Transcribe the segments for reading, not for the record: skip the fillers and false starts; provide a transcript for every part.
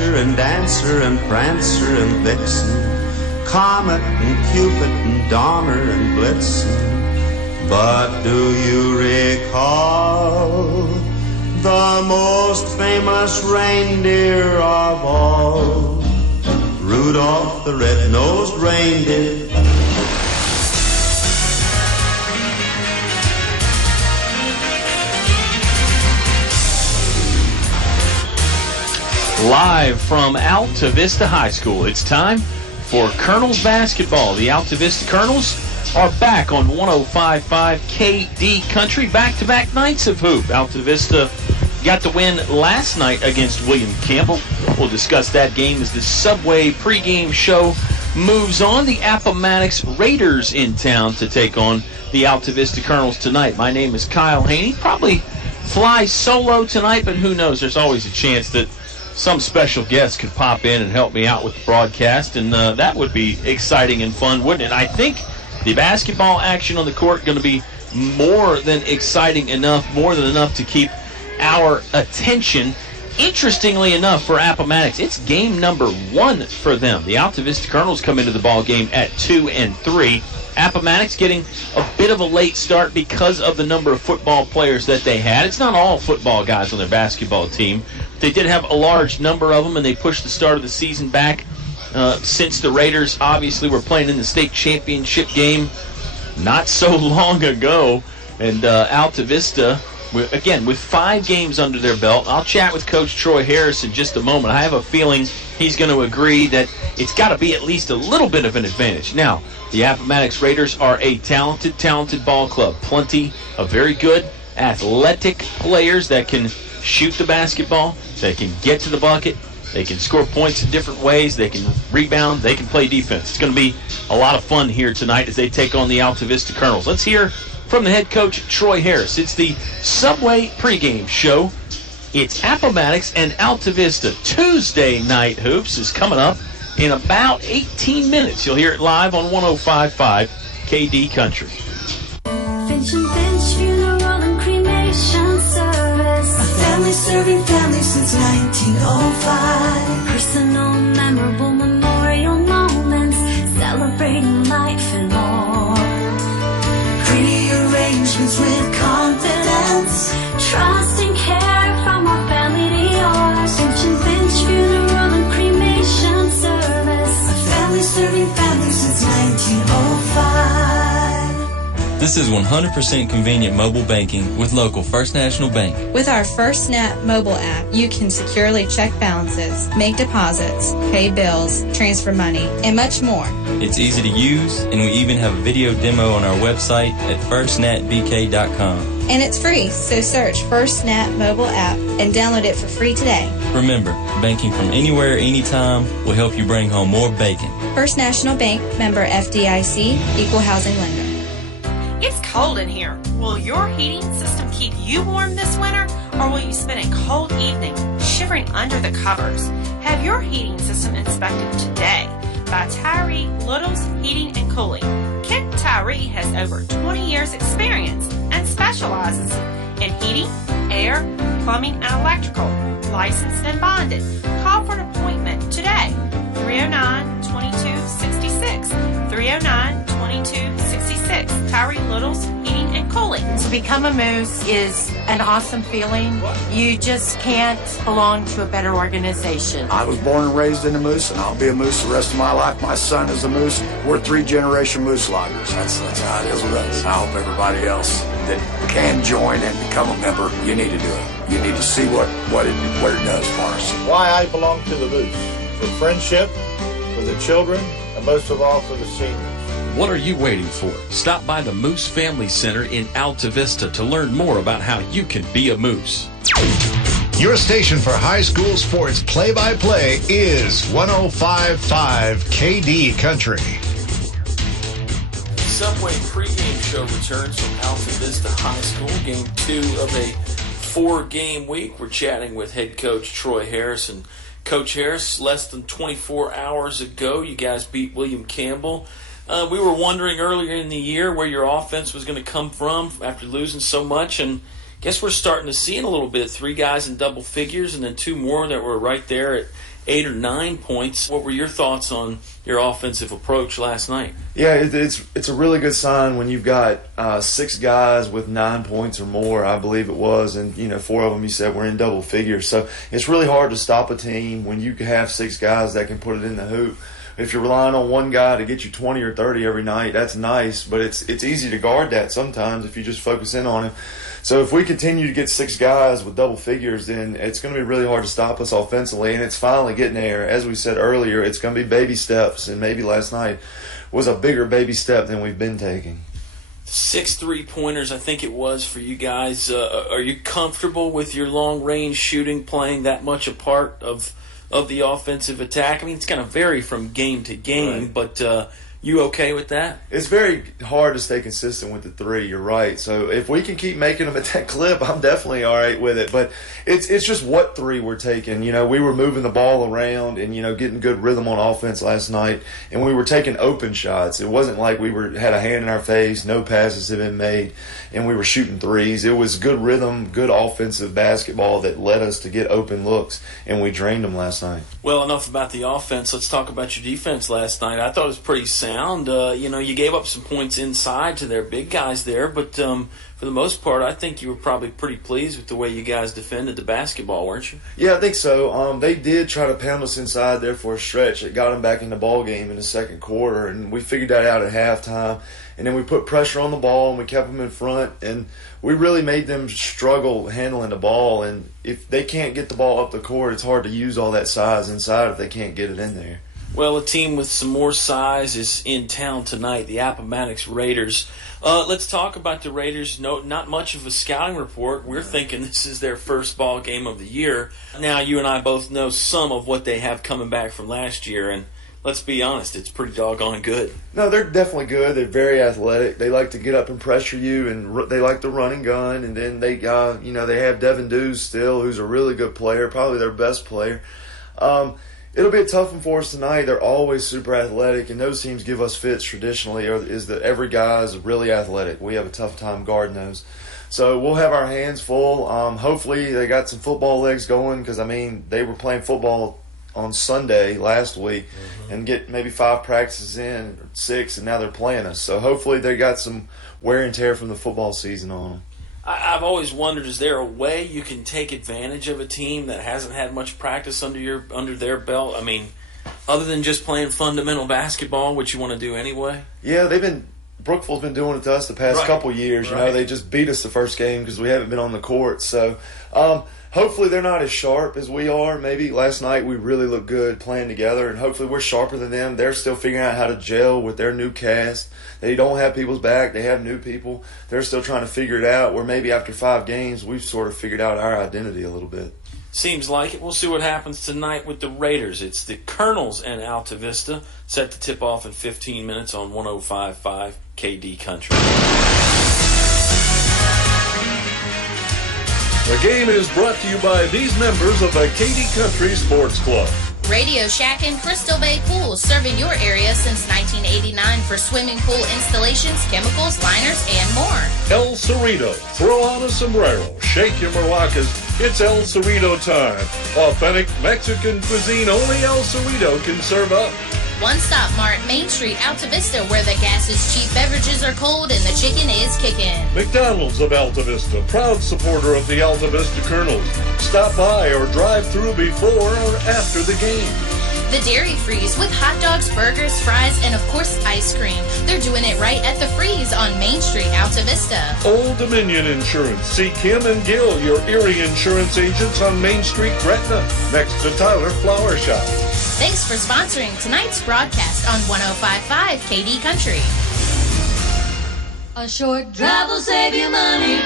Dasher and Dancer and Prancer and Vixen, Comet and Cupid and Donner and Blitzen. But do you recall the most famous reindeer of all, Rudolph the red-nosed reindeer? Live from Altavista High School, it's time for Colonels basketball. The Altavista Colonels are back on 105.5 KD Country, back-to-back nights of hoop. Altavista got the win last night against William Campbell. We'll discuss that game as the Subway pregame show moves on. The Appomattox Raiders in town to take on the Altavista Colonels tonight. My name is Kyle Hoehne. Probably fly solo tonight, but who knows? There's always a chance that some special guest could pop in and help me out with the broadcast, and that would be exciting and fun, wouldn't it? I think the basketball action on the court going to be more than exciting enough, more than enough to keep our attention. Interestingly enough, for Appomattox, it's game number 1 for them. The Altavista Colonels come into the ball game at 2-3. Appomattox getting a bit of a late start because of the number of football players that they had. It's not all football guys on their basketball team. They did have a large number of them, and they pushed the start of the season back since the Raiders obviously were playing in the state championship game not so long ago. And Altavista, again, with 5 games under their belt. I'll chat with Coach Troy Harris in just a moment. I have a feeling he's going to agree that it's got to be at least a little bit of an advantage. Now, the Appomattox Raiders are a talented ball club. Plenty of very good, athletic players that can shoot the basketball, they can get to the bucket, they can score points in different ways, they can rebound, they can play defense. It's going to be a lot of fun here tonight as they take on the Altavista Colonels. Let's hear from the head coach, Troy Harris. It's the Subway pregame show. It's Appomattox and Altavista. Tuesday Night Hoops is coming up in about 18 minutes. You'll hear it live on 105.5 KD Country. Finch and Finch Funeral and Cremation Service. A family serving family since 1905. Personal, memorable memorial moments, celebrating life and more. Pre-arrangements with confidence, trust and care from our family to yours. Finch and Finch Funeral and Cremation Service. A family serving family since 1905. This is 100% convenient mobile banking with local First National Bank. With our FirstNet mobile app, you can securely check balances, make deposits, pay bills, transfer money, and much more. It's easy to use, and we even have a video demo on our website at firstnetbk.com. And it's free, so search FirstNet mobile app and download it for free today. Remember, banking from anywhere, anytime will help you bring home more bacon. First National Bank, member FDIC, equal housing lender. It's cold in here. Will your heating system keep you warm this winter, or will you spend a cold evening shivering under the covers? Have your heating system inspected today by Tyree Little's Heating and Cooling. Kent Tyree has over 20 years experience and specializes in heating, air, plumbing, and electrical, licensed and bonded. Call for an appointment today. 309-2266. 309-2266. Tyree Little's Heating and Cooling. To become a Moose is an awesome feeling. You just can't belong to a better organization. I was born and raised in a Moose, and I'll be a Moose the rest of my life. My son is a Moose. We're 3-generation Moose loggers. That's how it is with us. I hope everybody else that can join and become a member, you need to do it. You need to see what it does for us. Why I belong to the Moose. For friendship, for the children, and most of all for the seniors. What are you waiting for? Stop by the Moose Family Center in Altavista to learn more about how you can be a Moose. Your station for high school sports play-by-play is 105.5 KD Country. Subway pregame show returns from Altavista High School. Game 2 of a 4-game week. We're chatting with head coach Troy Harris. And Coach Harris, less than 24 hours ago, you guys beat William Campbell. We were wondering earlier in the year where your offense was going to come from after losing so much, and guess we're starting to see it a little bit. 3 guys in double figures and then 2 more that were right there 8 or 9 points. What were your thoughts on your offensive approach last night? Yeah, it's a really good sign when you've got 6 guys with 9 points or more, I believe it was, and 4 of them you said were in double figures. So it's really hard to stop a team when you have 6 guys that can put it in the hoop. If you're relying on one guy to get you 20 or 30 every night, that's nice, but it's easy to guard that sometimes if you just focus in on him. So if we continue to get 6 guys with double figures, then it's going to be really hard to stop us offensively, and it's finally getting there. As we said earlier, it's going to be baby steps, and maybe last night was a bigger baby step than we've been taking. 6 3-pointers, I think it was, for you guys. Are you comfortable with your long-range shooting playing that much a part of the offensive attack? I mean, it's going to vary from game to game, right. But you okay with that? It's very hard to stay consistent with the 3, you're right. So if we can keep making them at that clip, I'm definitely all right with it. But it's just what 3 we're taking. We were moving the ball around and, getting good rhythm on offense last night, and we were taking open shots. It wasn't like we had a hand in our face, no passes had been made, and we were shooting threes. It was good rhythm, good offensive basketball that led us to get open looks, and we drained them last night. Well, enough about the offense. Let's talk about your defense last night. I thought it was pretty sound. You gave up some points inside to their big guys there, but for the most part, I think you were probably pretty pleased with the way you guys defended the basketball, weren't you? Yeah, I think so. They did try to pound us inside there for a stretch. It got them back in the ball game in the second quarter, and we figured that out at halftime. And then we put pressure on the ball, and we kept them in front, and we really made them struggle handling the ball. And if they can't get the ball up the court, it's hard to use all that size inside if they can't get it in there. Well, a team with some more size is in town tonight, the Appomattox Raiders. Let's talk about the Raiders. No, not much of a scouting report. We're thinking this is their first ball game of the year. Now, you and I both know some of what they have coming back from last year, and let's be honest, it's pretty doggone good. No, they're definitely good. They're very athletic. They like to get up and pressure you, and they like the running gun. And then they have Devin Dews still, who's a really good player, probably their best player. It'll be a tough one for us tonight. They're always super athletic, and those teams give us fits traditionally, is that every guy is really athletic. We have a tough time guarding those. So we'll have our hands full. Hopefully they got some football legs going because, they were playing football on Sunday last week and get maybe 5 practices in, or 6, and now they're playing us. So hopefully they got some wear and tear from the football season on them. I've always wondered, is there a way you can take advantage of a team that hasn't had much practice under their belt? Other than just playing fundamental basketball, which you want to do anyway? Yeah, Brookville's been doing it to us the past couple years. Right. They just beat us the first game because we haven't been on the court. So hopefully they're not as sharp as we are. Maybe last night we really looked good playing together, and hopefully we're sharper than them. They're still figuring out how to gel with their new cast. They don't have people's back. They have new people. They're still trying to figure it out, where maybe after 5 games we've sort of figured out our identity a little bit. Seems like it. We'll see what happens tonight with the Raiders. It's the Colonels and Altavista, set to tip off in 15 minutes on 105.5 KD Country. The game is brought to you by these members of the KD Country Sports Club. Radio Shack and Crystal Bay Pools, serving your area since 1989 for swimming pool installations, chemicals, liners, and more. El Cerrito. Throw on a sombrero. Shake your maracas. It's El Cerrito time. Authentic Mexican cuisine only El Cerrito can serve up. One Stop Mart, Main Street, Altavista, where the gas is cheap, beverages are cold, and the chicken is kicking. McDonald's of Altavista, proud supporter of the Altavista Colonels. Stop by or drive through before or after the game. The Dairy Freeze with hot dogs, burgers, fries, and of course ice cream. They're doing it right at the Freeze on Main Street, Altavista. Old Dominion Insurance. See Kim and Gil, your Erie insurance agents on Main Street, Gretna, next to Tyler Flower Shop. Thanks for sponsoring tonight's broadcast on 105.5 KD Country. A short drive will save you money.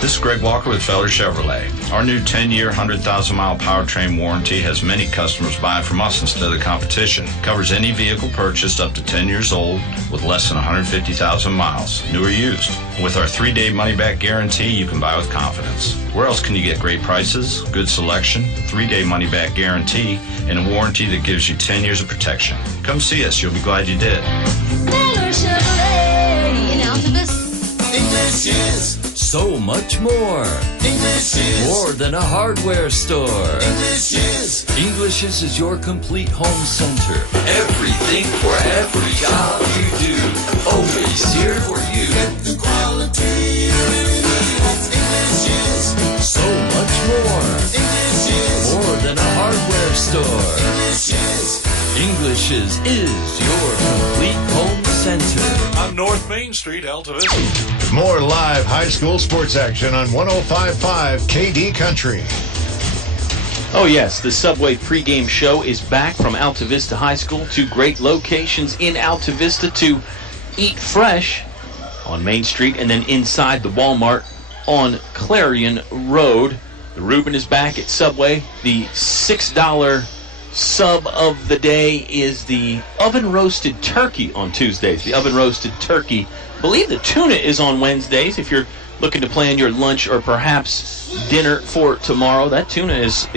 This is Greg Walker with Feller Chevrolet. Our new 10-year, 100,000-mile powertrain warranty has many customers buying from us instead of the competition. Covers any vehicle purchased up to 10 years old with less than 150,000 miles, new or used. With our 3-day money-back guarantee, you can buy with confidence. Where else can you get great prices, good selection, 3-day money-back guarantee, and a warranty that gives you 10 years of protection? Come see us. You'll be glad you did. Feller Chevrolet in Altavista. English is so much more. English is More than a hardware store. English is English's is your complete home center. everything for every job you do. Always here for you. Get the quality you really need. That's English is So much more. English is More than a hardware store. English's is your complete home center. On North Main Street, Altavista. More live high school sports action on 105.5 KD Country. Oh, yes, the Subway pregame show is back from Altavista High School. Two great locations in Altavista to eat fresh on Main Street and then inside the Walmart on Clarion Road. The Reuben is back at Subway. The $6 sub of the day is the oven-roasted turkey on Tuesdays. The oven-roasted turkey. I believe the tuna is on Wednesdays if you're looking to plan your lunch or perhaps dinner for tomorrow. That tuna is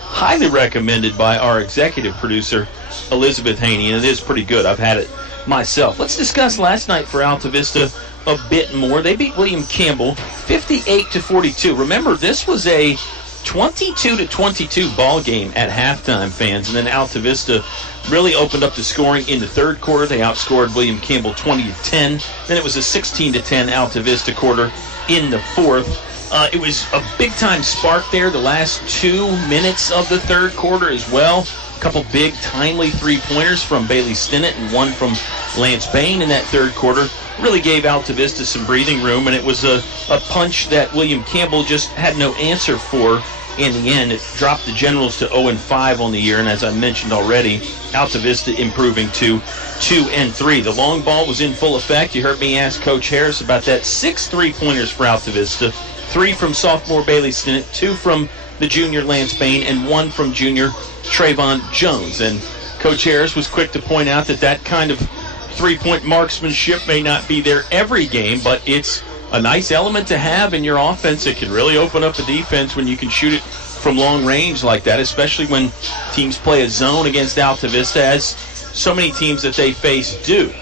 highly recommended by our executive producer, Elizabeth Hoehne, and it is pretty good. I've had it myself. Let's discuss last night for Altavista a bit more. They beat William Campbell 58-42. Remember, this was a 22-22 ball game at halftime, fans, and then Altavista really opened up the scoring in the third quarter. They outscored William Campbell 20-10. Then it was a 16-10 Altavista quarter in the fourth. It was a big-time spark there the last 2 minutes of the third quarter as well. A couple big, timely three-pointers from Bailey Stinnett and one from Lance Bain in that third quarter. Really gave Altavista some breathing room, and it was a punch that William Campbell just had no answer for in the end. It dropped the Generals to 0-5 on the year, and as I mentioned already, Altavista improving to 2-3. The long ball was in full effect. You heard me ask Coach Harris about that. 6 3-pointers for Altavista, 3 from sophomore Bailey Stinnett, 2 from the junior Lance Bain, and 1 from junior Trayvon Jones. And Coach Harris was quick to point out that kind of three-point marksmanship may not be there every game, but it's a nice element to have in your offense. It can really open up a defense when you can shoot it from long range like that, especially when teams play a zone against Altavista, as so many teams that they face do.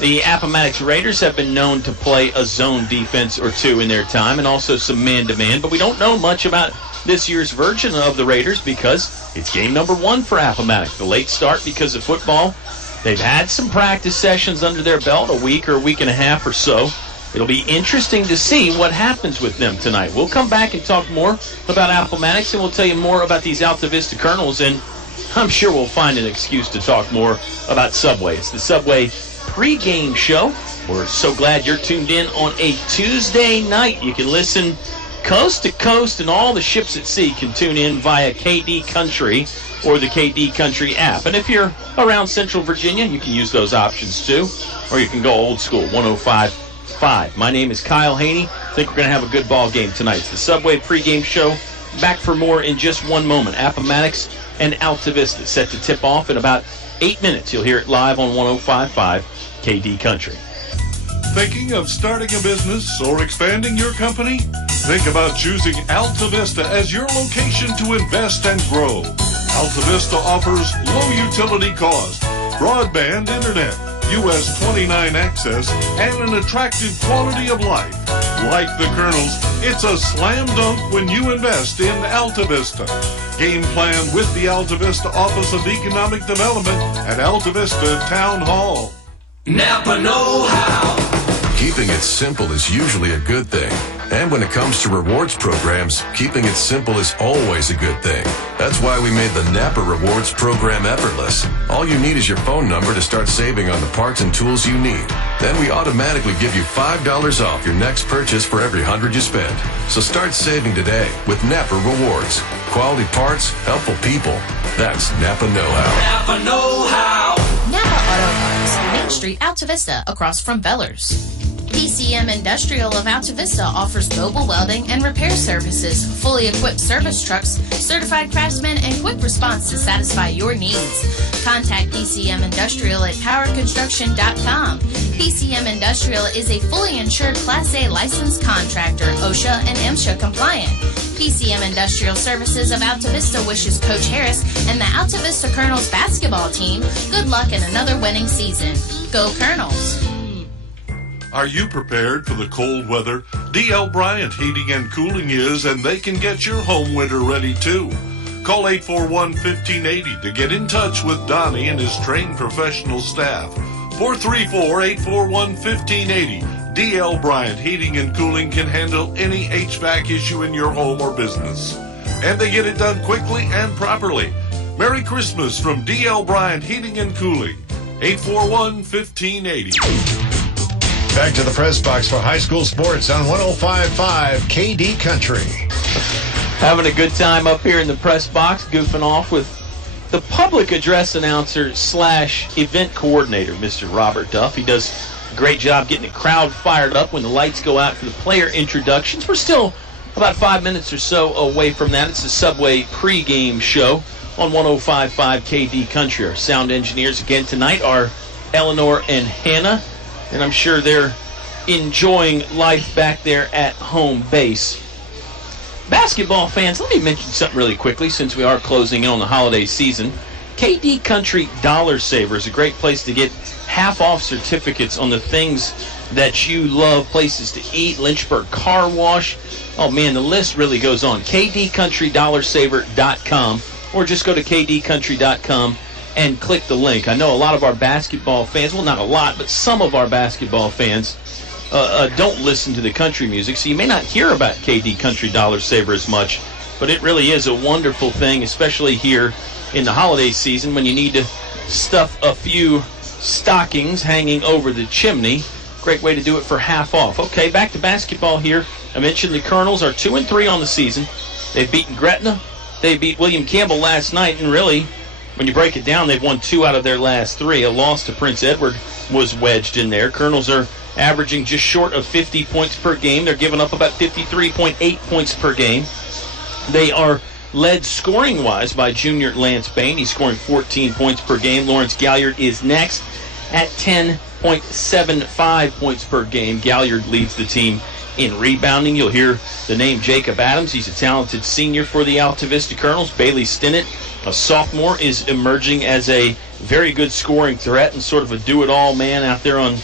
The Appomattox Raiders have been known to play a zone defense or two in their time, and also some man-to-man, but we don't know much about this year's version of the Raiders because it's game number 1 for Appomattox. The late start because of football. They've had some practice sessions under their belt, a week and a half or so. It'll be interesting to see what happens with them tonight. We'll come back and talk more about Appomattox, and we'll tell you more about these Altavista Colonels, and I'm sure we'll find an excuse to talk more about Subway. It's the Subway pregame show. We're so glad you're tuned in on a Tuesday night. You can listen coast to coast, and all the ships at sea can tune in via KD Country or the KD Country app. And if you're around Central Virginia, you can use those options too, or you can go old school, 105.5. My name is Kyle Hoehne. I think we're going to have a good ball game tonight. It's the Subway pregame show. Back for more in just one moment. Appomattox and Altavista set to tip off in about 8 minutes. You'll hear it live on 105.5 KD Country. Thinking of starting a business or expanding your company? Think about choosing Altavista as your location to invest and grow. Altavista offers low utility cost, broadband internet, US 29 access, and an attractive quality of life. Like the Colonels, it's a slam dunk when you invest in Altavista. Game plan with the Altavista Office of Economic Development at Altavista Town Hall. Napa know-how. Keeping it simple is usually a good thing. And when it comes to rewards programs, keeping it simple is always a good thing. That's why we made the Napa Rewards program effortless. All you need is your phone number to start saving on the parts and tools you need. Then we automatically give you $5 off your next purchase for every 100 you spend. So start saving today with Napa Rewards. Quality parts, helpful people. That's Napa Know-How. Napa know-how. Napa Auto Parts, Main Street, Altavista, across from Bellers. PCM Industrial of Altavista offers mobile welding and repair services, fully equipped service trucks, certified craftsmen, and quick response to satisfy your needs. Contact PCM Industrial at powerconstruction.com. PCM Industrial is a fully insured Class A licensed contractor, OSHA and MSHA compliant. PCM Industrial Services of Altavista wishes Coach Harris and the Altavista Colonels basketball team good luck in another winning season. Go Colonels! Are you prepared for the cold weather? D.L. Bryant Heating and Cooling is, and they can get your home winter ready too. Call 841-1580 to get in touch with Donnie and his trained professional staff. 434-841-1580. D.L. Bryant Heating and Cooling can handle any HVAC issue in your home or business. And they get it done quickly and properly. Merry Christmas from D.L. Bryant Heating and Cooling. 841-1580. Back to the press box for high school sports on 105.5 KD Country. Having a good time up here in the press box, goofing off with the public address announcer / event coordinator, Mr. Robert Duff. He does a great job getting the crowd fired up when the lights go out for the player introductions. We're still about 5 minutes or so away from that. It's the Subway pregame show on 105.5 KD Country. Our sound engineers again tonight are Eleanor and Hannah, and I'm sure they're enjoying life back there at home base. Basketball fans, let me mention something really quickly since we are closing in on the holiday season. KD Country Dollar Saver is a great place to get half-off certificates on the things that you love, places to eat, Lynchburg Car Wash. Oh, man, the list really goes on. KDCountryDollarSaver.com, or just go to KDCountry.com and click the link. I know a lot of our basketball fans, well, not a lot, but some of our basketball fans don't listen to the country music, so you may not hear about KD Country Dollar Saver as much, but it really is a wonderful thing, especially here in the holiday season when you need to stuff a few stockings hanging over the chimney. Great way to do it for half off. Okay, back to basketball here. I mentioned the Colonels are 2-3 on the season. They've beaten Gretna. They beat William Campbell last night, and really, when you break it down, they've won 2 out of their last 3. A loss to Prince Edward was wedged in there. Colonels are averaging just short of 50 points per game. They're giving up about 53.8 points per game. They are led scoring-wise by junior Lance Bain. He's scoring 14 points per game. Lawrence Galliard is next at 10.75 points per game. Galliard leads the team in rebounding. You'll hear the name Jacob Adams. He's a talented senior for the Altavista Colonels. Bailey Stinnett, a sophomore, is emerging as a very good scoring threat and sort of a do-it-all man out there on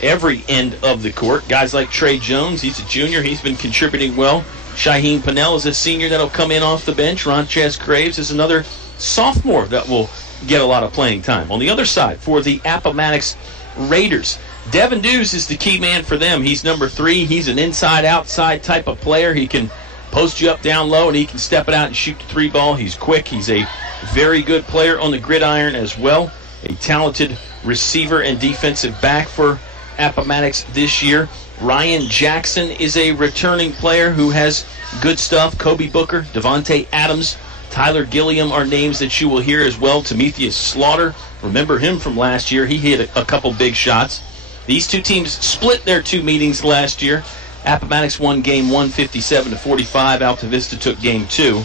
every end of the court. Guys like Trey Jones, he's a junior. He's been contributing well. Shaheen Pannell is a senior that'll come in off the bench. Ronchaz Graves is another sophomore that will get a lot of playing time. On the other side, for the Appomattox Raiders, Devin Dews is the key man for them. He's number 3. He's an inside-outside type of player. He can post you up down low, and he can step it out and shoot the 3 ball. He's quick. He's a very good player on the gridiron as well. A talented receiver and defensive back for Appomattox this year. Ryan Jackson is a returning player who has good stuff. Kobe Booker, Devontae Adams, Tyler Gilliam are names that you will hear as well. Timotheus Slaughter, remember him from last year. He hit a couple big shots. These two teams split their 2 meetings last year. Appomattox won game 1 57-45. Altavista took game 2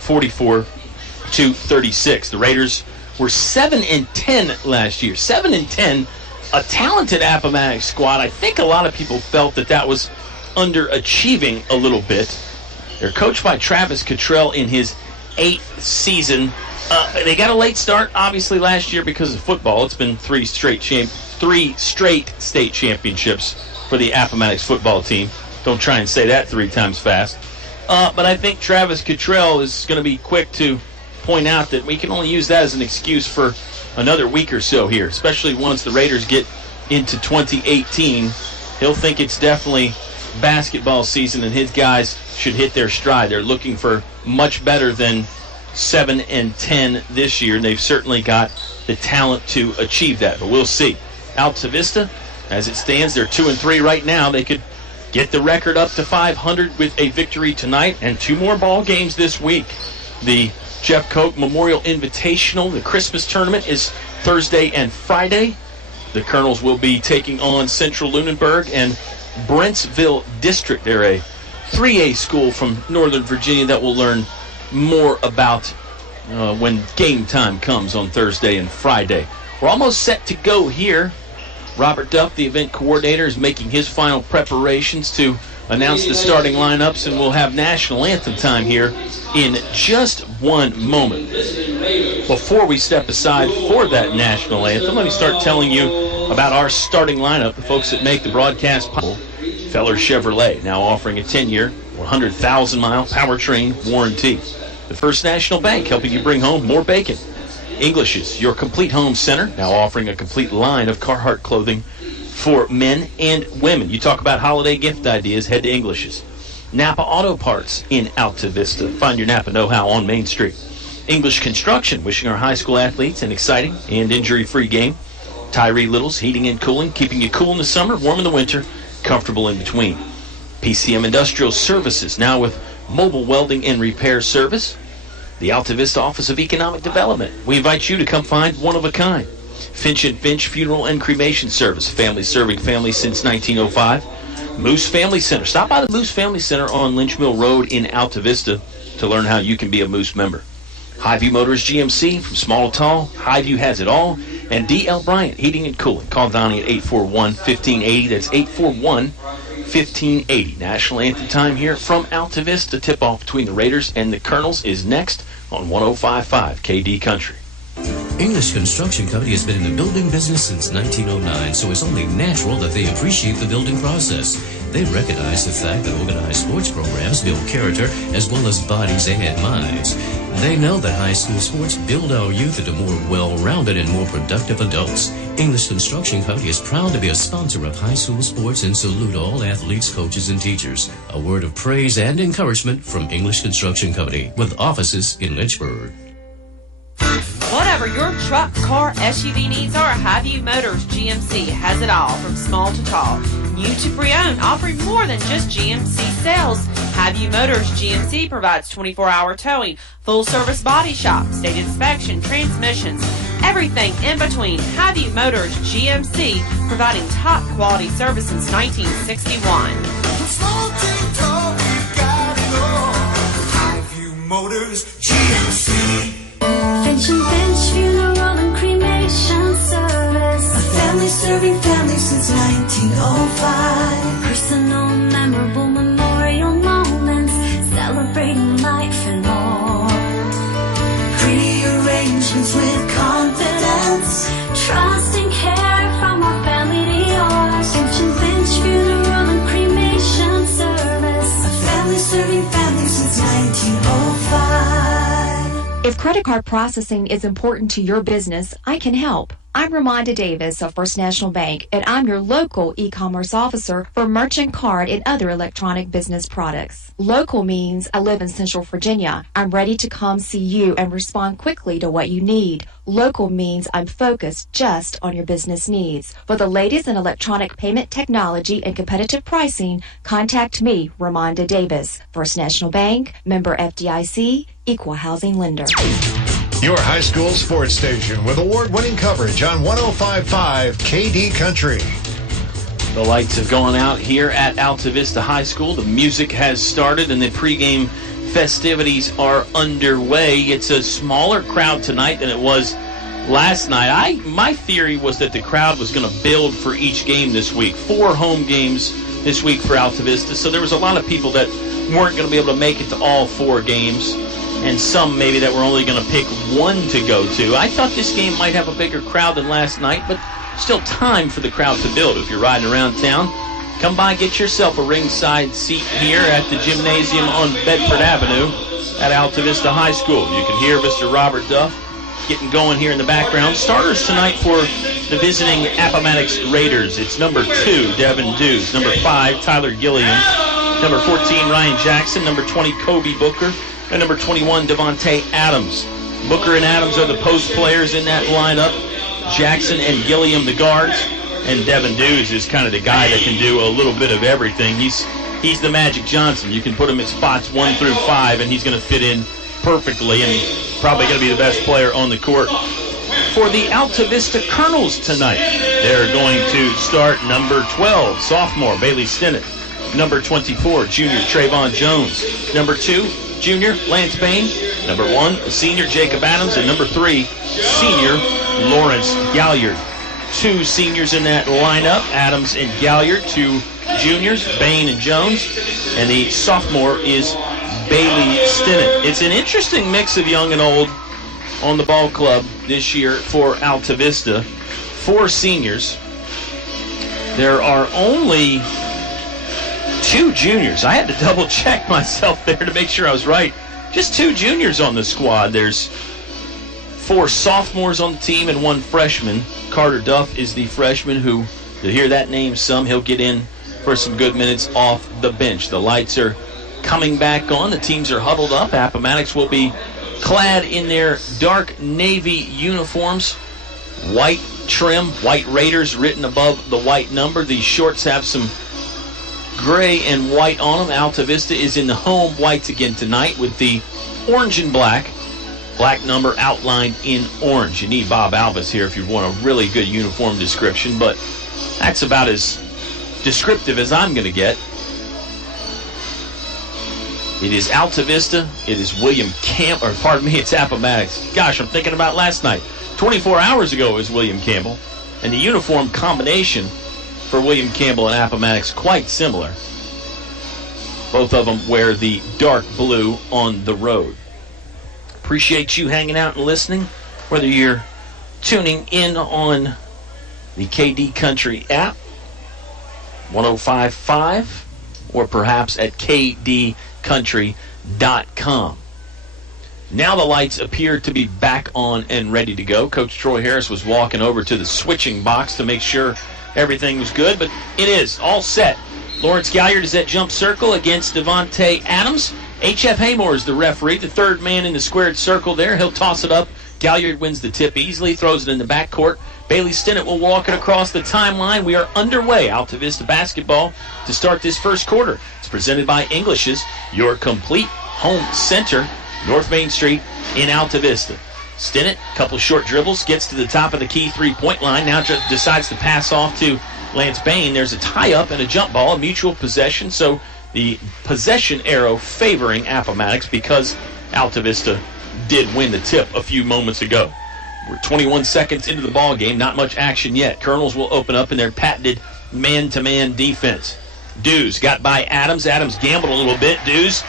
44-36. The Raiders were 7-10 last year. 7-10. A talented Appomattox squad. I think a lot of people felt that was underachieving a little bit. They're coached by Travis Cottrell in his 8th season. They got a late start, obviously, last year because of football. It's been 3 straight state championships for the Appomattox football team. Don't try and say that 3 times fast. But I think Travis Cottrell is going to be quick to point out that we can only use that as an excuse for another week or so here, especially once the Raiders get into 2018. He'll think it's definitely basketball season, and his guys should hit their stride. They're looking for much better than 7-10 this year, and they've certainly got the talent to achieve that, but we'll see. Altavista, as it stands, they're 2-3 right now. They could get the record up to 500 with a victory tonight, and 2 more ball games this week. The Jeff Koch Memorial Invitational, the Christmas tournament, is Thursday and Friday. The Colonels will be taking on Central Lunenburg and Brentsville District. They're a 3A school from Northern Virginia that we'll learn more about when game time comes on Thursday and Friday. We're almost set to go here. Robert Duff, the event coordinator, is making his final preparations to announce the starting lineups, and we'll have national anthem time here in just one moment. Before we step aside for that national anthem, let me start telling you about our starting lineup, the folks that make the broadcast possible. Feller Chevrolet now offering a 10-year, 100,000-mile powertrain warranty. The First National Bank helping you bring home more bacon. English's, your complete home center, now offering a complete line of Carhartt clothing for men and women. You talk about holiday gift ideas, head to English's. Napa Auto Parts in Altavista. Find your Napa know-how on Main Street. English Construction, wishing our high school athletes an exciting and injury-free game. Tyree Little's Heating and Cooling, keeping you cool in the summer, warm in the winter, comfortable in between. PCM Industrial Services, now with mobile welding and repair service. The Altavista Office of Economic Development. We invite you to come find one of a kind. Finch & Finch Funeral and Cremation Service, family serving families since 1905. Moose Family Center. Stop by the Moose Family Center on Lynch Mill Road in Altavista to learn how you can be a Moose member. Highview Motors GMC, from small to tall, Highview has it all. And D.L. Bryant Heating and Cooling. Call Donnie at 841-1580. That's 841-1580. National Anthem time here from Altavista. Tip-off between the Raiders and the Colonels is next on 105.5 KD Country. English Construction Company has been in the building business since 1909, so it's only natural that they appreciate the building process. They recognize the fact that organized sports programs build character as well as bodies and minds. They know that high school sports build our youth into more well-rounded and more productive adults. English Construction Company is proud to be a sponsor of high school sports and salute all athletes, coaches, and teachers. A word of praise and encouragement from English Construction Company with offices in Lynchburg. Whatever your truck, car, SUV needs are, Highview Motors GMC has it all, from small to tall. New to pre-owned, offering more than just GMC sales. Highview Motors GMC provides 24-hour towing, full-service body shop, state inspection, transmissions, everything in between. Highview Motors GMC, providing top-quality service since 1961. Highview Motors GMC. Finch & Finch Funeral and Cremation Service. A family serving families since 1905. Personal, memorable memorial moments, celebrating life and more. Pretty arrangements with confidence, trust and care from our family to yours. Finch & Finch Funeral and Cremation Service. A family serving families since 1905. If credit card processing is important to your business, I can help. I'm Ramonda Davis of First National Bank, and I'm your local e-commerce officer for merchant card and other electronic business products. Local means I live in Central Virginia. I'm ready to come see you and respond quickly to what you need. Local means I'm focused just on your business needs. For the latest in electronic payment technology and competitive pricing, contact me, Ramonda Davis. First National Bank, member FDIC, equal housing lender. Your high school sports station with award-winning coverage on 105.5 KD Country. The lights have gone out here at Altavista High School. The music has started and the pregame festivities are underway. It's a smaller crowd tonight than it was last night. My theory was that the crowd was going to build for each game this week. 4 home games this week for Altavista, so there was a lot of people that weren't going to be able to make it to all 4 games, and some maybe that were only going to pick one to go to. I thought this game might have a bigger crowd than last night, but still time for the crowd to build. If you're riding around town, come by, get yourself a ringside seat here at the gymnasium on Bedford Avenue at Altavista High School. You can hear Mr. Robert Duff getting going here in the background. Starters tonight for the visiting Appomattox Raiders. It's number 2, Devin Dews. Number 5, Tyler Gilliam. Number 14, Ryan Jackson. Number 20, Kobe Booker. And number 21, Devontae Adams. Booker and Adams are the post players in that lineup. Jackson and Gilliam the guards. And Devin Dews is kind of the guy that can do a little bit of everything. He's the Magic Johnson. You can put him at spots 1 through 5, and he's going to fit in perfectly, and probably going to be the best player on the court. For the Altavista Colonels tonight, they're going to start number 12, sophomore Bailey Stinnett. Number 24, junior Trayvon Jones. Number 2, junior Lance Bain. Number 1, senior Jacob Adams. And number 3, senior Lawrence Galliard. 2 seniors in that lineup, Adams and Galliard. 2 juniors, Bain and Jones. And the sophomore is Bailey Stinnett. It's an interesting mix of young and old on the ball club this year for Altavista. 4 seniors, there are only 2 juniors. I had to double check myself there to make sure I was right. Just 2 juniors on the squad. There's 4 sophomores on the team and 1 freshman. Carter Duff is the freshman who, to hear that name some, he'll get in for some good minutes off the bench. The lights are coming back on. The teams are huddled up. Appomattox will be clad in their dark navy uniforms. White trim, white Raiders written above the white number. These shorts have some gray and white on them. Altavista is in the home whites again tonight with the orange and black number outlined in orange. You need Bob Alvis here if you want a really good uniform description, but that's about as descriptive as I'm going to get. It is Altavista. It is William Campbell, or pardon me, it's Appomattox. Gosh, I'm thinking about last night. 24 hours ago it was William Campbell, and the uniform combination for William Campbell and Appomattox quite similar. Both of them wear the dark blue on the road. Appreciate you hanging out and listening, whether you're tuning in on the KD Country app, 105.5, or perhaps at kdcountry.com. Now the lights appear to be back on and ready to go. Coach Troy Harris was walking over to the switching box to make sure everything was good, but it is all set. Lawrence Galliard is at jump circle against Devontae Adams. H.F. Haymore is the referee, the third man in the squared circle there. He'll toss it up. Galliard wins the tip easily, throws it in the backcourt. Bailey Stinnett will walk it across the timeline. We are underway. Altavista basketball to start this first quarter. It's presented by English's, your complete home center, North Main Street in Altavista. Stinnett, couple short dribbles, gets to the top of the key three-point line. Now decides to pass off to Lance Bain. There's a tie-up and a jump ball, a mutual possession. So the possession arrow favoring Appomattox because Altavista did win the tip a few moments ago. We're 21 seconds into the ball game. Not much action yet. Colonels will open up in their patented man-to-man defense. Dews got by Adams. Adams gambled a little bit. Dews,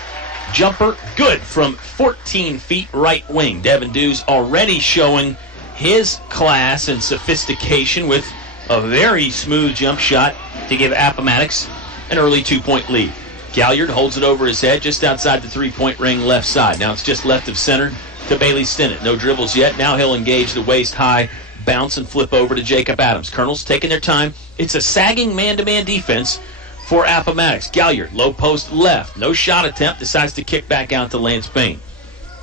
jumper, good from 14 feet right wing. Devin Dews already showing his class and sophistication with a very smooth jump shot to give Appomattox an early 2-point lead. Galliard holds it over his head just outside the three-point ring left side. Now it's just left of center to Bailey Stinnett. No dribbles yet. Now he'll engage the waist-high bounce and flip over to Jacob Adams. Colonels taking their time. It's a sagging man-to-man defense for Appomattox. Galliard, low post left. No shot attempt. Decides to kick back out to Lance Bain.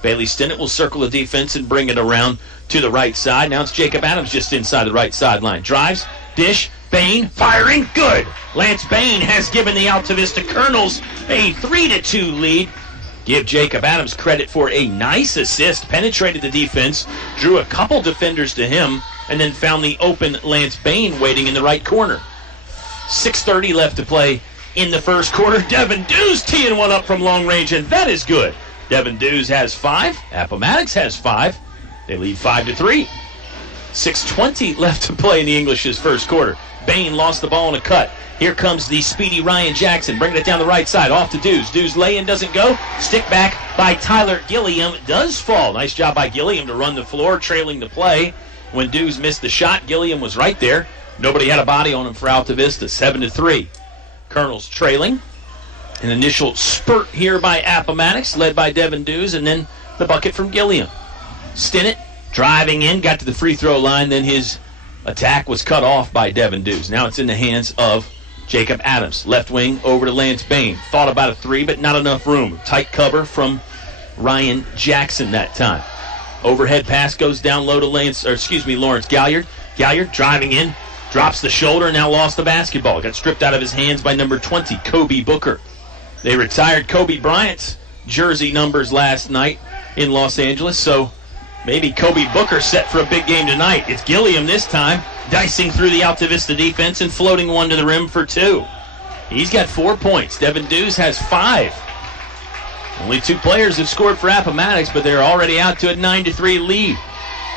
Bailey Stinnett will circle the defense and bring it around to the right side. Now it's Jacob Adams just inside the right sideline. Drives, dish, Bain, firing, good. Lance Bain has given the Altavista Colonels a 3-2 lead. Give Jacob Adams credit for a nice assist. Penetrated the defense, drew a couple defenders to him, and then found the open Lance Bain waiting in the right corner. 6:30 left to play in the first quarter. Devin Dews teeing one up from long range, and that is good. Devin Dews has 5. Appomattox has 5. They lead 5-3. 6:20 left to play in the English's first quarter. Bain lost the ball in a cut. Here comes the speedy Ryan Jackson, bringing it down the right side, off to Dews. Dews lay-in doesn't go. Stick back by Tyler Gilliam does fall. Nice job by Gilliam to run the floor, trailing the play. When Dews missed the shot, Gilliam was right there. Nobody had a body on him for Altavista, 7-3. Colonels trailing. An initial spurt here by Appomattox, led by Devin Dews, and then the bucket from Gilliam. Stinnett driving in, got to the free throw line, then his attack was cut off by Devin Dews. Now it's in the hands of Jacob Adams. Left wing over to Lance Bain. Thought about a 3, but not enough room. Tight cover from Ryan Jackson that time. Overhead pass goes down low to Lawrence Galliard. Galliard driving in, drops the shoulder, now lost the basketball. Got stripped out of his hands by number 20, Kobe Booker. They retired Kobe Bryant's jersey numbers last night in Los Angeles, so maybe Kobe Booker set for a big game tonight. It's Gilliam this time, dicing through the Altavista defense and floating one to the rim for 2. He's got 4 points. Devin Dews has 5. Only 2 players have scored for Appomattox, but they're already out to a 9-3 lead.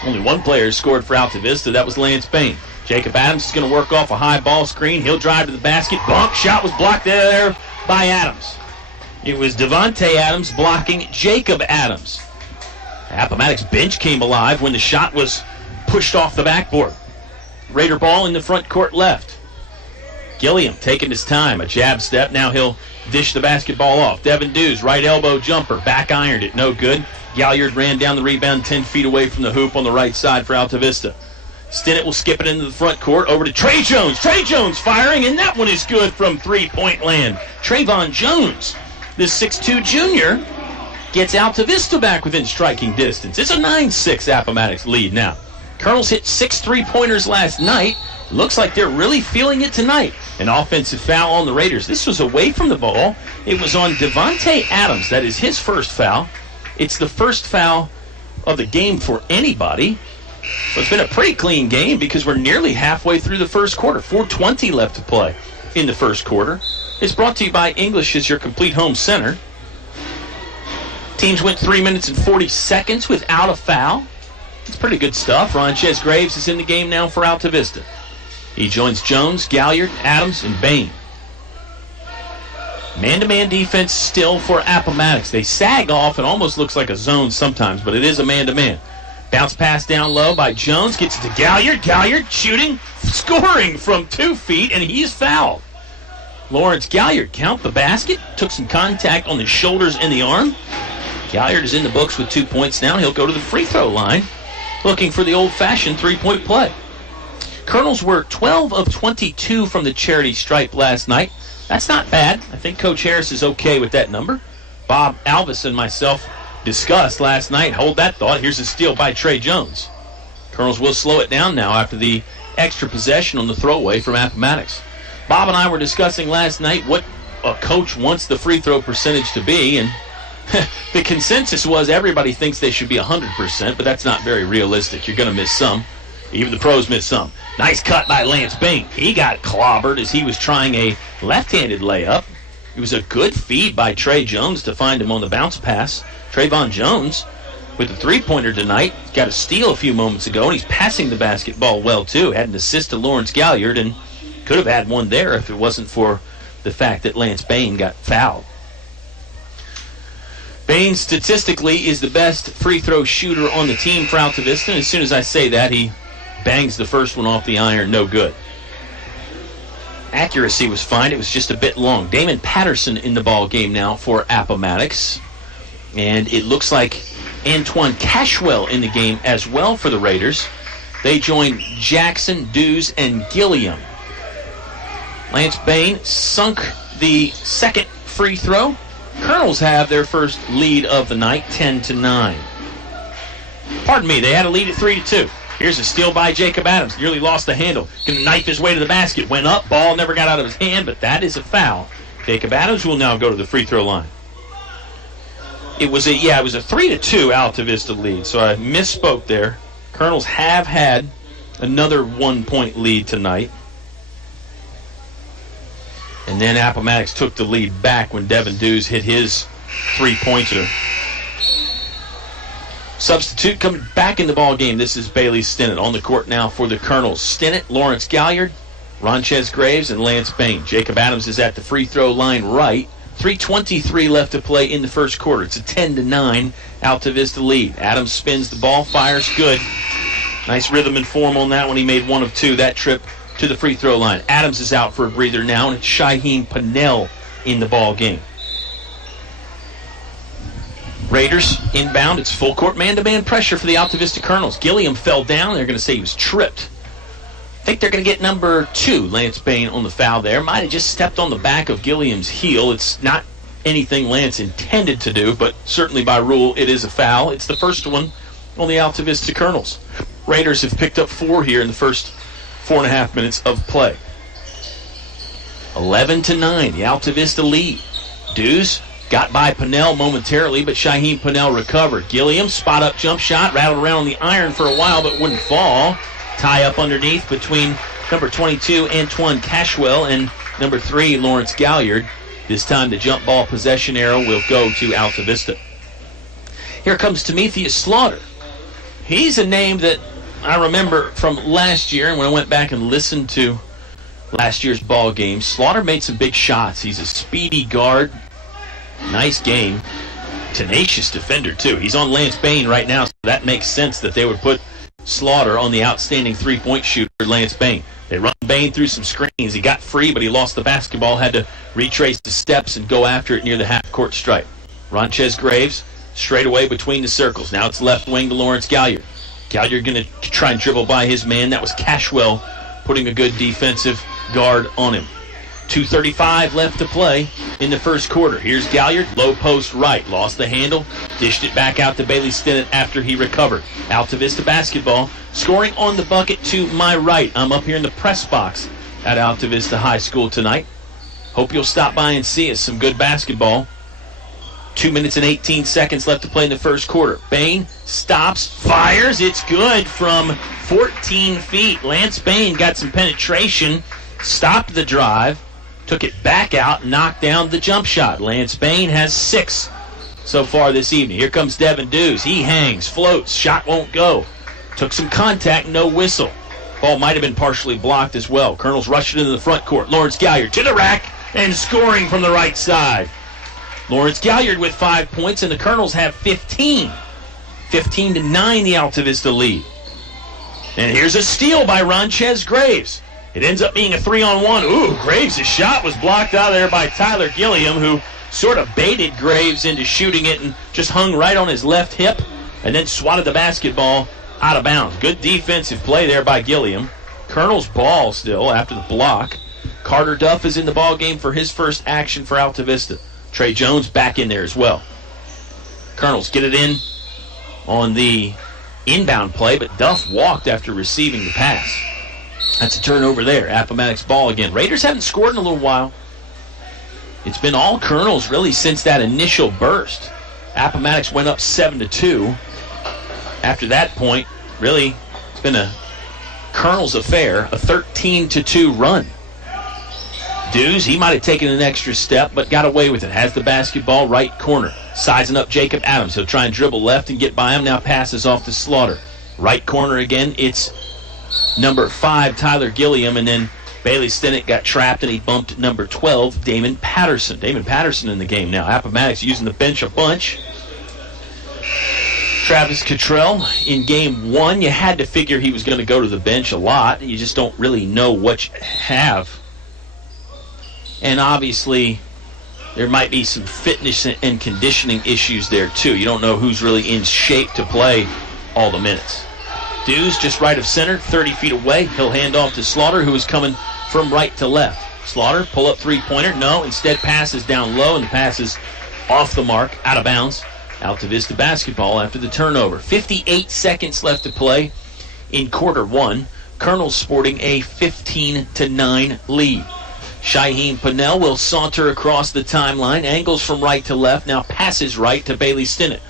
Only 1 player scored for Altavista. That was Lance Bain. Jacob Adams is going to work off a high ball screen. He'll drive to the basket. Bump shot was blocked there by Adams. It was Devontae Adams blocking Jacob Adams. Appomattox bench came alive when the shot was pushed off the backboard. Raider ball in the front court left. Gilliam taking his time. A jab step. Now he'll dish the basketball off. Devin Dews, right elbow jumper. Back ironed it. No good. Galliard ran down the rebound 10 feet away from the hoop on the right side for Altavista. Stinnett will skip it into the front court. Over to Trey Jones. Trey Jones firing, and that one is good from three-point land. Trayvon Jones, this 6'2 junior, gets Altavista back within striking distance. It's a 9-6 Appomattox lead now. Colonels hit 6 3-pointers last night. Looks like they're really feeling it tonight. An offensive foul on the Raiders. This was away from the ball. It was on Devontae Adams. That is his first foul. It's the first foul of the game for anybody. So it's been a pretty clean game because we're nearly halfway through the first quarter. 4:20 left to play in the first quarter. It's brought to you by English as your complete home center. Teams went 3 minutes and 40 seconds without a foul. It's pretty good stuff. Ronchez Graves is in the game now for Altavista. He joins Jones, Galliard, Adams, and Bain. Man-to-man defense still for Appomattox. They sag off. It almost looks like a zone sometimes, but it is a man-to-man. Bounce pass down low by Jones. Gets it to Galliard. Galliard shooting, scoring from 2 feet, and he's fouled. Lawrence Galliard, count the basket. Took some contact on the shoulders and the arm. Galliard is in the books with 2 points now. He'll go to the free throw line looking for the old-fashioned three-point play. Colonels were 12 of 22 from the charity stripe last night. That's not bad. I think Coach Harris is okay with that number. Bob Alvis and myself discussed last night. Hold that thought. Here's a steal by Trey Jones. Colonels will slow it down now after the extra possession on the throwaway from Appomattox. Bob and I were discussing last night what a coach wants the free throw percentage to be, and the consensus was everybody thinks they should be 100%, but that's not very realistic. You're going to miss some. Even the pros miss some. Nice cut by Lance Bain. He got clobbered as he was trying a left-handed layup. It was a good feed by Trey Jones to find him on the bounce pass. Trayvon Jones with the three-pointer tonight. Got a steal a few moments ago, and he's passing the basketball well, too. Had an assist to Lawrence Galliard, and could have had one there if it wasn't for the fact that Lance Bain got fouled. Bain statistically is the best free throw shooter on the team for Altavista, and as soon as I say that, he bangs the first one off the iron, no good. Accuracy was fine. It was just a bit long. Damon Patterson in the ball game now for Appomattox. And it looks like Antoine Cashwell in the game as well for the Raiders. They join Jackson, Dews, and Gilliam. Lance Bain sunk the second free throw. Colonels have their first lead of the night, 10-9. Pardon me, they had a lead at 3-2. Here's a steal by Jacob Adams. Nearly lost the handle. Gonna knife his way to the basket. Went up. Ball never got out of his hand, but that is a foul. Jacob Adams will now go to the free throw line. It was a 3-2 Altavista lead, so I misspoke there. Colonels have had another 1-point lead tonight. And then Appomattox took the lead back when Devin Dews hit his three-pointer. Substitute coming back in the ball game. This is Bailey Stinnett on the court now for the Colonels. Stinnett, Lawrence Galliard, Ronchez Graves, and Lance Bain. Jacob Adams is at the free throw line right. 3:23 left to play in the first quarter. It's a 10-9 Altavista lead. Adams spins the ball, fires good. Nice rhythm and form on that one. He made 1 of 2 that trip to the free throw line. Adams is out for a breather now, and it's Shaheem Pennell in the ball game. Raiders inbound. It's full court man-to-man pressure for the Altavista Colonels. Gilliam fell down. They're going to say he was tripped. I think they're going to get number 2, Lance Bain, on the foul there. Might have just stepped on the back of Gilliam's heel. It's not anything Lance intended to do, but certainly by rule it is a foul. It's the first one on the Altavista Colonels. Raiders have picked up 4 here in the first 4.5 minutes of play. 11-9, the Altavista lead. Dews got by Pennell momentarily, but Shaheem Pennell recovered. Gilliam, spot-up jump shot, rattled around on the iron for a while, but wouldn't fall. Tie up underneath between number 22, Antoine Cashwell, and number 3, Lawrence Galliard. This time the jump ball possession arrow will go to Altavista. Here comes Timotheus Slaughter. He's a name that I remember from last year, and when I went back and listened to last year's ball game, Slaughter made some big shots. He's a speedy guard. Nice game. Tenacious defender, too. He's on Lance Bain right now, so that makes sense that they would put Slaughter on the outstanding three-point shooter, Lance Bain. They run Bain through some screens. He got free, but he lost the basketball, had to retrace the steps and go after it near the half-court stripe. Ronchez Graves straight away between the circles. Now it's left wing to Lawrence Galliard. Galliard going to try and dribble by his man. That was Cashwell putting a good defensive guard on him. 2:35 left to play in the first quarter. Here's Galliard, low post right. Lost the handle, dished it back out to Bailey Stinnett after he recovered. Altavista basketball, scoring on the bucket to my right. I'm up here in the press box at Altavista High School tonight. Hope you'll stop by and see us. Some good basketball. 2 minutes and 18 seconds left to play in the first quarter. Bain stops, fires. It's good from 14 feet. Lance Bain got some penetration, stopped the drive, took it back out, knocked down the jump shot. Lance Bain has 6 so far this evening. Here comes Devin Dews. He hangs, floats, shot won't go. Took some contact, no whistle. Ball might have been partially blocked as well. Colonels rushed it into the front court. Lawrence Galliard to the rack and scoring from the right side. Lawrence Galliard with 5 points, and the Colonels have 15. 15-9 the Altavista lead. And here's a steal by Ronchez Graves. It ends up being a 3-on-1. Ooh, Graves' shot was blocked out of there by Tyler Gilliam, who sort of baited Graves into shooting it and just hung right on his left hip and then swatted the basketball out of bounds. Good defensive play there by Gilliam. Colonel's ball still after the block. Carter Duff is in the ball game for his first action for Altavista. Trey Jones back in there as well. Colonels get it in on the inbound play, but Duff walked after receiving the pass. That's a turnover there. Appomattox ball again. Raiders haven't scored in a little while. It's been all Colonels really since that initial burst. Appomattox went up 7-2. After that point, really, it's been a Colonels affair, a 13-2 run. Dews, he might have taken an extra step, but got away with it. Has the basketball, right corner. Sizing up Jacob Adams. He'll try and dribble left and get by him. Now passes off to Slaughter. Right corner again. It's number 5, Tyler Gilliam, and then Bailey Stinnett got trapped, and he bumped number 12, Damon Patterson. Damon Patterson in the game now. Appomattox using the bench a bunch. Travis Cottrell in game 1, you had to figure he was going to go to the bench a lot. You just don't really know what you have. And obviously, there might be some fitness and conditioning issues there, too. You don't know who's really in shape to play all the minutes. Dews just right of center, 30 feet away. He'll hand off to Slaughter, who is coming from right to left. Slaughter, pull-up three-pointer. No, instead passes down low, and the pass is off the mark, out of bounds. Altavista basketball after the turnover. 58 seconds left to play in quarter 1. Colonels sporting a 15-9 lead. Shaheem Pannell will saunter across the timeline, angles from right to left, now passes right to Bailey Stinnett.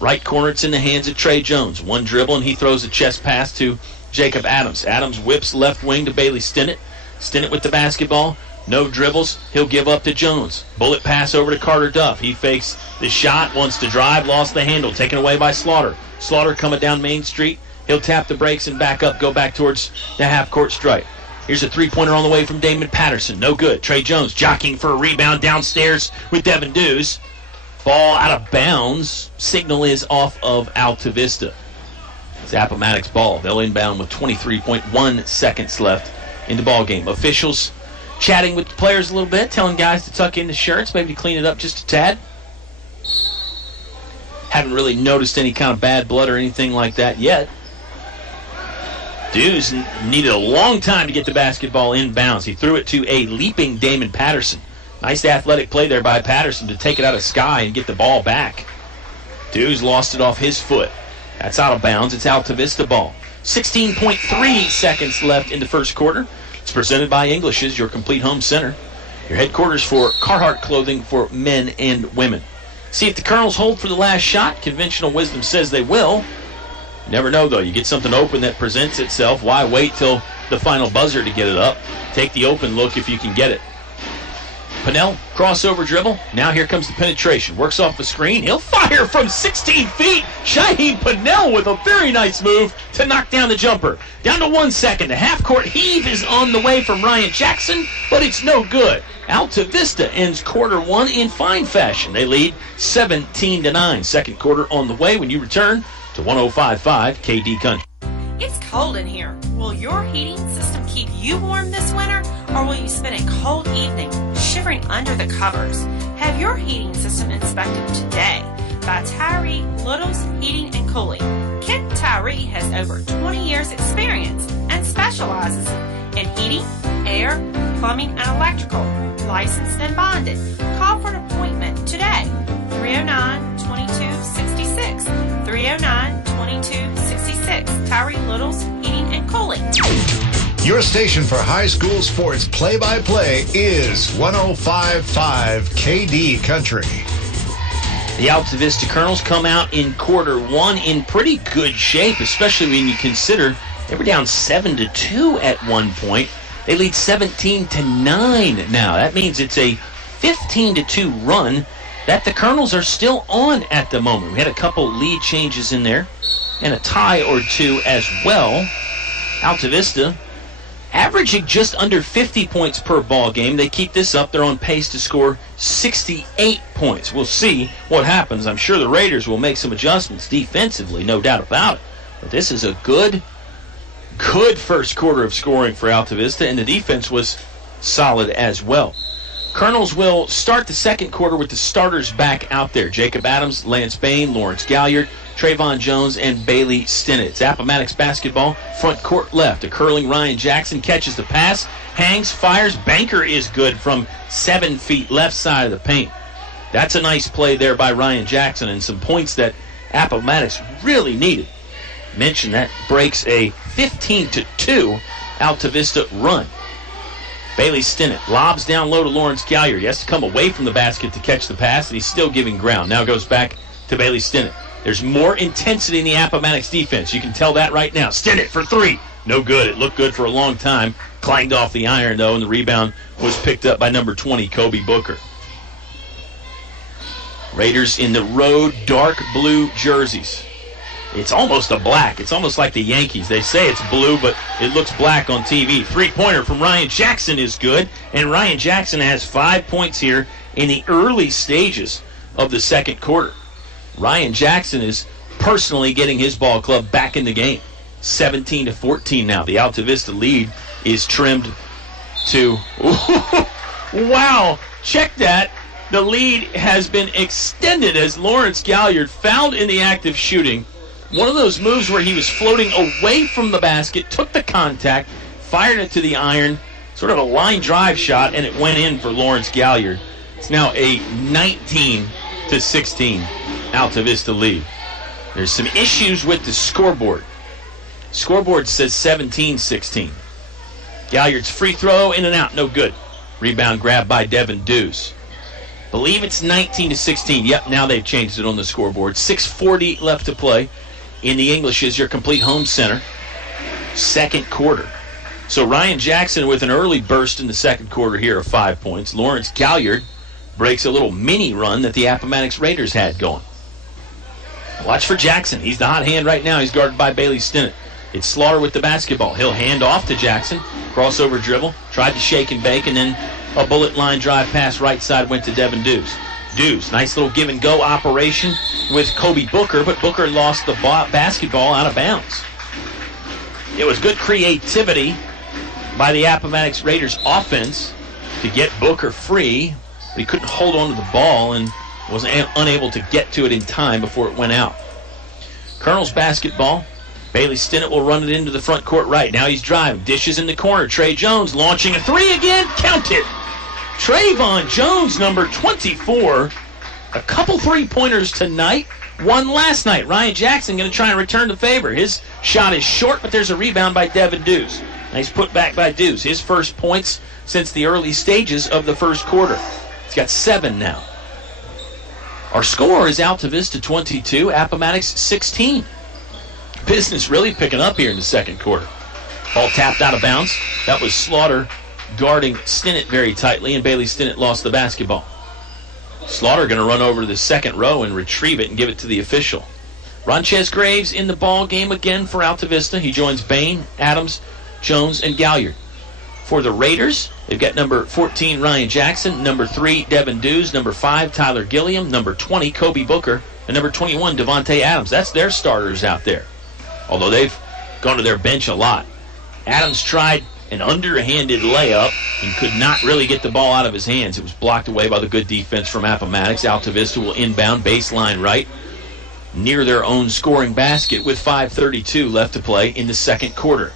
Right corner, it's in the hands of Trey Jones. One dribble, and he throws a chest pass to Jacob Adams. Adams whips left wing to Bailey Stinnett. Stinnett with the basketball. No dribbles. He'll give up to Jones. Bullet pass over to Carter Duff. He fakes the shot, wants to drive, lost the handle. Taken away by Slaughter. Slaughter coming down Main Street. He'll tap the brakes and back up, go back towards the half-court stripe. Here's a three-pointer on the way from Damon Patterson. No good. Trey Jones jockeying for a rebound downstairs with Devin Dews. Ball out of bounds. Signal is off of Altavista. It's Appomattox ball. They'll inbound with 23.1 seconds left in the ball game. Officials chatting with the players a little bit, telling guys to tuck in the shirts, maybe to clean it up just a tad. Haven't really noticed any kind of bad blood or anything like that yet. Dews needed a long time to get the basketball inbounds. He threw it to a leaping Damon Patterson. Nice athletic play there by Patterson to take it out of Sky and get the ball back. Dews lost it off his foot. That's out of bounds. It's Altavista ball. 16.3 seconds left in the first quarter. It's presented by English's, your complete home center. Your headquarters for Carhartt clothing for men and women. See if the Colonels hold for the last shot. Conventional wisdom says they will. You never know, though. You get something open that presents itself. Why wait till the final buzzer to get it up? Take the open look if you can get it. Pannell, crossover dribble. Now here comes the penetration. Works off the screen. He'll fire from 16 feet. Shaheem Pannell with a very nice move to knock down the jumper. Down to 1 second. The half-court heave is on the way from Ryan Jackson, but it's no good. Altavista ends quarter 1 in fine fashion. They lead 17-9. Second quarter on the way when you return to 105.5 KD Country. It's cold in here. Will your heating system keep you warm this winter, or will you spend a cold evening shivering under the covers? Have your heating system inspected today by Tyree Littles Heating and Cooling. Kent Tyree has over 20 years experience and specializes in heating, air, plumbing, and electrical. Licensed and bonded. Call for an appointment today. 309-2266. 309-2266. Tyree Littles Heating and Cooling. Your station for high school sports play-by-play is 105.5 KD Country. The Altavista Colonels come out in quarter one in pretty good shape, especially when you consider they were down 7-2 at one point. They lead 17-9 now. That means it's a 15-2 run that the Colonels are still on at the moment. We had a couple lead changes in there and a tie or two as well. Altavista averaging just under 50 points per ball game. They keep this up. They're on pace to score 68 points. We'll see what happens. I'm sure the Raiders will make some adjustments defensively, no doubt about it. But this is a good first quarter of scoring for Altavista, and the defense was solid as well. Colonels will start the second quarter with the starters back out there. Jacob Adams, Lance Bain, Lawrence Galliard, Trayvon Jones, and Bailey Stinnett. It's Appomattox basketball, front court left. A curling Ryan Jackson catches the pass, hangs, fires. Banker is good from 7 feet left side of the paint. That's a nice play there by Ryan Jackson and some points that Appomattox really needed. Mention that breaks a 15-2 Altavista run. Bailey Stinnett lobs down low to Lawrence Galliard. He has to come away from the basket to catch the pass, and he's still giving ground. Now goes back to Bailey Stinnett. There's more intensity in the Appomattox defense. You can tell that right now. Stinnett for three. No good. It looked good for a long time. Clanged off the iron, though, and the rebound was picked up by number 20, Kobe Booker. Raiders in the road dark blue jerseys. It's almost a black. It's almost like the Yankees. They say it's blue, but it looks black on TV. Three-pointer from Ryan Jackson is good, and Ryan Jackson has 5 points here in the early stages of the second quarter. Ryan Jackson is personally getting his ball club back in the game. 17-14 now. The Altavista lead is trimmed to... Wow! Check that. The lead has been extended as Lawrence Galliard fouled in the act of shooting. One of those moves where he was floating away from the basket, took the contact, fired it to the iron, sort of a line drive shot, and it went in for Lawrence Galliard. It's now a 19-16 Altavista lead. There's some issues with the scoreboard. Scoreboard says 17-16. Galliard's free throw, in and out, no good. Rebound grabbed by Devin Dews. Believe it's 19-16. Yep, now they've changed it on the scoreboard. 6:40 left to play. In the English is your complete home center. Second quarter. So Ryan Jackson with an early burst in the second quarter here of 5 points. Lawrence Galliard breaks a little mini run that the Appomattox Raiders had going. Watch for Jackson. He's the hot hand right now. He's guarded by Bailey Stinnett. It's Slaughter with the basketball. He'll hand off to Jackson. Crossover dribble. Tried to shake and bake, and then a bullet line drive pass right side went to Devin Dews. Dews, nice little give-and-go operation with Kobe Booker, but Booker lost the basketball out of bounds. It was good creativity by the Appomattox Raiders offense to get Booker free, but he couldn't hold on to the ball and was unable to get to it in time before it went out. Colonels basketball. Bailey Stinnett will run it into the front court right. Now he's driving. Dishes in the corner. Trey Jones launching a three again. Count it. Trayvon Jones, number 24. A couple three-pointers tonight. One last night. Ryan Jackson going to try and return the favor. His shot is short, but there's a rebound by Devin Dews. Nice put back by Dews. His first points since the early stages of the first quarter. He's got 7 now. Our score is Altavista 22, Appomattox 16. Business really picking up here in the second quarter. Ball tapped out of bounds. That was Slaughter guarding Stinnett very tightly, and Bailey Stinnett lost the basketball. Slaughter going to run over to the second row and retrieve it and give it to the official. Ronchez Graves in the ball game again for Altavista. He joins Bain, Adams, Jones, and Galliard. For the Raiders, they've got number 14, Ryan Jackson, number 3, Devin Dews, number 5, Tyler Gilliam, number 20, Kobe Booker, and number 21, Devontae Adams. That's their starters out there. Although they've gone to their bench a lot. Adams tried an underhanded layup and could not really get the ball out of his hands. It was blocked away by the good defense from Appomattox. Altavista will inbound baseline right near their own scoring basket with 5:32 left to play in the second quarter.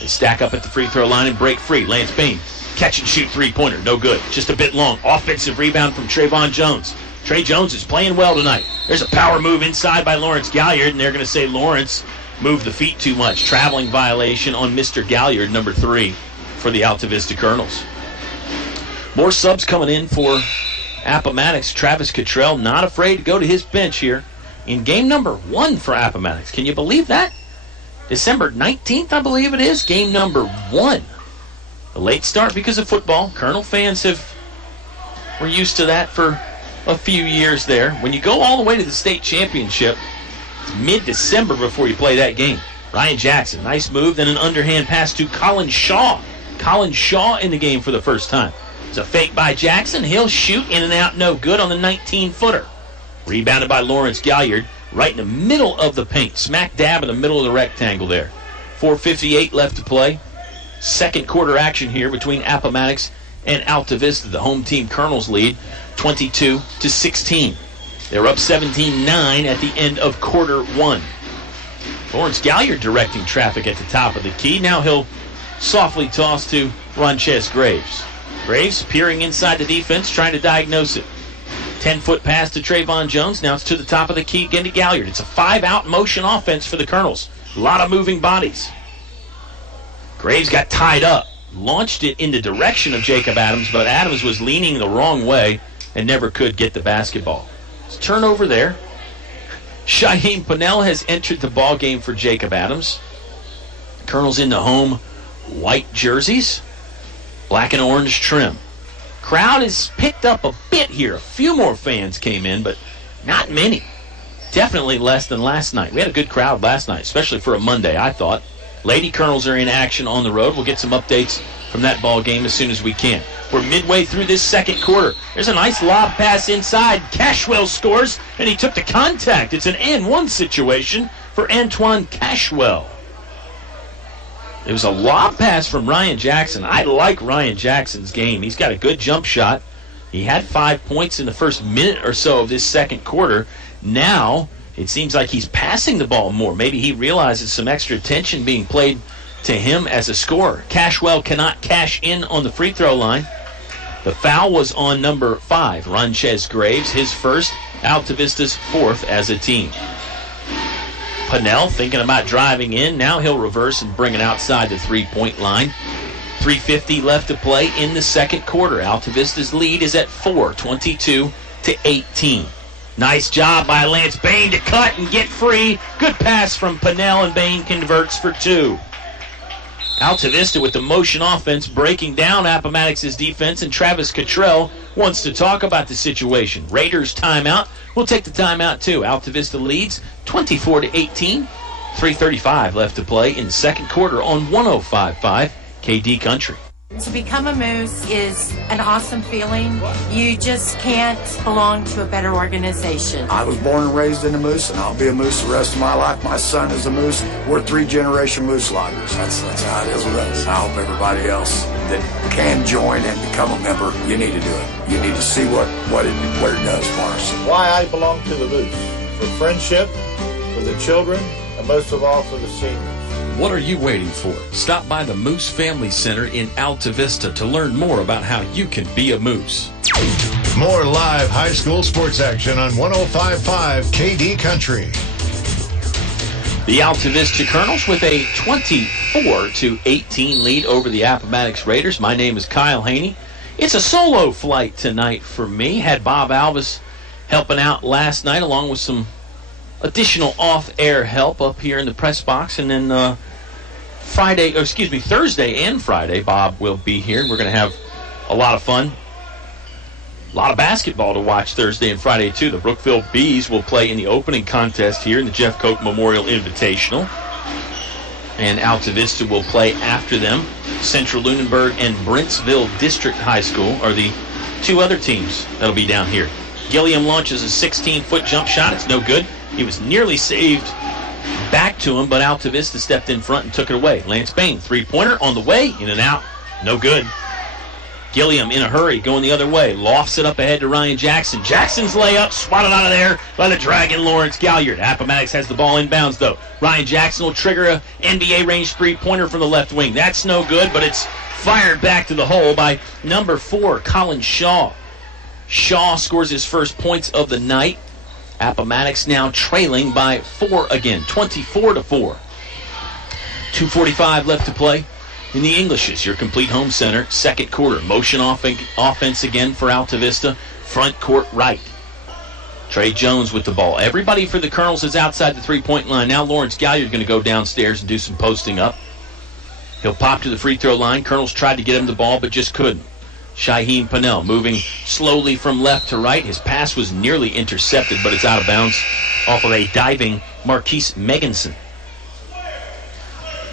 They stack up at the free throw line and break free. Lance Bain, catch and shoot three-pointer, no good. Just a bit long. Offensive rebound from Trayvon Jones. Trey Jones is playing well tonight. There's a power move inside by Lawrence Galliard, and they're going to say Lawrence moved the feet too much. Traveling violation on Mr. Galliard, number 3 for the Altavista Colonels. More subs coming in for Appomattox. Travis Cottrell not afraid to go to his bench here in game number 1 for Appomattox. Can you believe that? December 19th, I believe it is, game number 1. A late start because of football. Colonel fans were used to that for a few years there. When you go all the way to the state championship, it's mid-December before you play that game. Ryan Jackson, nice move, then an underhand pass to Colin Shaw. Colin Shaw in the game for the first time. It's a fake by Jackson. He'll shoot in and out, no good on the 19-footer. Rebounded by Lawrence Galliard right in the middle of the paint. Smack dab in the middle of the rectangle there. 4:58 left to play. Second quarter action here between Appomattox and Altavista. The home team Colonels lead 22-16. They're up 17-9 at the end of quarter 1. Lawrence Galliard directing traffic at the top of the key. Now he'll softly toss to Ronches Graves. Graves peering inside the defense, trying to diagnose it. 10-foot pass to Trayvon Jones. Now it's to the top of the key again to Galliard. It's a 5-out motion offense for the Colonels. A lot of moving bodies. Graves got tied up. Launched it in the direction of Jacob Adams, but Adams was leaning the wrong way and never could get the basketball. It's turnover there. Shaheem Pennell has entered the ball game for Jacob Adams. Colonels in the home white jerseys, black and orange trim. Crowd has picked up a bit here. A few more fans came in, but not many. Definitely less than last night. We had a good crowd last night, especially for a Monday, I thought. Lady Colonels are in action on the road. We'll get some updates from that ball game as soon as we can. We're midway through this second quarter. There's a nice lob pass inside. Cashwell scores, and he took the contact. It's an and-one situation for Antoine Cashwell. It was a lob pass from Ryan Jackson. I like Ryan Jackson's game. He's got a good jump shot. He had 5 points in the first minute or so of this second quarter. Now it seems like he's passing the ball more. Maybe he realizes some extra attention being played to him as a scorer. Cashwell cannot cash in on the free throw line. The foul was on number 5, Ronches Graves, his first, Altavista's 4th as a team. Pennell thinking about driving in. Now he'll reverse and bring it outside the three-point line. 3:50 left to play in the second quarter. Altavista's lead is at 4, 22-18. Nice job by Lance Bain to cut and get free. Good pass from Pennell, and Bain converts for 2. Altavista with the motion offense breaking down Appomattox's defense, and Travis Cottrell wants to talk about the situation. Raiders timeout. We'll take the timeout too. Altavista leads 24-18. 3:35 left to play in the second quarter on 105.5 KD Country. To become a Moose is an awesome feeling. You just can't belong to a better organization. I was born and raised in a Moose, and I'll be a Moose the rest of my life. My son is a Moose. We're 3-generation Moose loggers. That's how it is with us. I hope everybody else that can join and become a member, you need to do it. You need to see what it does for us. Why I belong to the Moose. For friendship, for the children, and most of all for the seniors. What are you waiting for? Stop by the Moose Family Center in Altavista to learn more about how you can be a Moose. More live high school sports action on 105.5 KD Country. The Altavista Colonels with a 24-18 lead over the Appomattox Raiders. My name is Kyle Hoehne. It's a solo flight tonight for me. Had Bob Alvis helping out last night along with some additional off-air help up here in the press box, and then Thursday and Friday, Bob will be here, and we're going to have a lot of fun. A lot of basketball to watch Thursday and Friday, too. The Brookville Bees will play in the opening contest here in the Jeff Coke Memorial Invitational, and Altavista will play after them. Central Lunenburg and Brentsville District High School are the two other teams that'll be down here. Gilliam launches a 16-foot jump shot. It's no good. He was nearly saved back to him, but Altavista stepped in front and took it away. Lance Bain, three-pointer on the way, in and out, no good. Gilliam in a hurry, going the other way, lofts it up ahead to Ryan Jackson. Jackson's layup, swatted out of there by the Dragon Lawrence Galliard. Appomattox has the ball inbounds, though. Ryan Jackson will trigger a NBA range three-pointer from the left wing. That's no good, but it's fired back to the hole by number 4, Colin Shaw. Shaw scores his first points of the night. Appomattox now trailing by 4 again, 24-4. 2:45 left to play in the Englishes, your complete home center, second quarter. Motion offense again for Altavista, front court right. Trey Jones with the ball. Everybody for the Colonels is outside the three-point line. Now Lawrence Galliard going to go downstairs and do some posting up. He'll pop to the free throw line. Colonels tried to get him the ball, but just couldn't. Shaheen Pannell moving slowly from left to right. His pass was nearly intercepted, but it's out of bounds off of a diving Marquise Meganson.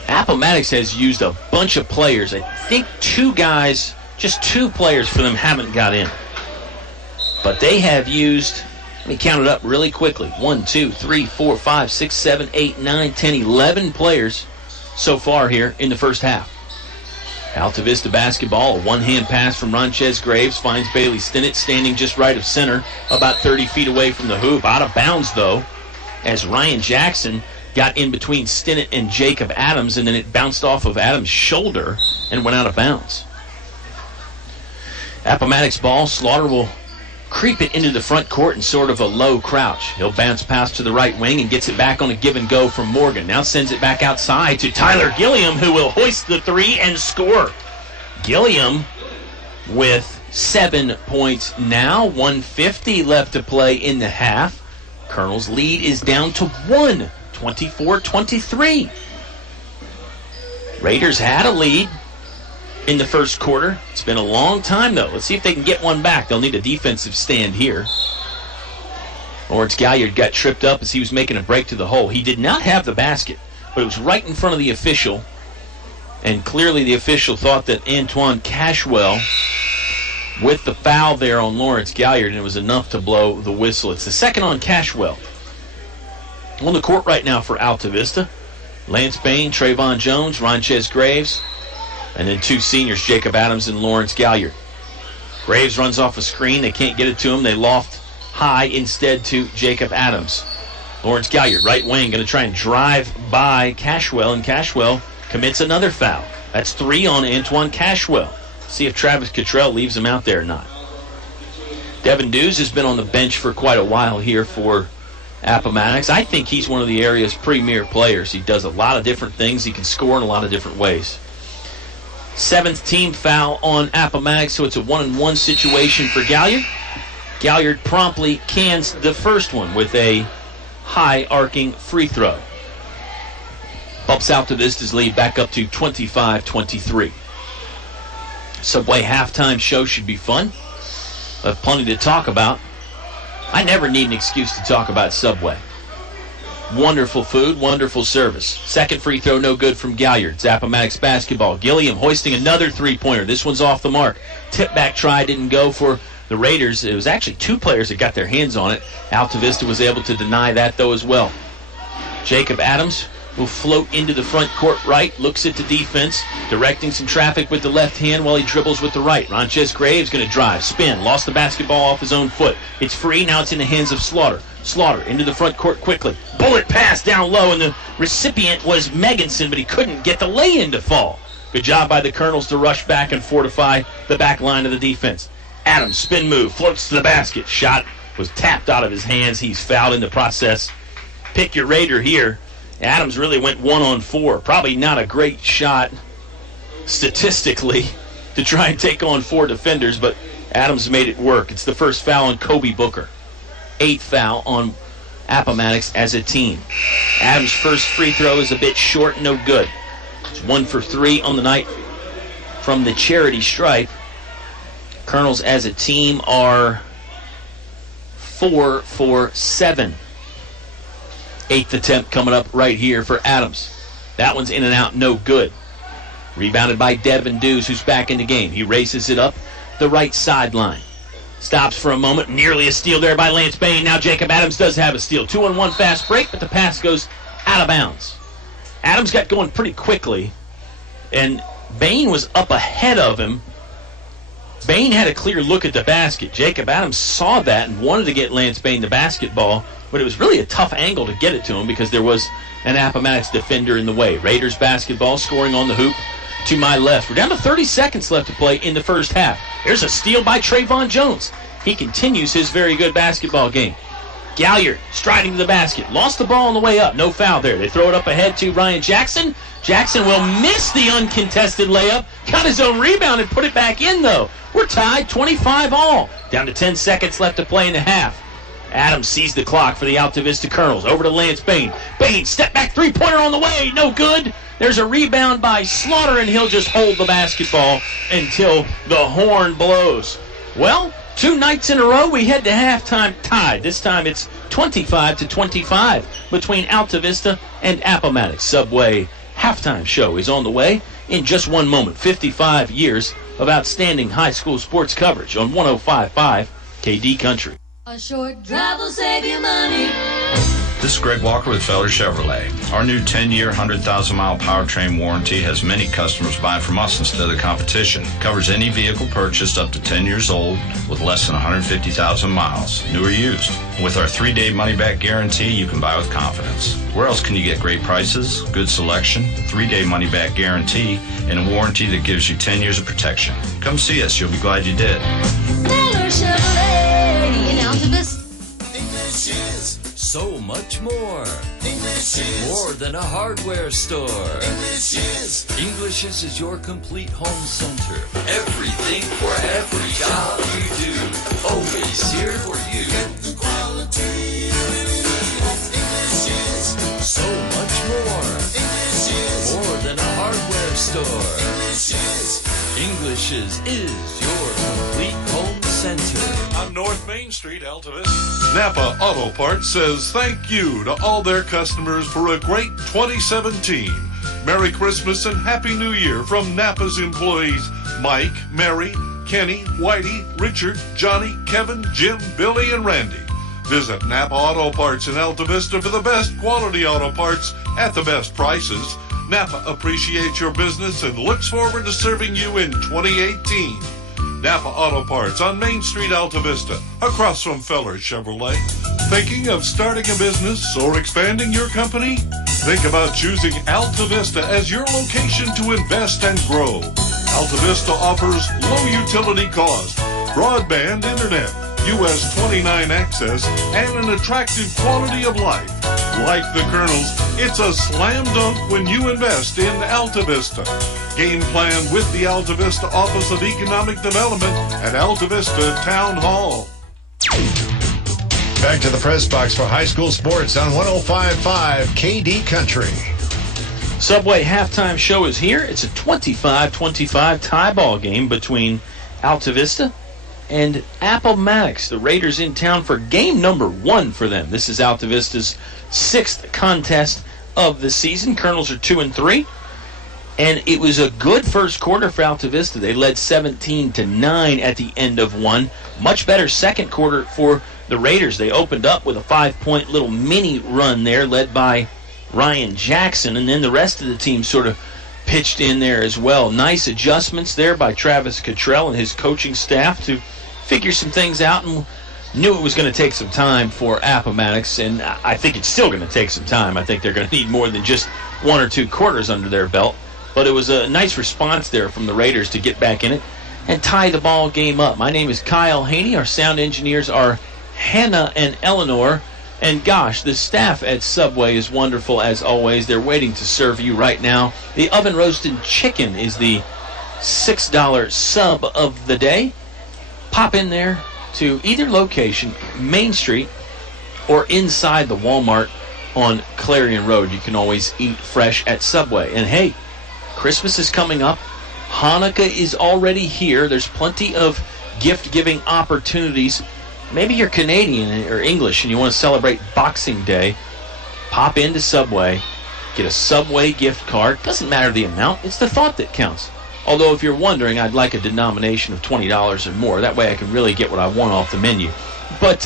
Appomattox has used a bunch of players. I think just two players for them haven't got in. But they have used, let me count it up really quickly, 1, 2, 3, 4, 5, 6, 7, 8, 9, 10, 11 players so far here in the first half. Altavista basketball, a one-hand pass from Ronchez Graves finds Bailey Stinnett standing just right of center, about 30 feet away from the hoop. Out of bounds, though, as Ryan Jackson got in between Stinnett and Jacob Adams, and then it bounced off of Adams' shoulder and went out of bounds. Appomattox ball. Slaughter will creep it into the front court in sort of a low crouch. He'll bounce pass to the right wing and gets it back on a give and go from Morgan. Now sends it back outside to Tyler Gilliam, who will hoist the three and score. Gilliam with 7 points now. 1:50 left to play in the half. Colonel's lead is down to 1, 24-23. Raiders had a lead in the first quarter. It's been a long time, though. Let's see if they can get one back. They'll need a defensive stand here. Lawrence Galliard got tripped up as he was making a break to the hole. He did not have the basket, but it was right in front of the official, and clearly the official thought that Antoine Cashwell, with the foul there on Lawrence Galliard, and it was enough to blow the whistle. It's the second on Cashwell. On the court right now for Altavista, Lance Bain, Trayvon Jones, Ronchez Graves, and then two seniors, Jacob Adams and Lawrence Galliard. Graves runs off a screen. They can't get it to him. They loft high instead to Jacob Adams. Lawrence Galliard, right wing, going to try and drive by Cashwell, and Cashwell commits another foul. That's 3 on Antoine Cashwell. See if Travis Cottrell leaves him out there or not. Devin Dews has been on the bench for quite a while here for Appomattox. I think he's one of the area's premier players. He does a lot of different things. He can score in a lot of different ways. 7th team foul on Appomattox, so it's a 1-on-1 situation for Galliard. Galliard promptly cans the first one with a high arcing free throw. Bumps Altavista's lead back up to 25-23. Subway halftime show should be fun. We'll have plenty to talk about. I never need an excuse to talk about Subway. Wonderful food, wonderful service. Second free throw, no good from Galliard. It's Appomattox basketball. Gilliam hoisting another three-pointer. This one's off the mark. Tip back try didn't go for the Raiders. It was actually 2 players that got their hands on it. Altavista was able to deny that, though, as well. Jacob Adams will float into the front court right, looks at the defense, directing some traffic with the left hand while he dribbles with the right. Ronchez Graves going to drive, spin, lost the basketball off his own foot. It's free, now it's in the hands of Slaughter. Slaughter into the front court quickly. Bullet pass down low, and the recipient was Meganson, but he couldn't get the lay-in to fall. Good job by the Colonels to rush back and fortify the back line of the defense. Adams, spin move, floats to the basket. Shot was tapped out of his hands. He's fouled in the process. Pick your Raider here. Adams really went 1-on-4. Probably not a great shot statistically to try and take on 4 defenders, but Adams made it work. It's the first foul on Kobe Booker. 8th foul on Appomattox as a team. Adams' first free throw is a bit short, no good. It's 1 for 3 on the night from the charity stripe. Colonels as a team are 4 for 7. 8th attempt coming up right here for Adams. That one's in and out, no good. Rebounded by Devin Dews, who's back in the game. He races it up the right sideline. Stops for a moment. Nearly a steal there by Lance Bain. Now Jacob Adams does have a steal. 2-on-1 fast break, but the pass goes out of bounds. Adams got going pretty quickly, and Bain was up ahead of him. Bain had a clear look at the basket. Jacob Adams saw that and wanted to get Lance Bain the basketball, but it was really a tough angle to get it to him because there was an Appomattox defender in the way. Raiders basketball, scoring on the hoop to my left. We're down to 30 seconds left to play in the first half. Here's a steal by Trayvon Jones. He continues his very good basketball game. Galliard striding to the basket. Lost the ball on the way up. No foul there. They throw it up ahead to Ryan Jackson. Jackson will miss the uncontested layup. Got his own rebound and put it back in, though. We're tied 25 all. Down to 10 seconds left to play in the half. Adams sees the clock for the Altavista Colonels. Over to Lance Bain. Bain, step back three-pointer on the way. No good. There's a rebound by Slaughter, and he'll just hold the basketball until the horn blows. Well, 2 nights in a row, we head to halftime tied. This time it's 25-25 between Altavista and Appomattox. Subway halftime show is on the way in just one moment. 55 years of outstanding high school sports coverage on 105.5 KD Country. A short drive will save you money. This is Greg Walker with Feller Chevrolet. Our new 10-year, 100,000-mile powertrain warranty has many customers buy from us instead of the competition. Covers any vehicle purchased up to 10 years old with less than 150,000 miles, new or used. With our 3-day money-back guarantee, you can buy with confidence. Where else can you get great prices, good selection, 3-day money-back guarantee, and a warranty that gives you 10 years of protection? Come see us. You'll be glad you did. Feller Chevrolet in Altavista. English is so much more. English is more than a hardware store. English is your complete home center. Everything for every job you do. Always here for you. Get the quality you really need. English is so much more. English is more than a hardware store. English is your complete home center. On North Main Street, Altavista. Napa Auto Parts says thank you to all their customers for a great 2017. Merry Christmas and Happy New Year from Napa's employees Mike, Mary, Kenny, Whitey, Richard, Johnny, Kevin, Jim, Billy, and Randy. Visit Napa Auto Parts in Altavista for the best quality auto parts at the best prices. Napa appreciates your business and looks forward to serving you in 2018. Napa Auto Parts on Main Street, Altavista, across from Feller Chevrolet. Thinking of starting a business or expanding your company? Think about choosing Altavista as your location to invest and grow. Altavista offers low utility cost, broadband internet, US 29 access, and an attractive quality of life. Like the Colonels, it's a slam dunk when you invest in Altavista. Game plan with the Altavista Office of Economic Development at Altavista Town Hall. Back to the press box for high school sports on 105.5 KD Country. Subway halftime show is here. It's a 25-25 tie ball game between Altavista and Appomattox. The Raiders in town for game number 1 for them. This is Altavista's 6th contest of the season. Colonels are 2-3. And it was a good first quarter for Altavista. They led 17-9 at the end of one. Much better second quarter for the Raiders. They opened up with a 5-point little mini run there led by Ryan Jackson. And then the rest of the team sort of pitched in there as well. Nice adjustments there by Travis Cottrell and his coaching staff to figure some things out, and knew it was going to take some time for Appomattox, and I think it's still going to take some time. I think they're going to need more than just 1 or 2 quarters under their belt. But it was a nice response there from the Raiders to get back in it and tie the ball game up. My name is Kyle Hoehne. Our sound engineers are Hannah and Eleanor. And gosh, the staff at Subway is wonderful as always. They're waiting to serve you right now. The oven roasted chicken is the $6 sub of the day. Pop in there to either location, Main Street, or inside the Walmart on Clarion Road. You can always eat fresh at Subway. And hey, Christmas is coming up. Hanukkah is already here. There's plenty of gift-giving opportunities. Maybe you're Canadian or English and you want to celebrate Boxing Day. Pop into Subway, get a Subway gift card. Doesn't matter the amount. It's the thought that counts. Although if you're wondering, I'd like a denomination of $20 or more. That way I can really get what I want off the menu. But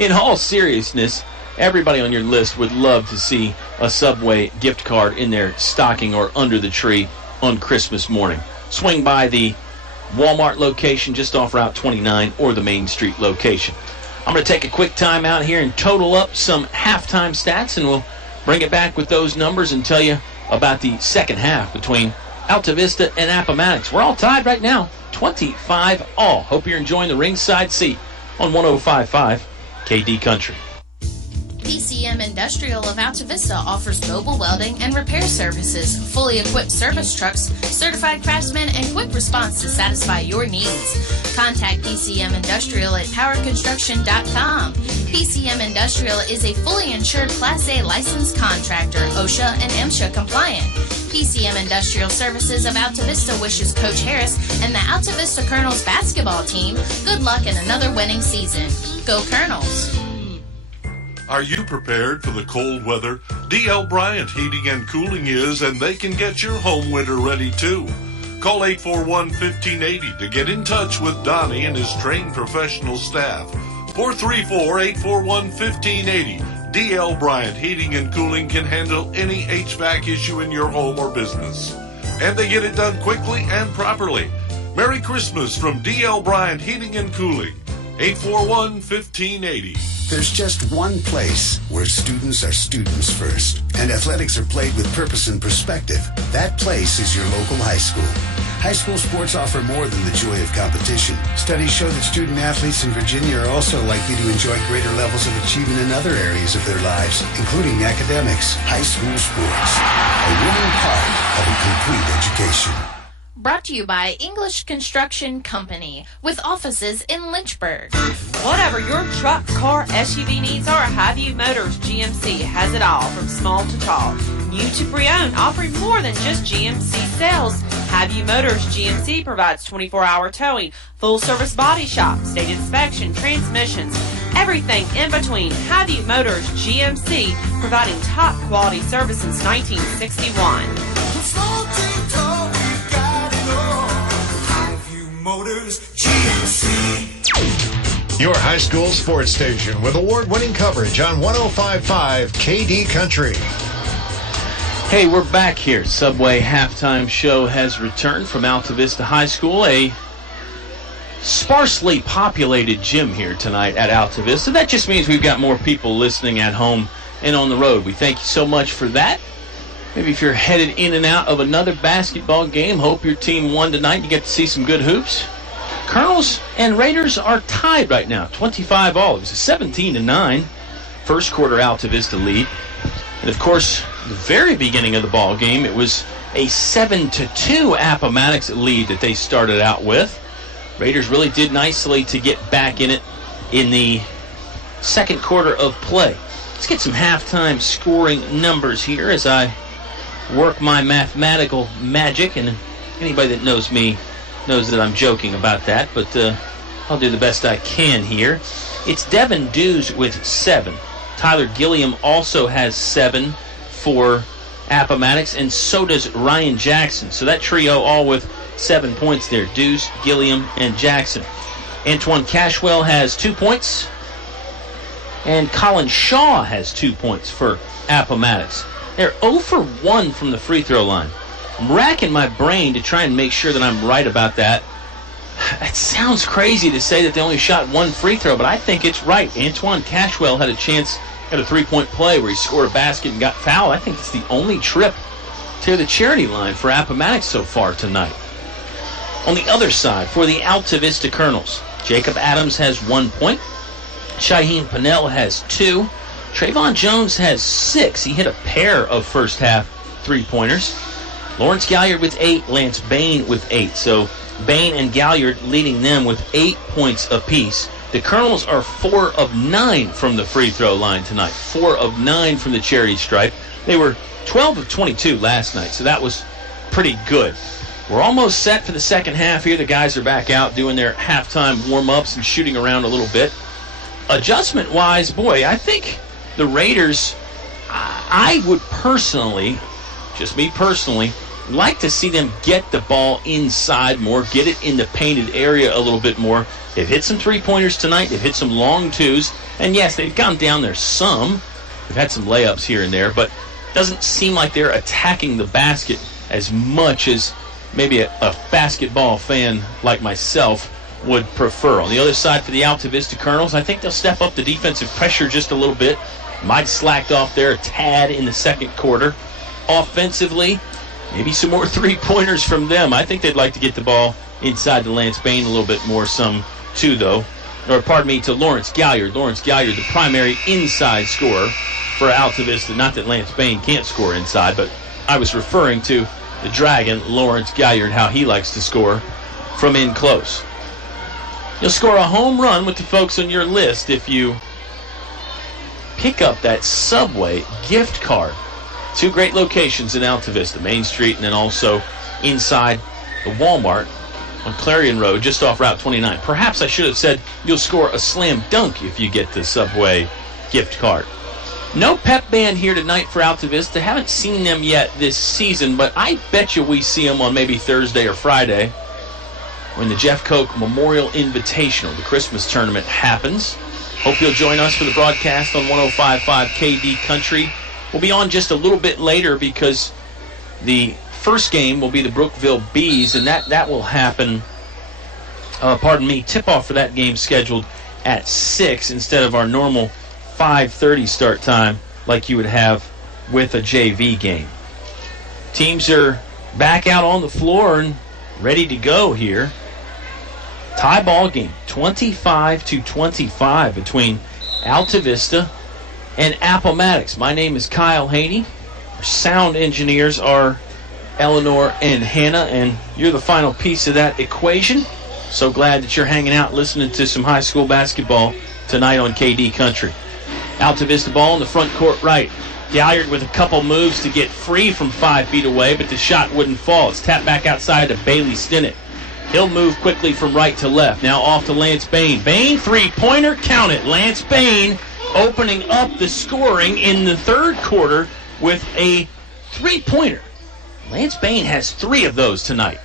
in all seriousness, everybody on your list would love to see a Subway gift card in their stocking or under the tree on Christmas morning. Swing by the Walmart location just off Route 29 or the Main Street location. I'm going to take a quick time out here and total up some halftime stats, and we'll bring it back with those numbers and tell you about the second half between Altavista and Appomattox. We're all tied right now, 25 all. Hope you're enjoying the ringside seat on 105.5 KD Country. PCM Industrial of Altavista offers mobile welding and repair services, fully equipped service trucks, certified craftsmen, and quick response to satisfy your needs. Contact PCM Industrial at powerconstruction.com. PCM Industrial is a fully insured Class A licensed contractor, OSHA and MSHA compliant. PCM Industrial Services of Altavista wishes Coach Harris and the Altavista Colonels basketball team good luck in another winning season. Go Colonels! Are you prepared for the cold weather? D.L. Bryant Heating and Cooling is, and they can get your home winter ready too. Call 841-1580 to get in touch with Donnie and his trained professional staff. 434-841-1580. D.L. Bryant Heating and Cooling can handle any HVAC issue in your home or business. And they get it done quickly and properly. Merry Christmas from D.L. Bryant Heating and Cooling. 841-1580. There's just one place where students are students first, and athletics are played with purpose and perspective. That place is your local high school. High school sports offer more than the joy of competition. Studies show that student athletes in Virginia are also likely to enjoy greater levels of achievement in other areas of their lives, including academics. High school sports, a winning part of a complete education. Brought to you by English Construction Company, with offices in Lynchburg. Whatever your truck, car, SUV needs are, Highview Motors GMC has it all, from small to tall. New to pre-owned, offering more than just GMC sales. Highview Motors GMC provides 24-hour towing, full-service body shop, state inspection, transmissions, everything in between. Highview Motors GMC, providing top-quality service since 1961. Motors GMC. Your high school sports station with award-winning coverage on 105.5 KD Country. Hey, we're back here. Subway halftime show has returned from Altavista High School, a sparsely populated gym here tonight at Altavista. That just means we've got more people listening at home and on the road. We thank you so much for that. Maybe if you're headed in and out of another basketball game, hope your team won tonight. You get to see some good hoops. Colonels and Raiders are tied right now, 25 all. It was a 17-9 first quarter Altavista lead. And of course, the very beginning of the ball game, it was a 7-2 Appomattox lead that they started out with. Raiders really did nicely to get back in it in the second quarter of play. Let's get some halftime scoring numbers here as I work my mathematical magic, and anybody that knows me knows that I'm joking about that, but I'll do the best I can here. It's Devin Dews with 7. Tyler Gilliam also has 7 for Appomattox, and so does Ryan Jackson. So that trio all with 7 points there, Dews, Gilliam, and Jackson. Antoine Cashwell has 2 points, and Colin Shaw has 2 points for Appomattox. They're 0 for 1 from the free throw line. I'm racking my brain to try and make sure that I'm right about that. It sounds crazy to say that they only shot 1 free throw, but I think it's right. Antoine Cashwell had a chance at a 3-point play where he scored a basket and got fouled. I think it's the only trip to the charity line for Appomattox so far tonight. On the other side, for the Altavista Colonels, Jacob Adams has 1 point. Shaheen Pennell has 2. Trayvon Jones has 6. He hit a pair of first half 3-pointers. Lawrence Galliard with 8. Lance Bain with 8. So Bain and Galliard leading them with 8 points apiece. The Colonels are 4 of 9 from the free throw line tonight. 4 of 9 from the charity stripe. They were 12 of 22 last night, so that was pretty good. We're almost set for the second half here. The guys are back out doing their halftime warm-ups and shooting around a little bit. Adjustment-wise, boy, I think the Raiders, I would personally, just me personally, like to see them get the ball inside more, get it in the painted area a little bit more. They've hit some three-pointers tonight. They've hit some long twos. And, yes, they've gone down there some. They've had some layups here and there, but it doesn't seem like they're attacking the basket as much as maybe a basketball fan like myself would prefer. On the other side for the Altavista Colonels, I think they'll step up the defensive pressure just a little bit. Might have slacked off there a tad in the second quarter. Offensively, maybe some more three-pointers from them. I think they'd like to get the ball inside to Lance Bain a little bit more, some too, though. Or, pardon me, to Lawrence Galliard. Lawrence Galliard, the primary inside scorer for Altavista. Not that Lance Bain can't score inside, but I was referring to the Dragon, Lawrence Galliard, how he likes to score from in close. You'll score a home run with the folks on your list if you pick up that Subway gift card. 2 great locations in Altavista, Main Street and then also inside the Walmart on Clarion Road, just off Route 29. Perhaps I should have said you'll score a slam dunk if you get the Subway gift card. No pep band here tonight for Altavista. Haven't seen them yet this season, but I bet you we see them on maybe Thursday or Friday when the Jeff Koch Memorial Invitational, the Christmas tournament, happens. Hope you'll join us for the broadcast on 105.5 KD Country. We'll be on just a little bit later because the first game will be the Brookville Bees, and that will happen, tip-off for that game scheduled at 6 instead of our normal 5:30 start time like you would have with a JV game. Teams are back out on the floor and ready to go here. Tie ball game, 25-25 between Altavista and Appomattox. My name is Kyle Hoehne. Our sound engineers are Eleanor and Hannah, and you're the final piece of that equation. So glad that you're hanging out listening to some high school basketball tonight on KD Country. Altavista ball in the front court right. Galliard with a couple moves to get free from 5 feet away, but the shot wouldn't fall. It's tapped back outside to Bailey Stinnett. He'll move quickly from right to left. Now off to Lance Bain. Bain, three-pointer, count it. Lance Bain opening up the scoring in the third quarter with a three-pointer. Lance Bain has 3 of those tonight.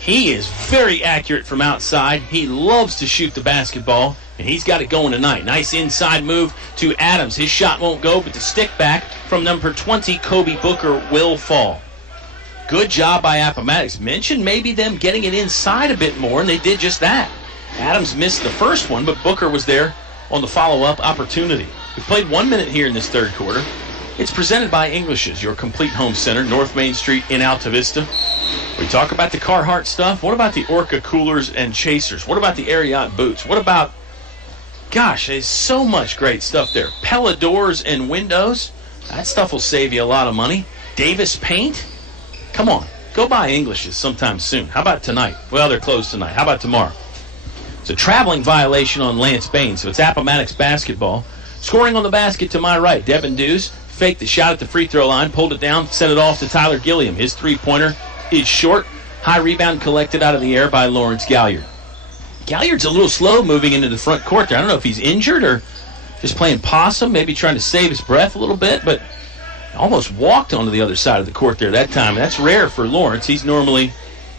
He is very accurate from outside. He loves to shoot the basketball, and he's got it going tonight. Nice inside move to Adams. His shot won't go, but the stick back from number 20, Kobe Booker, will fall. Good job by Appomattox. Mentioned maybe them getting it inside a bit more, and they did just that. Adams missed the first one, but Booker was there on the follow-up opportunity. We played 1 minute here in this third quarter. It's presented by English's, your complete home center, North Main Street in Altavista. We talk about the Carhartt stuff. What about the Orca coolers and chasers? What about the Ariat boots? What about, gosh, there's so much great stuff there. Pella doors and windows. That stuff will save you a lot of money. Davis paint. Come on, go buy English's sometime soon. How about tonight? Well, they're closed tonight. How about tomorrow? It's a traveling violation on Lance Bain, so it's Appomattox basketball. Scoring on the basket to my right, Devin Dews faked the shot at the free throw line, pulled it down, sent it off to Tyler Gilliam. His three-pointer is short. High rebound collected out of the air by Lawrence Galliard. Galliard's a little slow moving into the front court there. I don't know if he's injured or just playing possum, maybe trying to save his breath a little bit, but almost walked onto the other side of the court there that time. That's rare for Lawrence. He's normally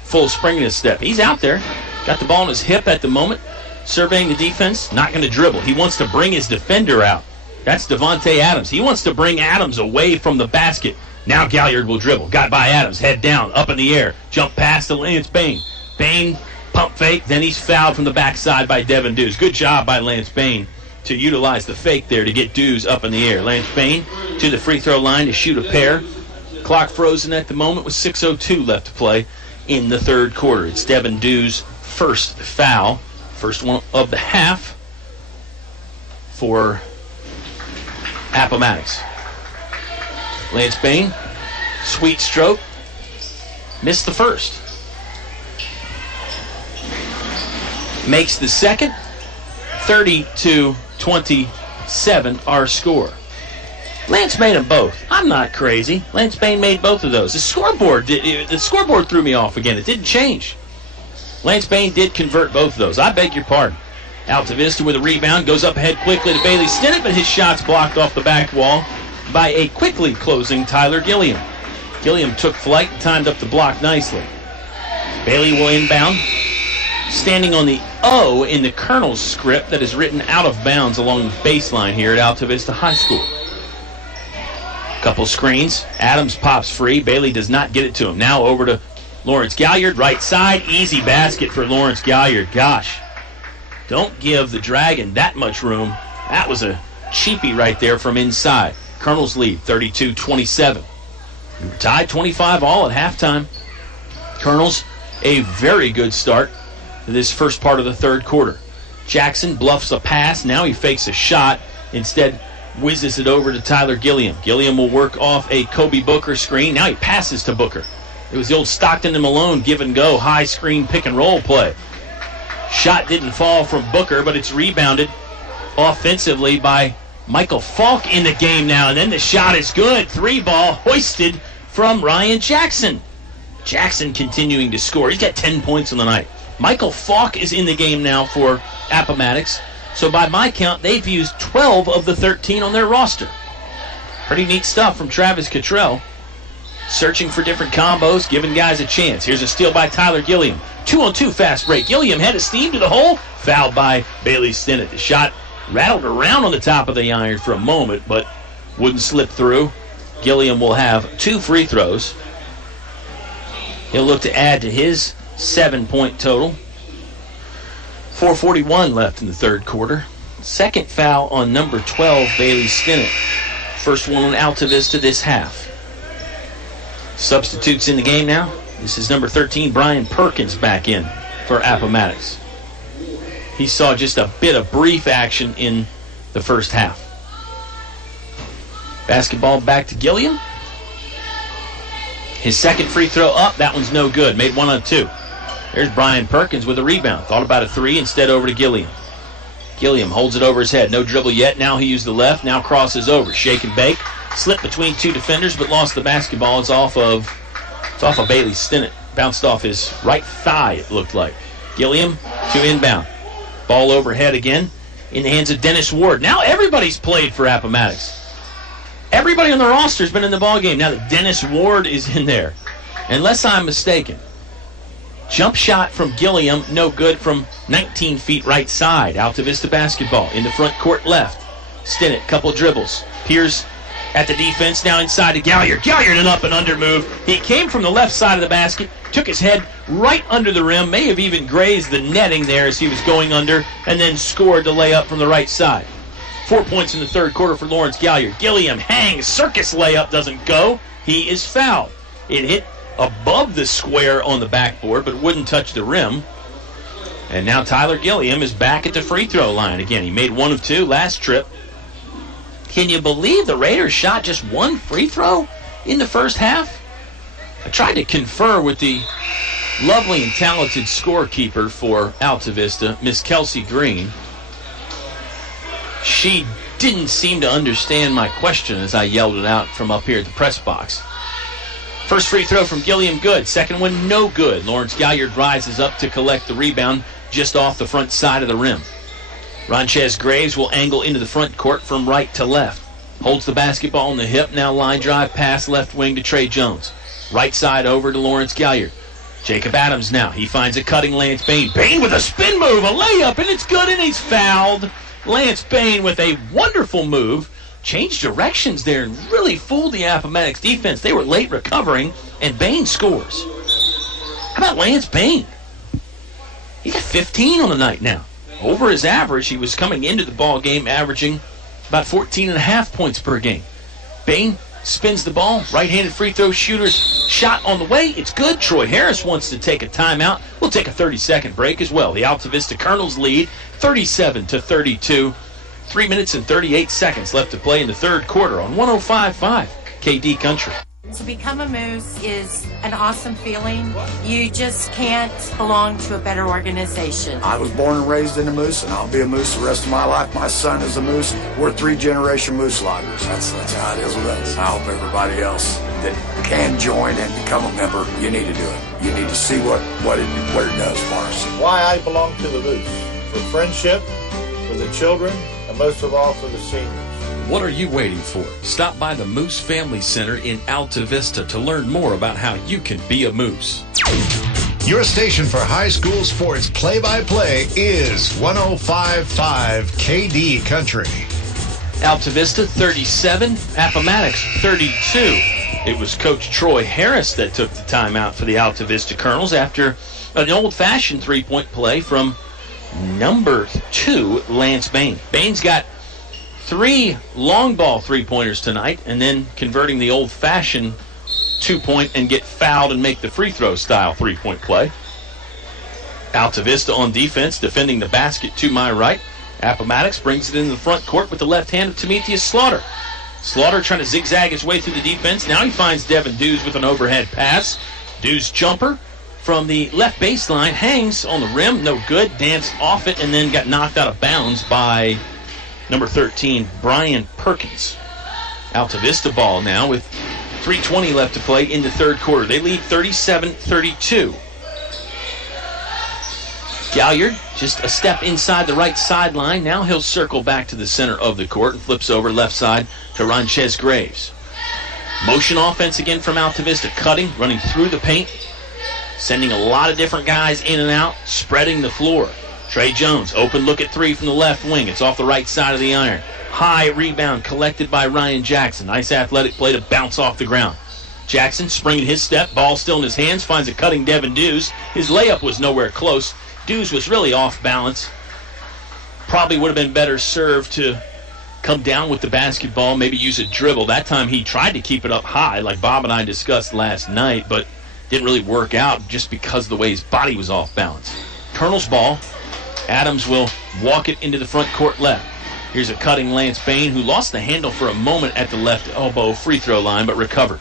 full spring in his step. He's out there, got the ball on his hip at the moment, surveying the defense, not going to dribble. He wants to bring his defender out. That's Devontae Adams. He wants to bring Adams away from the basket. Now Galliard will dribble. Got by Adams, head down, up in the air. Jump pass to Lance Bain. Bain, pump fake, then he's fouled from the backside by Devin Dews. Good job by Lance Bain to utilize the fake there to get Dews up in the air. Lance Bain to the free throw line to shoot a pair. Clock frozen at the moment with 6:02 left to play in the third quarter. It's Devin Dews' first foul. First one of the half for Appomattox. Lance Bain, sweet stroke, missed the first. Makes the second. 30-27 our score. Lance made them both. I'm not crazy. Lance Bain made both of those. The scoreboard threw me off again. It didn't change. Lance Bain did convert both of those. I beg your pardon. Altavista with a rebound, goes up ahead quickly to Bailey Stinnett, but his shot's blocked off the back wall by a quickly closing Tyler Gilliam. Gilliam took flight and timed up the block nicely. Bailey will inbound. Standing on the O in the Colonel's script that is written out of bounds along the baseline here at Altavista High School. Couple screens. Adams pops free. Bailey does not get it to him. Now over to Lawrence Galliard, right side. Easy basket for Lawrence Galliard. Gosh, don't give the Dragon that much room. That was a cheapie right there from inside. Colonel's lead, 32-27. Tied 25 all at halftime. Colonel's a very good start to this first part of the third quarter. Jackson bluffs a pass. Now he fakes a shot. Instead, whizzes it over to Tyler Gilliam. Gilliam will work off a Kobe Booker screen. Now he passes to Booker. It was the old Stockton and Malone give and go high screen pick and roll play. Shot didn't fall from Booker, but it's rebounded offensively by Michael Falk in the game now. And then the shot is good. 3-ball hoisted from Ryan Jackson. Jackson continuing to score. He's got 10 points on the night. Michael Falk is in the game now for Appomattox. So by my count, they've used 12 of the 13 on their roster. Pretty neat stuff from Travis Cottrell. Searching for different combos, giving guys a chance. Here's a steal by Tyler Gilliam. 2-on-2 fast break. Gilliam head of steam to the hole. Fouled by Bailey Stinnett. The shot rattled around on the top of the iron for a moment, but wouldn't slip through. Gilliam will have 2 free throws. He'll look to add to his 7-point total. 4:41 left in the third quarter. Second foul on number 12, Bailey Stinnett. First one on Altavista this half. Substitutes in the game now. This is number 13, Brian Perkins, back in for Appomattox. He saw just a bit of brief action in the first half. Basketball back to Gilliam. His second free throw up. That one's no good. Made 1 on 2. There's Brian Perkins with a rebound. Thought about a 3, instead over to Gilliam. Gilliam holds it over his head. No dribble yet. Now he used the left. Now crosses over. Shake and bake. Slipped between 2 defenders, but lost the basketball. It's off of Bailey Stinnett. Bounced off his right thigh, it looked like. Gilliam to inbound. Ball overhead again in the hands of Dennis Ward. Now everybody's played for Appomattox. Everybody on the roster has been in the ballgame now that Dennis Ward is in there. Unless I'm mistaken. Jump shot from Gilliam, no good from 19 feet right side. Altavista basketball in the front court left. Stinnett, couple dribbles. Pierce at the defense, now inside to Galliard. Galliard, an up and under move. He came from the left side of the basket, took his head right under the rim, may have even grazed the netting there as he was going under, and then scored the layup from the right side. 4 points in the third quarter for Lawrence Galliard. Gilliam hangs, circus layup doesn't go. He is fouled. It hit above the square on the backboard, but wouldn't touch the rim. And now Tyler Gilliam is back at the free throw line again. He made 1 of 2 last trip. Can you believe the Raiders shot just 1 free throw in the first half? I tried to confer with the lovely and talented scorekeeper for Altavista, Miss Kelsey Green. She didn't seem to understand my question as I yelled it out from up here at the press box. First free throw from Gilliam, good. Second one, no good. Lawrence Galliard rises up to collect the rebound just off the front side of the rim. Ronchez Graves will angle into the front court from right to left. Holds the basketball on the hip. Now line drive pass left wing to Trey Jones. Right side over to Lawrence Galliard. Jacob Adams now. He finds a cutting Lance Bain. Bain with a spin move, a layup, and it's good, and he's fouled. Lance Bain with a wonderful move. Changed directions there and really fooled the Appomattox defense. They were late recovering, and Bain scores. How about Lance Bain? He got 15 on the night now. Over his average. He was coming into the ball game averaging about 14.5 points per game. Bain spins the ball. Right-handed free throw shooter's shot on the way. It's good. Troy Harris wants to take a timeout. We'll take a 30-second break as well. The Altavista Colonels lead 37-32. 3 minutes and 38 seconds left to play in the third quarter on 105.5 KD Country. To become a Moose is an awesome feeling. You just can't belong to a better organization. I was born and raised in a Moose, and I'll be a Moose the rest of my life. My son is a Moose. We're 3-generation Moose loggers. That's how it is with us. I hope everybody else that can join and become a member, you need to do it. You need to see what it does for us. Why I belong to the Moose. For friendship, for the children, and most of all for the seniors. What are you waiting for? Stop by the Moose Family Center in Altavista to learn more about how you can be a Moose. Your station for high school sports play-by-play is 105.5 KD Country. Altavista 37, Appomattox 32. It was Coach Troy Harris that took the timeout for the Altavista Colonels after an old-fashioned three-point play from number 2, Lance Bain. Bain's got 3 long ball three-pointers tonight, and then converting the old-fashioned 2-point and get fouled and make the free throw style three-point play. Altavista on defense, defending the basket to my right. Appomattox brings it into the front court with the left hand of Timotheus Slaughter. Slaughter trying to zigzag his way through the defense. Now he finds Devin Dews with an overhead pass. Dews jumper from the left baseline hangs on the rim, no good. Danced off it and then got knocked out of bounds by number 13, Brian Perkins. Altavista ball now with 3:20 left to play in the third quarter. They lead 37-32. Galliard just a step inside the right sideline. Now he'll circle back to the center of the court and flips over left side to Ronchez Graves. Motion offense again from Altavista, cutting, running through the paint, sending a lot of different guys in and out, spreading the floor. Trey Jones, open look at 3 from the left wing. It's off the right side of the iron. High rebound collected by Ryan Jackson. Nice athletic play to bounce off the ground. Jackson springing his step, ball still in his hands, finds a cutting Devin Dews. His layup was nowhere close. Dews was really off balance. Probably would have been better served to come down with the basketball, maybe use a dribble. That time he tried to keep it up high, like Bob and I discussed last night, but didn't really work out just because of the way his body was off balance. Colonel's ball. Adams will walk it into the front court left. Here's a cutting Lance Bain, who lost the handle for a moment at the left elbow free throw line, but recovered.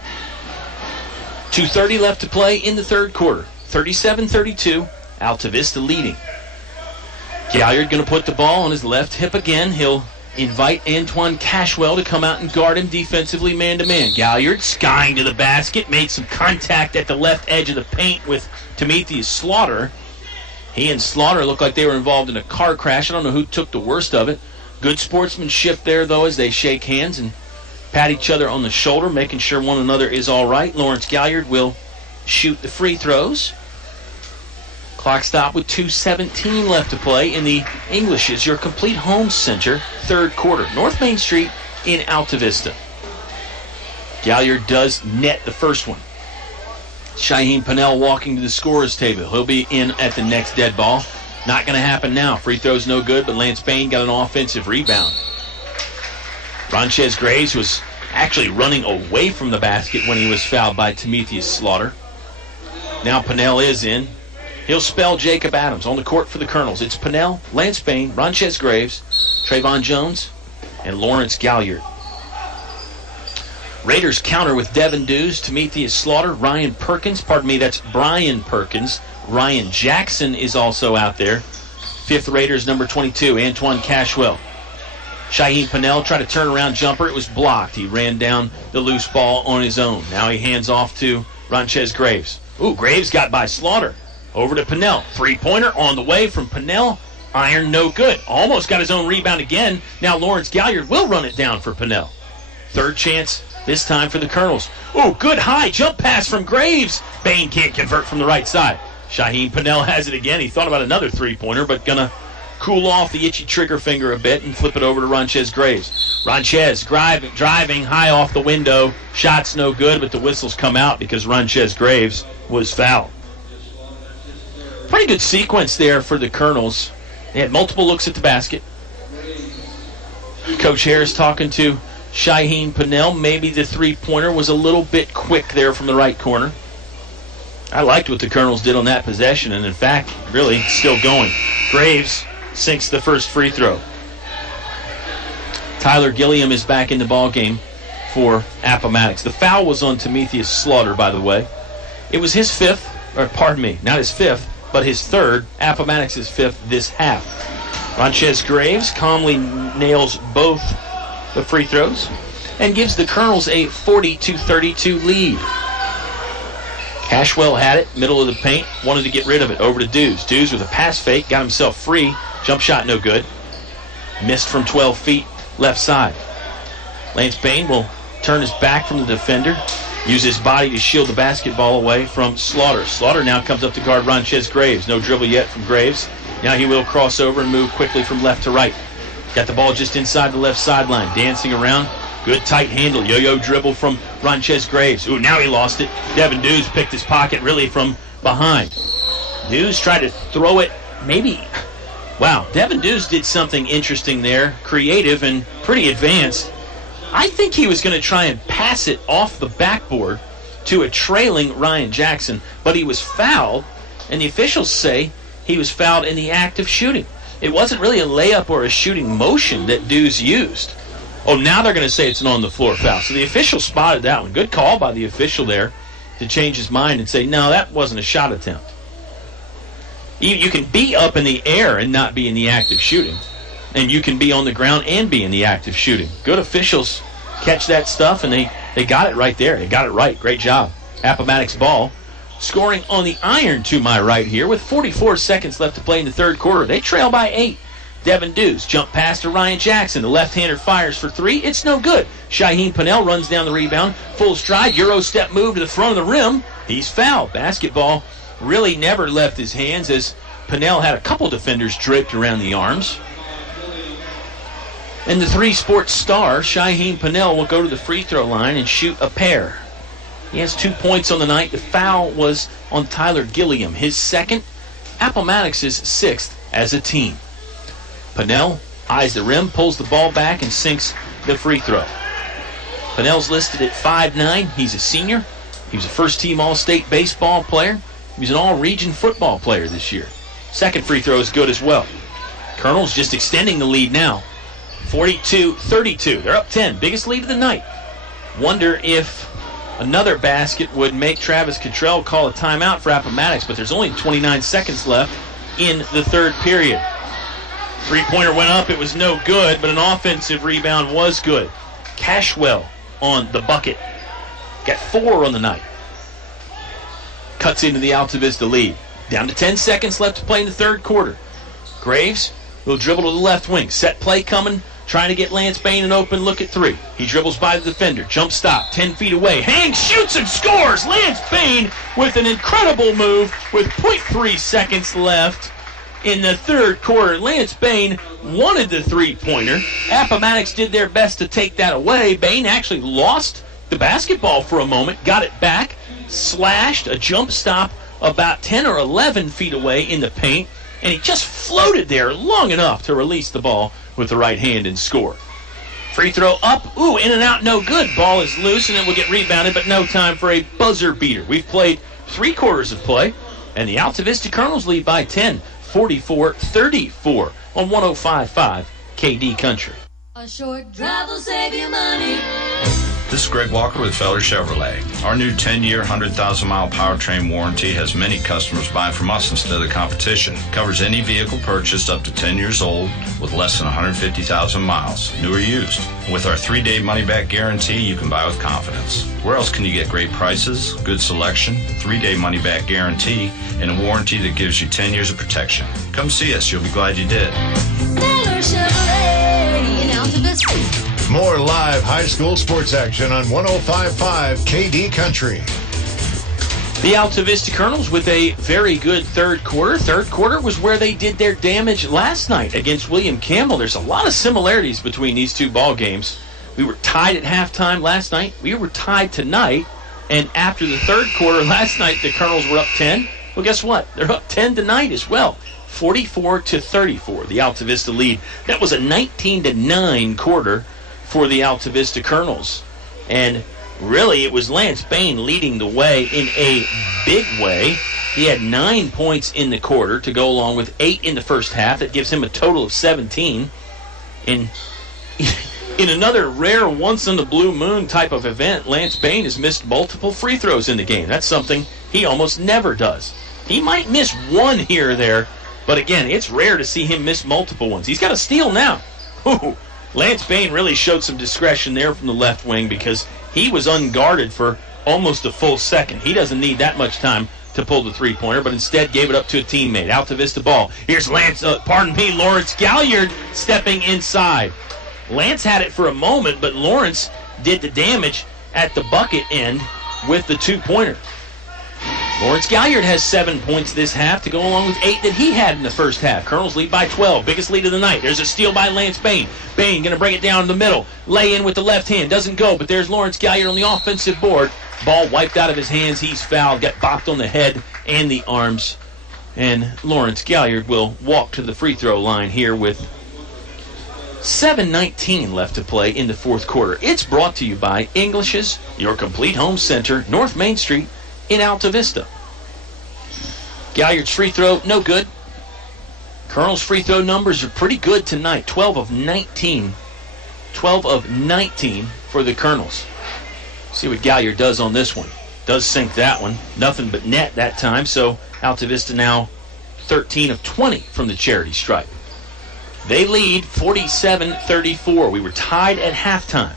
2:30 left to play in the third quarter. 37-32. Altavista leading. Galliard going to put the ball on his left hip again. He'll invite Antoine Cashwell to come out and guard him defensively man-to-man. Galliard skying to the basket, made some contact at the left edge of the paint with Timotheus Slaughter. He and Slaughter looked like they were involved in a car crash. I don't know who took the worst of it. Good sportsmanship there, though, as they shake hands and pat each other on the shoulder, making sure one another is all right. Lawrence Galliard will shoot the free throws. Clock stop with 2:17 left to play in the English's Your Complete Home Center third quarter. North Main Street in Altavista. Galliard does net the first one. Shaheen Pennell walking to the scorer's table. He'll be in at the next dead ball. Not going to happen now. Free throw's no good, but Lance Bain got an offensive rebound. Ronchez Graves was actually running away from the basket when he was fouled by Timotheus Slaughter. Now Pennell is in. He'll spell Jacob Adams on the court for the Colonels. It's Pennell, Lance Bain, Ronchez Graves, Trayvon Jones, and Lawrence Galliard. Raiders counter with Devin Dews, Timotheus Slaughter, Ryan Perkins. Pardon me, that's Brian Perkins. Ryan Jackson is also out there. Fifth Raiders, number 22, Antoine Cashwell. Shaheen Pennell tried to turn around jumper. It was blocked. He ran down the loose ball on his own. Now he hands off to Ronchez Graves. Ooh, Graves got by Slaughter. Over to Pennell. Three-pointer on the way from Pennell. Iron no good. Almost got his own rebound again. Now Lawrence Galliard will run it down for Pennell. Third chance this time for the Colonels. Ooh, good high jump pass from Graves. Bain can't convert from the right side. Shaheen Pennell has it again. He thought about another three-pointer, but gonna cool off the itchy trigger finger a bit and flip it over to Ronchez Graves. Ronchez driving high off the window. Shot's no good, but the whistles come out because Ronchez Graves was fouled. Pretty good sequence there for the Colonels. They had multiple looks at the basket. Coach Harris talking to Shaheen Pennell. Maybe the three-pointer was a little bit quick there from the right corner. I liked what the Colonels did on that possession, and in fact, really still going. Graves sinks the first free throw. Tyler Gilliam is back in the ball game for Appomattox. The foul was on Timotheus Slaughter, by the way. It was his fifth, or pardon me, not his fifth, but his third. Appomattox's fifth this half. Ronchez Graves calmly nails both the free throws and gives the Colonels a 40-32 lead. Cashwell had it, middle of the paint, wanted to get rid of it. Over to Dews. Dews with a pass fake, got himself free. Jump shot no good. Missed from 12 feet, left side. Lance Bain will turn his back from the defender, use his body to shield the basketball away from Slaughter. Slaughter now comes up to guard Ronchez Graves. No dribble yet from Graves. Now he will cross over and move quickly from left to right. Got the ball just inside the left sideline, dancing around. Good tight handle, yo-yo dribble from Ronchez Graves. Ooh, now he lost it. Devin Dews picked his pocket really from behind. Dews tried to throw it, maybe. Wow, Devin Dews did something interesting there, creative and pretty advanced. I think he was going to try and pass it off the backboard to a trailing Ryan Jackson, but he was fouled, and the officials say he was fouled in the act of shooting. It wasn't really a layup or a shooting motion that Dews used. Oh, now they're going to say it's an on-the-floor foul. So the official spotted that one. Good call by the official there to change his mind and say, no, that wasn't a shot attempt. You can be up in the air and not be in the act of shooting. And you can be on the ground and be in the act of shooting. Good officials catch that stuff, and they got it right there. They got it right. Great job. Appomattox ball. Scoring on the iron to my right here with 44 seconds left to play in the third quarter. They trail by 8. Devin Dews jump pass to Ryan Jackson. The left-hander fires for 3. It's no good. Shaheem Pennell runs down the rebound. Full stride. Euro step move to the front of the rim. He's fouled. Basketball really never left his hands as Pennell had a couple defenders draped around the arms. And the 3-sport star, Shaheem Pennell, will go to the free throw line and shoot a pair. He has 2 points on the night. The foul was on Tyler Gilliam, his second. Appomattox's 6th as a team. Pennell eyes the rim, pulls the ball back, and sinks the free throw. Pennell's listed at 5'9". He's a senior. He was a first-team All-State baseball player. He was an All-Region football player this year. Second free throw is good as well. Colonel's just extending the lead now. 42-32. They're up 10. Biggest lead of the night. Wonder if another basket would make Travis Cottrell call a timeout for Appomattox, but there's only 29 seconds left in the third period. Three-pointer went up. It was no good, but an offensive rebound was good. Cashwell on the bucket. Got 4 on the night. Cuts into the Altavista lead. Down to 10 seconds left to play in the third quarter. Graves will dribble to the left wing. Set play coming. Trying to get Lance Bain an open look at 3. He dribbles by the defender. Jump stop. 10 feet away. Hangs, shoots, and scores. Lance Bain with an incredible move with 0.3 seconds left in the third quarter. Lance Bain wanted the three-pointer. Appomattox did their best to take that away. Bain actually lost the basketball for a moment. Got it back. Slashed a jump stop about 10 or 11 feet away in the paint. And he just floated there long enough to release the ball with the right hand and score. Free throw up. Ooh, in and out, no good. Ball is loose, and it will get rebounded, but no time for a buzzer beater. We've played 3 quarters of play, and the Altavista Colonels lead by 10, 44-34 on 105.5 KD Country. A short drive will save you money. This is Greg Walker with Feller Chevrolet. Our new 10-year, 100,000-mile powertrain warranty has many customers buying from us instead of the competition. Covers any vehicle purchased up to 10 years old with less than 150,000 miles, new or used. With our 3-day money-back guarantee, you can buy with confidence. Where else can you get great prices, good selection, 3-day money-back guarantee, and a warranty that gives you 10 years of protection? Come see us. You'll be glad you did. Feller Chevrolet in Altavista. More live high school sports action on 105.5 KD Country. The Altavista Colonels with a very good third quarter. Third quarter was where they did their damage last night against William Campbell. There's a lot of similarities between these two ball games. We were tied at halftime last night. We were tied tonight. And after the third quarter last night, the Colonels were up 10. Well, guess what? They're up 10 tonight as well. 44-34, the Altavista lead. That was a 19-9 quarter for the Altavista Colonels. And really, it was Lance Bain leading the way in a big way. He had 9 points in the quarter to go along with 8 in the first half. That gives him a total of 17. In another rare once-in-the-blue-moon type of event, Lance Bain has missed multiple free throws in the game. That's something he almost never does. He might miss one here or there, but again, it's rare to see him miss multiple ones. He's got a steal now. Ooh. Lance Bain really showed some discretion there from the left wing because he was unguarded for almost a full second. He doesn't need that much time to pull the three-pointer, but instead gave it up to a teammate. Altavista ball. Here's Lawrence Galliard stepping inside. Lance had it for a moment, but Lawrence did the damage at the bucket end with the two-pointer. Lawrence Galliard has 7 points this half to go along with 8 that he had in the first half. Colonels lead by 12. Biggest lead of the night. There's a steal by Lance Bain. Bain going to bring it down in the middle. Lay in with the left hand. Doesn't go, but there's Lawrence Galliard on the offensive board. Ball wiped out of his hands. He's fouled. Got bopped on the head and the arms. And Lawrence Galliard will walk to the free throw line here with 7:19 left to play in the fourth quarter. It's brought to you by English's, your complete home center, North Main Street in Altavista. Galliard's free throw, no good. Colonel's free throw numbers are pretty good tonight. 12 of 19. 12 of 19 for the Colonels. See what Galliard does on this one. Does sink that one. Nothing but net that time, so Altavista now 13 of 20 from the charity stripe. They lead 47-34. We were tied at halftime.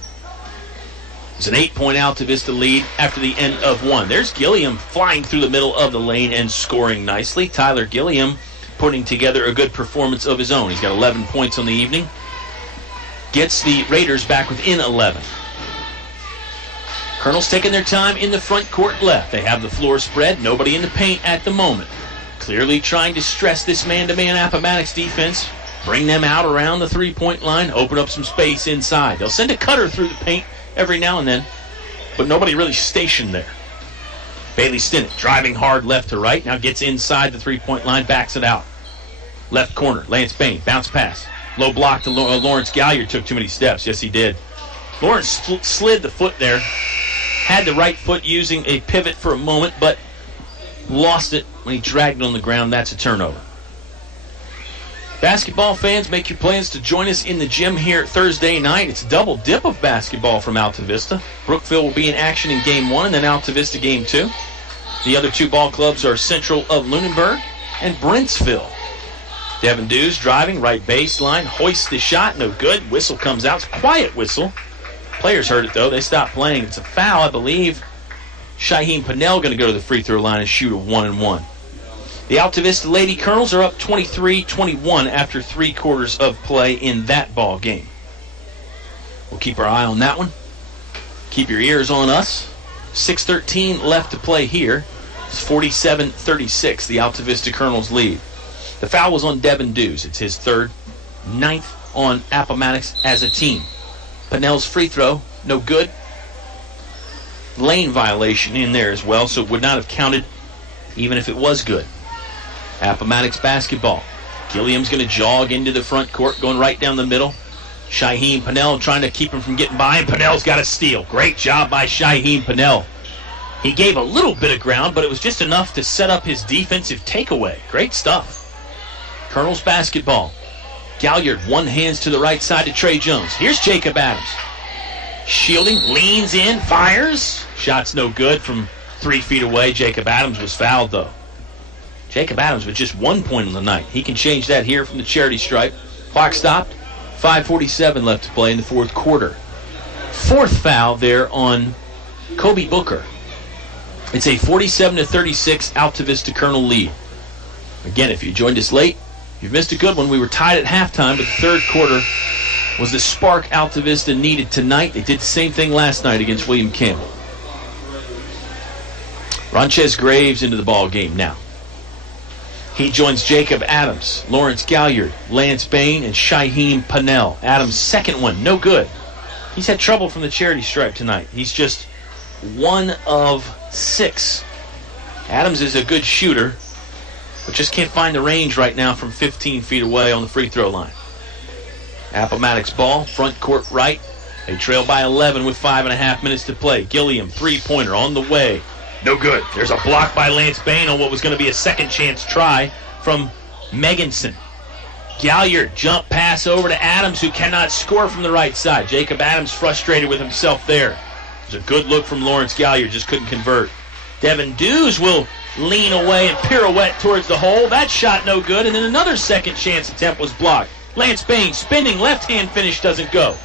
It's an 8-point Altavista lead after the end of one. There's Gilliam flying through the middle of the lane and scoring nicely. Tyler Gilliam putting together a good performance of his own. He's got 11 points on the evening. Gets the Raiders back within 11. Colonels taking their time in the front court left. They have the floor spread. Nobody in the paint at the moment. Clearly trying to stress this man-to-man Appomattox defense. Bring them out around the three-point line. Open up some space inside. They'll send a cutter through the paint every now and then, but nobody really stationed there. Bailey Stinnett driving hard left to right. Now gets inside the three-point line. Backs it out. Left corner. Lance Bain. Bounce pass. Low block to Lawrence Galliard. Took too many steps. Yes, he did. Lawrence slid the foot there. Had the right foot using a pivot for a moment, but lost it when he dragged it on the ground. That's a turnover. Basketball fans, make your plans to join us in the gym here Thursday night. It's a double dip of basketball from Altavista. Brookville will be in action in Game 1 and then Altavista Game 2. The other two ball clubs are Central of Lunenburg and Brentsville. Devin Dews driving, right baseline, hoists the shot, no good. Whistle comes out. It's a quiet whistle. Players heard it, though. They stopped playing. It's a foul, I believe. Shaheem Pannell going to go to the free throw line and shoot a 1-and-1. The Altavista Lady Colonels are up 23-21 after 3 quarters of play in that ball game. We'll keep our eye on that one. Keep your ears on us. 6:13 left to play here. It's 47-36, the Altavista Colonels lead. The foul was on Devin Dews. It's his third, 9th on Appomattox as a team. Pannell's free throw, no good. Lane violation in there as well, so it would not have counted even if it was good. Appomattox basketball. Gilliam's going to jog into the front court, going right down the middle. Shaheem Pannell trying to keep him from getting by, and Pannell's got a steal. Great job by Shaheem Pannell. He gave a little bit of ground, but it was just enough to set up his defensive takeaway. Great stuff. Colonels basketball. Galliard, one hands to the right side to Trey Jones. Here's Jacob Adams. Shielding, leans in, fires. Shot's no good from 3 feet away. Jacob Adams was fouled, though. Jacob Adams with just 1 point on the night. He can change that here from the charity stripe. Clock stopped. 5:47 left to play in the fourth quarter. 4th foul there on Kobe Booker. It's a 47-36 Altavista Colonel lead. Again, if you joined us late, you've missed a good one. We were tied at halftime, but the third quarter was the spark Altavista needed tonight. They did the same thing last night against William Campbell. Ronchez Graves into the ball game now. He joins Jacob Adams, Lawrence Galliard, Lance Bain, and Shaheem Pannell. Adams' second one, no good. He's had trouble from the charity stripe tonight. He's just 1 of 6. Adams is a good shooter, but just can't find the range right now from 15 feet away on the free throw line. Appomattox ball, front court right. They trail by 11 with 5.5 minutes to play. Gilliam, three-pointer on the way. No good. There's a block by Lance Bain on what was going to be a second chance try from Meganson. Galliard, jump pass over to Adams, who cannot score from the right side. Jacob Adams frustrated with himself there. It was a good look from Lawrence Galliard, just couldn't convert. Devin Dews will lean away and pirouette towards the hole. That shot no good, and then another second chance attempt was blocked. Lance Bain spinning, left-hand finish doesn't go.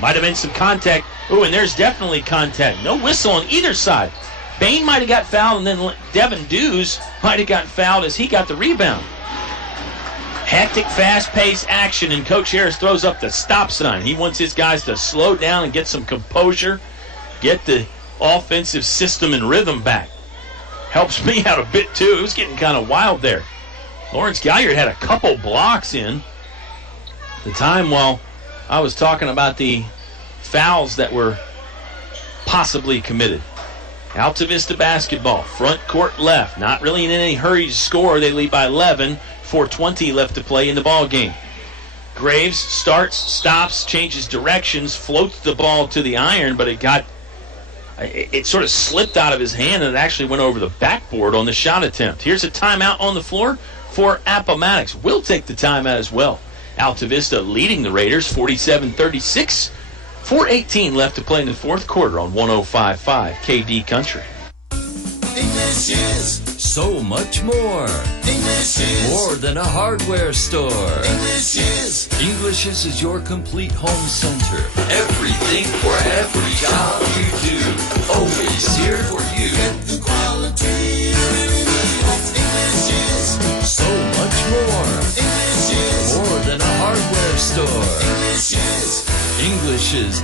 Might have been some contact. Ooh, and there's definitely contact. No whistle on either side. Bain might have got fouled, and then Devin Dews might have gotten fouled as he got the rebound. Hectic, fast-paced action, and Coach Harris throws up the stop sign. He wants his guys to slow down and get some composure, get the offensive system and rhythm back. Helps me out a bit, too. It was getting kind of wild there. Lawrence Galliard had a couple blocks in the time while I was talking about the fouls that were possibly committed. Altavista basketball, front court left. Not really in any hurry to score. They lead by 11. 4:20 left to play in the ball game. Graves starts, stops, changes directions, floats the ball to the iron, but it sort of slipped out of his hand and it actually went over the backboard on the shot attempt. Here's a timeout on the floor for Appomattox. We'll take the timeout as well. Altavista leading the Raiders 47-36. 4:18 left to play in the fourth quarter on 105.5 KD Country. English is so much more. English is more than a hardware store. English is your complete home center. Everything for every job you do. Always here for you. Get the quality that's English is so much more. English is more than a hardware store. English is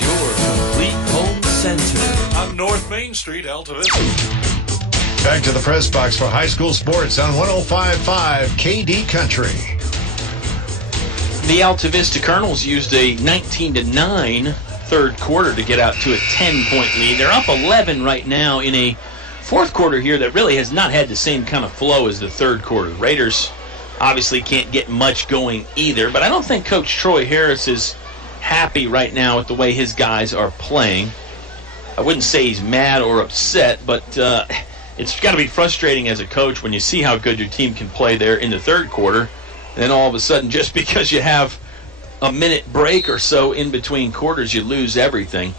your complete home center. On North Main Street, Altavista. Back to the press box for high school sports on 105.5 KD Country. The Altavista Colonels used a 19-9 third quarter to get out to a 10-point lead. They're up 11 right now in a fourth quarter here that really has not had the same kind of flow as the third quarter. Raiders obviously can't get much going either, but I don't think Coach Troy Harris is happy right now with the way his guys are playing. I wouldn't say he's mad or upset, but it's got to be frustrating as a coach when you see how good your team can play there in the third quarter, and then all of a sudden, just because you have a minute break or so in between quarters, you lose everything.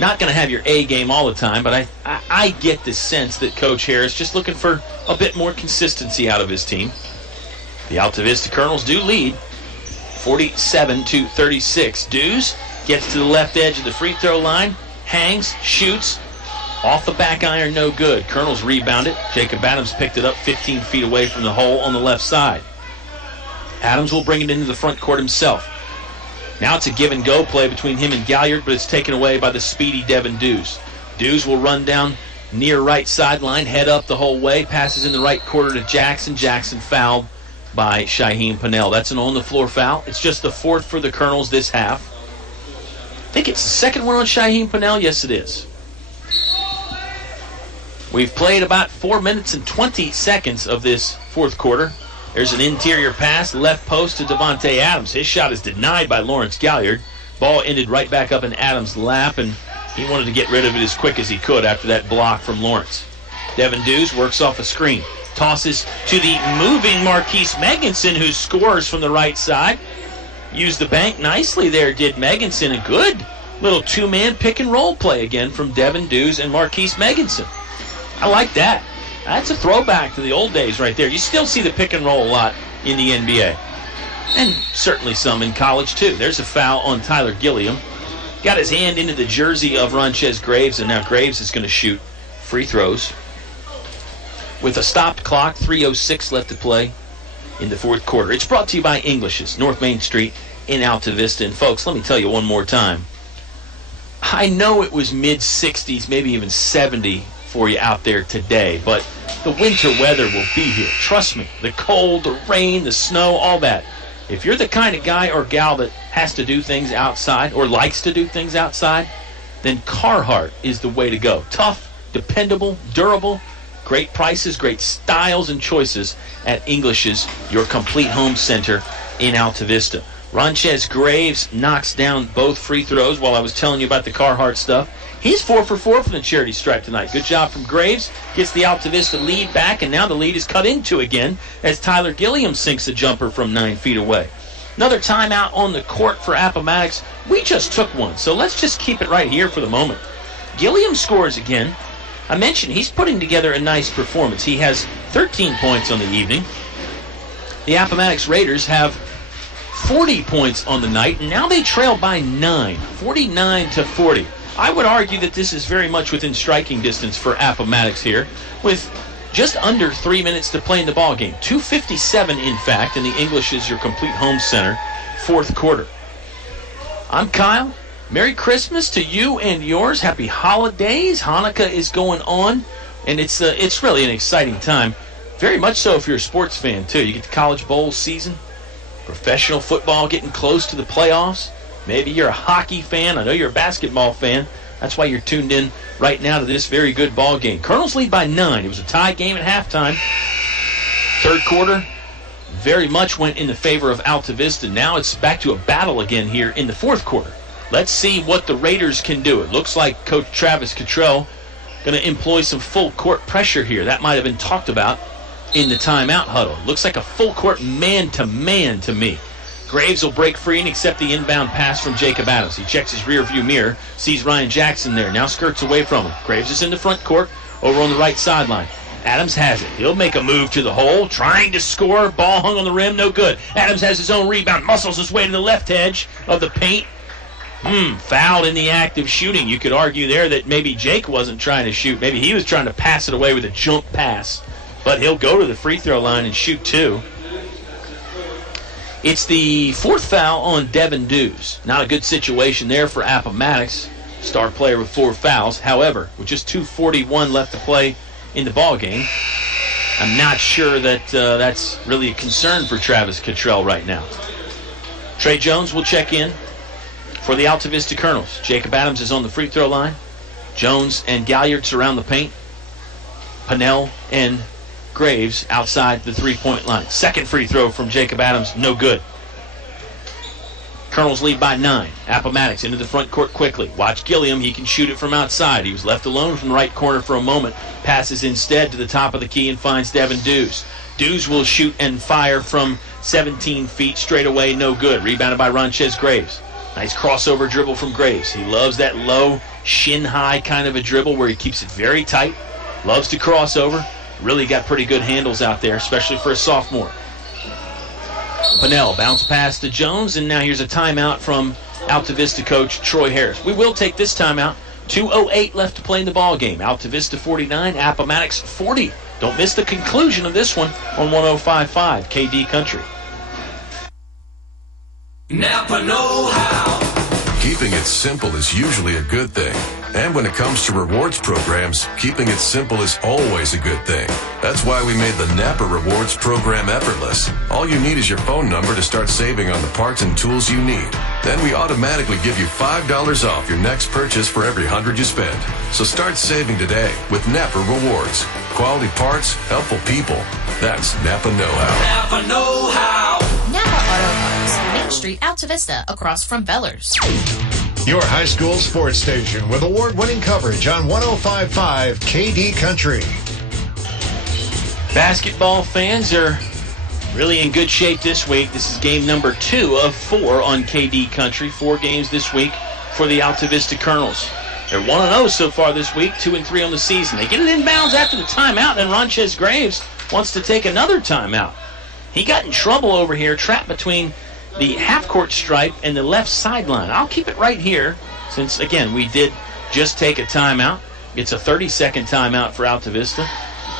Not going to have your A game all the time, but I get the sense that Coach Harris just looking for a bit more consistency out of his team. The Altavista Colonels do lead 47-36. Dews gets to the left edge of the free throw line, hangs, shoots, off the back iron, no good. Colonels rebound it. Jacob Adams picked it up 15 feet away from the hole on the left side. Adams will bring it into the front court himself. Now it's a give-and-go play between him and Galliard, but it's taken away by the speedy Devin Dews. Dews will run down near right sideline, head up the whole way, passes in the right quarter to Jackson. Jackson fouled by Shaheem Pennell. That's an on-the-floor foul. It's just the fourth for the Colonels this half. I think it's the second one on Shaheem Pennell. Yes, it is. We've played about 4 minutes and 20 seconds of this fourth quarter. There's an interior pass, left post to Devontae Adams. His shot is denied by Lawrence Galliard. Ball ended right back up in Adams' lap, and he wanted to get rid of it as quick as he could after that block from Lawrence. Devin Dews works off a screen. Tosses to the moving Marquise Megginson, who scores from the right side. Used the bank nicely there, did Megginson. A good little two-man pick-and-roll play again from Devin Dews and Marquise Megginson. I like that. That's a throwback to the old days right there. You still see the pick-and-roll a lot in the NBA. And certainly some in college, too. There's a foul on Tyler Gilliam. Got his hand into the jersey of Ronchez Graves, and now Graves is going to shoot free throws. With a stopped clock, 3:06 left to play in the fourth quarter. It's brought to you by English's, North Main Street in Altavista. And folks, let me tell you one more time. I know it was mid-60s, maybe even 70 for you out there today, but the winter weather will be here. Trust me. The cold, the rain, the snow, all that. If you're the kind of guy or gal that has to do things outside or likes to do things outside, then Carhartt is the way to go. Tough, dependable, durable, great prices, great styles and choices at English's, your complete home center in Altavista. Ronchez Graves knocks down both free throws while I was telling you about the Carhartt stuff. He's 4 for 4 from the charity stripe tonight. Good job from Graves. Gets the Altavista lead back, and now the lead is cut into again as Tyler Gilliam sinks a jumper from 9 feet away. Another timeout on the court for Appomattox. We just took one, so let's just keep it right here for the moment. Gilliam scores again. I mentioned he's putting together a nice performance. He has 13 points on the evening. The Appomattox Raiders have 40 points on the night, and now they trail by 9, 49-40. I would argue that this is very much within striking distance for Appomattox here, with Just under 3 minutes to play in the ball game. 2:57, in fact, and the English is your complete home center. Fourth quarter. I'm Kyle. Merry Christmas to you and yours. Happy holidays. Hanukkah is going on, and it's really an exciting time. Very much so if you're a sports fan, too. You get the college bowl season, professional football getting close to the playoffs. Maybe you're a hockey fan. I know you're a basketball fan. That's why you're tuned in right now to this very good ball game. Colonels lead by 9. It was a tie game at halftime. Third quarter very much went in the favor of Altavista. Now it's back to a battle again here in the fourth quarter. Let's see what the Raiders can do. It looks like Coach Travis Cottrell going to employ some full court pressure here. That might have been talked about in the timeout huddle. Looks like a full court man-to-man to me. Graves will break free and accept the inbound pass from Jacob Adams. He checks his rearview mirror, sees Ryan Jackson there, now skirts away from him. Graves is in the front court, over on the right sideline. Adams has it. He'll make a move to the hole, trying to score. Ball hung on the rim, no good. Adams has his own rebound, muscles his way to the left edge of the paint. Fouled in the act of shooting. You could argue there that maybe Jake wasn't trying to shoot. Maybe he was trying to pass it away with a jump pass. But he'll go to the free throw line and shoot 2. It's the fourth foul on Devin Dews. Not a good situation there for Appomattox. Star player with 4 fouls. However, with just 2:41 left to play in the ball game, I'm not sure that that's really a concern for Travis Cottrell right now. Trey Jones will check in for the Altavista Colonels. Jacob Adams is on the free throw line. Jones and Galliard surround the paint. Pennell and Graves outside the three-point line. Second free throw from Jacob Adams, no good. Colonels lead by 9. Appomattox into the front court quickly. Watch Gilliam, he can shoot it from outside. He was left alone from the right corner for a moment. Passes instead to the top of the key and finds Devin Dews. Dews will shoot and fire from 17 feet straight away, no good. Rebounded by Ronchez Graves. Nice crossover dribble from Graves. He loves that low, shin-high kind of a dribble where he keeps it very tight. Loves to cross over. Really got pretty good handles out there, especially for a sophomore. Pennell bounce pass to Jones, and now here's a timeout from Altavista coach Troy Harris. We will take this timeout. 2:08 left to play in the ball game. Altavista 49, Appomattox 40. Don't miss the conclusion of this one on 105.5 KD Country. Napa know-how. Keeping it simple is usually a good thing. And when it comes to rewards programs, keeping it simple is always a good thing. That's why we made the Napa Rewards program effortless. All you need is your phone number to start saving on the parts and tools you need. Then we automatically give you $5 off your next purchase for every 100 you spend. So start saving today with Napa Rewards. Quality parts, helpful people. That's Napa know-how. Napa know-how. Napa Auto Parts, Main Street, Altavista, across from Bellers. Your high school sports station with award-winning coverage on 105.5 KD Country. Basketball fans are really in good shape this week. This is game number 2 of 4 on KD Country. 4 games this week for the Altavista Colonels. They're 1-0 so far this week, 2-3 on the season. They get it inbounds after the timeout, and Ronchez Graves wants to take another timeout. He got in trouble over here, trapped between the half-court stripe and the left sideline. I'll keep it right here since, again, we did just take a timeout. It's a 30-second timeout for Altavista.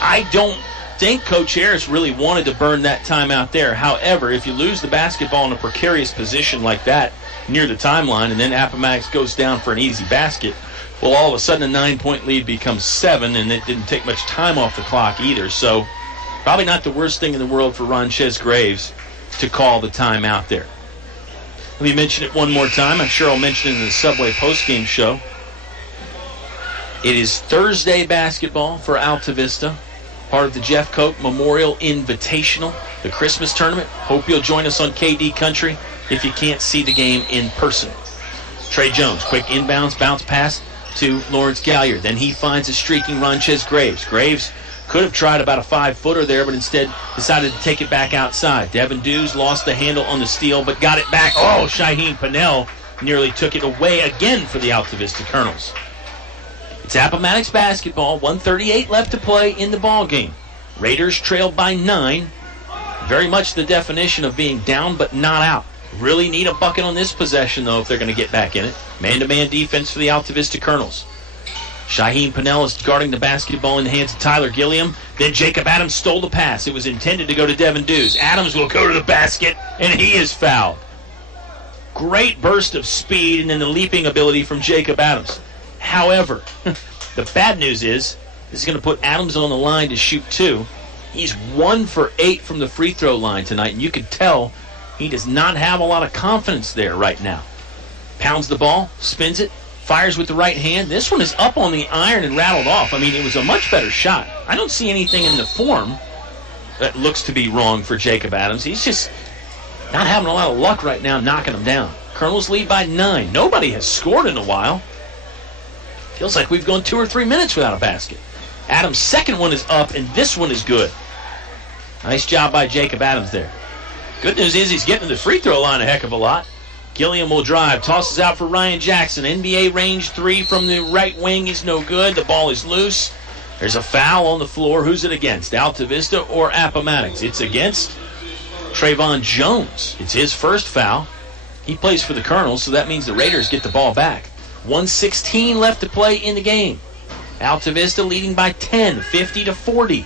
I don't think Coach Harris really wanted to burn that timeout there. However, if you lose the basketball in a precarious position like that near the timeline and then Appomattox goes down for an easy basket, well, all of a sudden a 9-point lead becomes 7, and it didn't take much time off the clock either. So probably not the worst thing in the world for Ronchez Graves to call the timeout there. Let me mention it one more time. I'm sure I'll mention it in the Subway postgame show. It is Thursday basketball for Altavista, part of the Jeff Koch Memorial Invitational, the Christmas tournament. Hope you'll join us on KD Country if you can't see the game in person. Trey Jones, quick inbounds, bounce pass to Lawrence Galliard. Then he finds a streaking Ronchez Graves. Graves could have tried about a 5-footer there, but instead decided to take it back outside. Devin Dews lost the handle on the steal, but got it back. Oh, Shaheen Pennell nearly took it away again for the Altavista Colonels. It's Appomattox basketball, 1:38 left to play in the ball game. Raiders trailed by 9. Very much the definition of being down but not out. Really need a bucket on this possession, though, if they're going to get back in it. Man-to-man defense for the Altavista Colonels. Shaheem Pinell guarding the basketball in the hands of Tyler Gilliam. Then Jacob Adams stole the pass. It was intended to go to Devin Dews. Adams will go to the basket, and he is fouled. Great burst of speed and then the leaping ability from Jacob Adams. However, the bad news is this is going to put Adams on the line to shoot 2. He's 1 for 8 from the free throw line tonight, and you can tell he does not have a lot of confidence there right now. Pounds the ball, spins it, fires with the right hand. This one is up on the iron and rattled off. I mean, it was a much better shot. I don't see anything in the form that looks to be wrong for Jacob Adams. He's just not having a lot of luck right now knocking them down. Colonels lead by 9. Nobody has scored in a while. Feels like we've gone 2 or 3 minutes without a basket. Adams' second one is up, and this one is good. Nice job by Jacob Adams there. Good news is he's getting to the free throw line a heck of a lot. Gilliam will drive, tosses out for Ryan Jackson. NBA range 3 from the right wing is no good. The ball is loose. There's a foul on the floor. Who's it against? Altavista or Appomattox? It's against Trayvon Jones. It's his first foul. He plays for the Colonels, so that means the Raiders get the ball back. 1:16 left to play in the game. Altavista leading by 10, 50-40.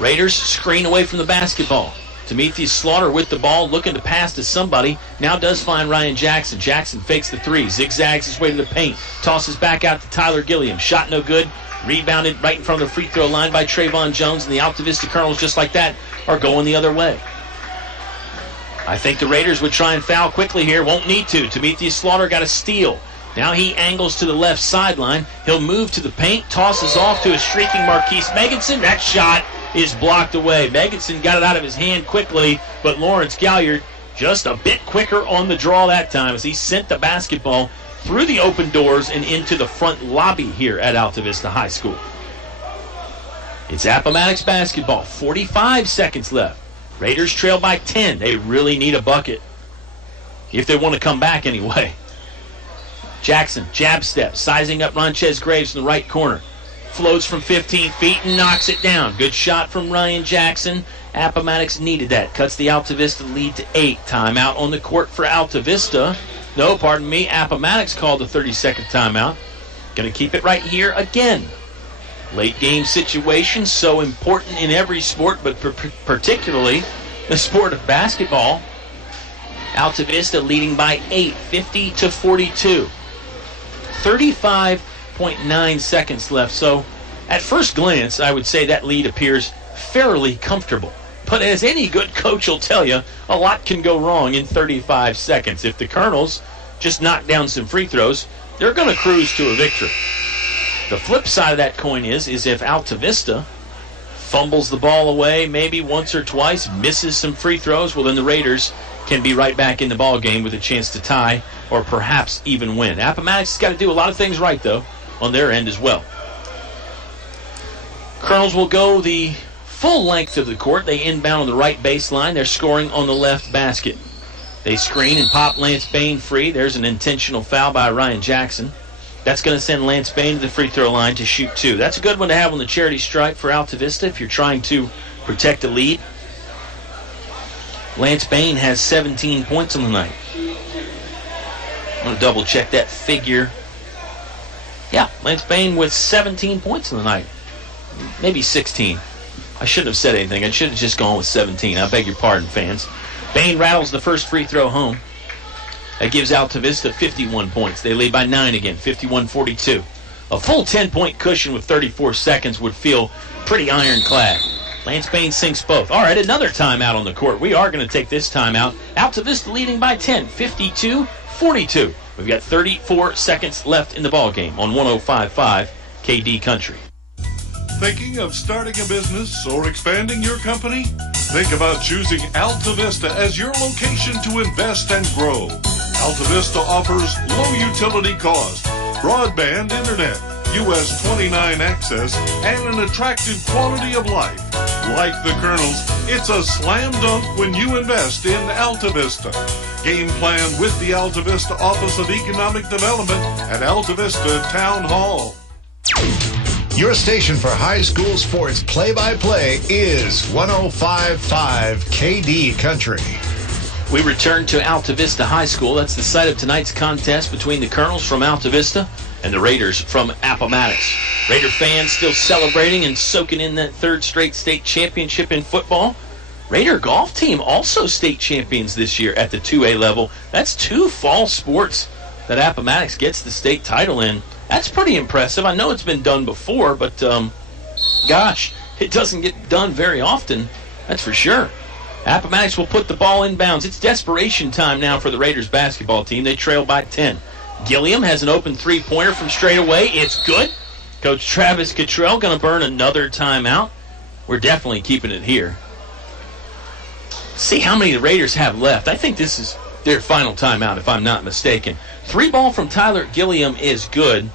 Raiders screen away from the basketball. Demetrius Slaughter with the ball, looking to pass to somebody. Now does find Ryan Jackson. Jackson fakes the 3, zigzags his way to the paint, tosses back out to Tyler Gilliam. Shot no good. Rebounded right in front of the free throw line by Trayvon Jones, and the Altavista Colonels, just like that, are going the other way. I think the Raiders would try and foul quickly here. Won't need to. Demetrius Slaughter got a steal. Now he angles to the left sideline. He'll move to the paint, tosses off to a streaking Marquise Meganson. That shot is blocked away. Meganson got it out of his hand quickly, but Lawrence Galliard just a bit quicker on the draw that time as he sent the basketball through the open doors and into the front lobby here at Altavista High School. It's Appomattox basketball. 45 seconds left. Raiders trail by 10. They really need a bucket if they want to come back anyway. Jackson, jab step, sizing up Ronchez Graves in the right corner. Floats from 15 feet and knocks it down. Good shot from Ryan Jackson. Appomattox needed that. Cuts the Altavista lead to 8. Timeout on the court for Altavista. No, pardon me, Appomattox called the 30-second timeout. Going to keep it right here again. Late game situation, so important in every sport, but particularly the sport of basketball. Altavista leading by 8, 50-42. 35.9 seconds left. So at first glance, I would say that lead appears fairly comfortable. But as any good coach will tell you, a lot can go wrong in 35 seconds. If the Colonels just knock down some free throws, they're going to cruise to a victory. The flip side of that coin is if Altavista fumbles the ball away maybe once or twice, misses some free throws, well, then the Raiders can be right back in the ball game with a chance to tie or perhaps even win. Appomattox has got to do a lot of things right, though, on their end as well. Colonels will go the full length of the court. They inbound on the right baseline. They're scoring on the left basket. They screen and pop Lance Bain free. There's an intentional foul by Ryan Jackson. That's going to send Lance Bain to the free throw line to shoot 2. That's a good one to have on the charity stripe for Altavista if you're trying to protect a lead. Lance Bain has 17 points on the night. I'm going to double check that figure. Yeah, Lance Bain with 17 points on the night. Maybe 16. I shouldn't have said anything. I should have just gone with 17. I beg your pardon, fans. Bain rattles the first free throw home. That gives Altavista 51 points. They lead by 9 again, 51-42. A full 10-point cushion with 34 seconds would feel pretty ironclad. Lance Bain sinks both. All right, another timeout on the court. We are going to take this timeout. Altavista leading by 10, 52-42. We've got 34 seconds left in the ballgame on 105.5 KD Country. Thinking of starting a business or expanding your company? Think about choosing Altavista as your location to invest and grow. Altavista offers low utility cost, broadband internet, US 29 access, and an attractive quality of life. Like the Colonels, it's a slam dunk when you invest in Altavista. Game plan with the Altavista Office of Economic Development at Altavista Town Hall. Your station for high school sports play-by-play is 105.5 KD Country. We return to Altavista High School. That's the site of tonight's contest between the Colonels from Altavista and the Raiders from Appomattox. Raider fans still celebrating and soaking in that third straight state championship in football. Raider golf team also state champions this year at the 2A level. That's 2 fall sports that Appomattox gets the state title in. That's pretty impressive. I know it's been done before, but gosh, it doesn't get done very often. That's for sure. Appomattox will put the ball in bounds. It's desperation time now for the Raiders basketball team. They trail by 10. Gilliam has an open three-pointer from straight away. It's good. Coach Travis Cottrell going to burn another timeout. We're definitely keeping it here. See how many the Raiders have left. I think this is their final timeout, if I'm not mistaken. 3 ball from Tyler Gilliam is good.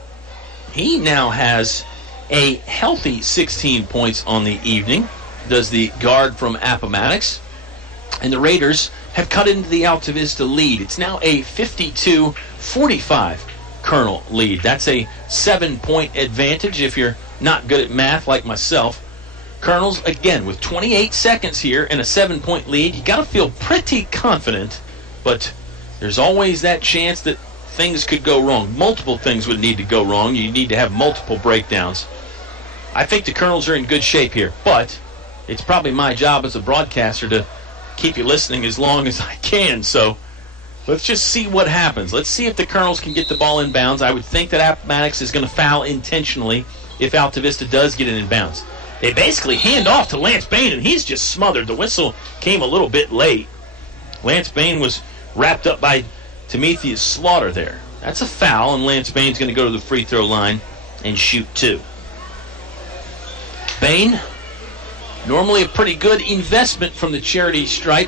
He now has a healthy 16 points on the evening, does the guard from Appomattox. And the Raiders have cut into the Altavista lead. It's now a 52-45 Colonel lead. That's a 7-point advantage if you're not good at math like myself. Colonels, again, with 28 seconds here and a 7-point lead, you got to feel pretty confident, but there's always that chance that things could go wrong. Multiple things would need to go wrong. You need to have multiple breakdowns. I think the Colonels are in good shape here, but it's probably my job as a broadcaster to keep you listening as long as I can, so let's just see what happens. Let's see if the Colonels can get the ball in bounds. I would think that Appomattox is going to foul intentionally if Altavista does get it in bounds. They basically hand off to Lance Bain, and he's just smothered. The whistle came a little bit late. Lance Bain was wrapped up by Timotheus Slaughter there. That's a foul, and Lance Bain's going to go to the free throw line and shoot 2. Bain, normally a pretty good investment from the charity stripe,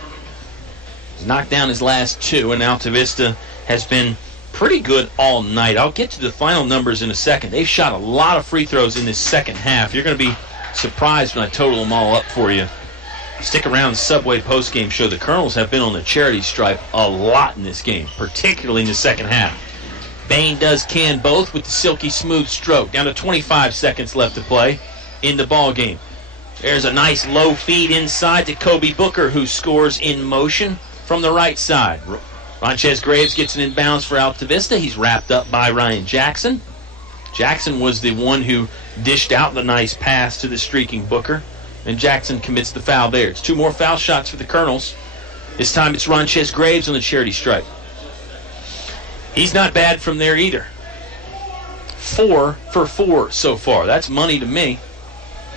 he's knocked down his last 2, and Altavista has been pretty good all night. I'll get to the final numbers in a second. They've shot a lot of free throws in this second half. You're going to be surprised when I total them all up for you. Stick around the Subway postgame show. The Colonels have been on the charity stripe a lot in this game, particularly in the second half. Bain does can both with the silky smooth stroke. Down to 25 seconds left to play in the ball game. There's a nice low feed inside to Kobe Booker, who scores in motion from the right side. Ronchez Graves gets an inbounds for Altavista. He's wrapped up by Ryan Jackson. Jackson was the one who dished out the nice pass to the streaking Booker, and Jackson commits the foul there. It's 2 more foul shots for the Colonels. This time it's Ronchez Graves on the charity stripe. He's not bad from there either. 4 for 4 so far. That's money to me.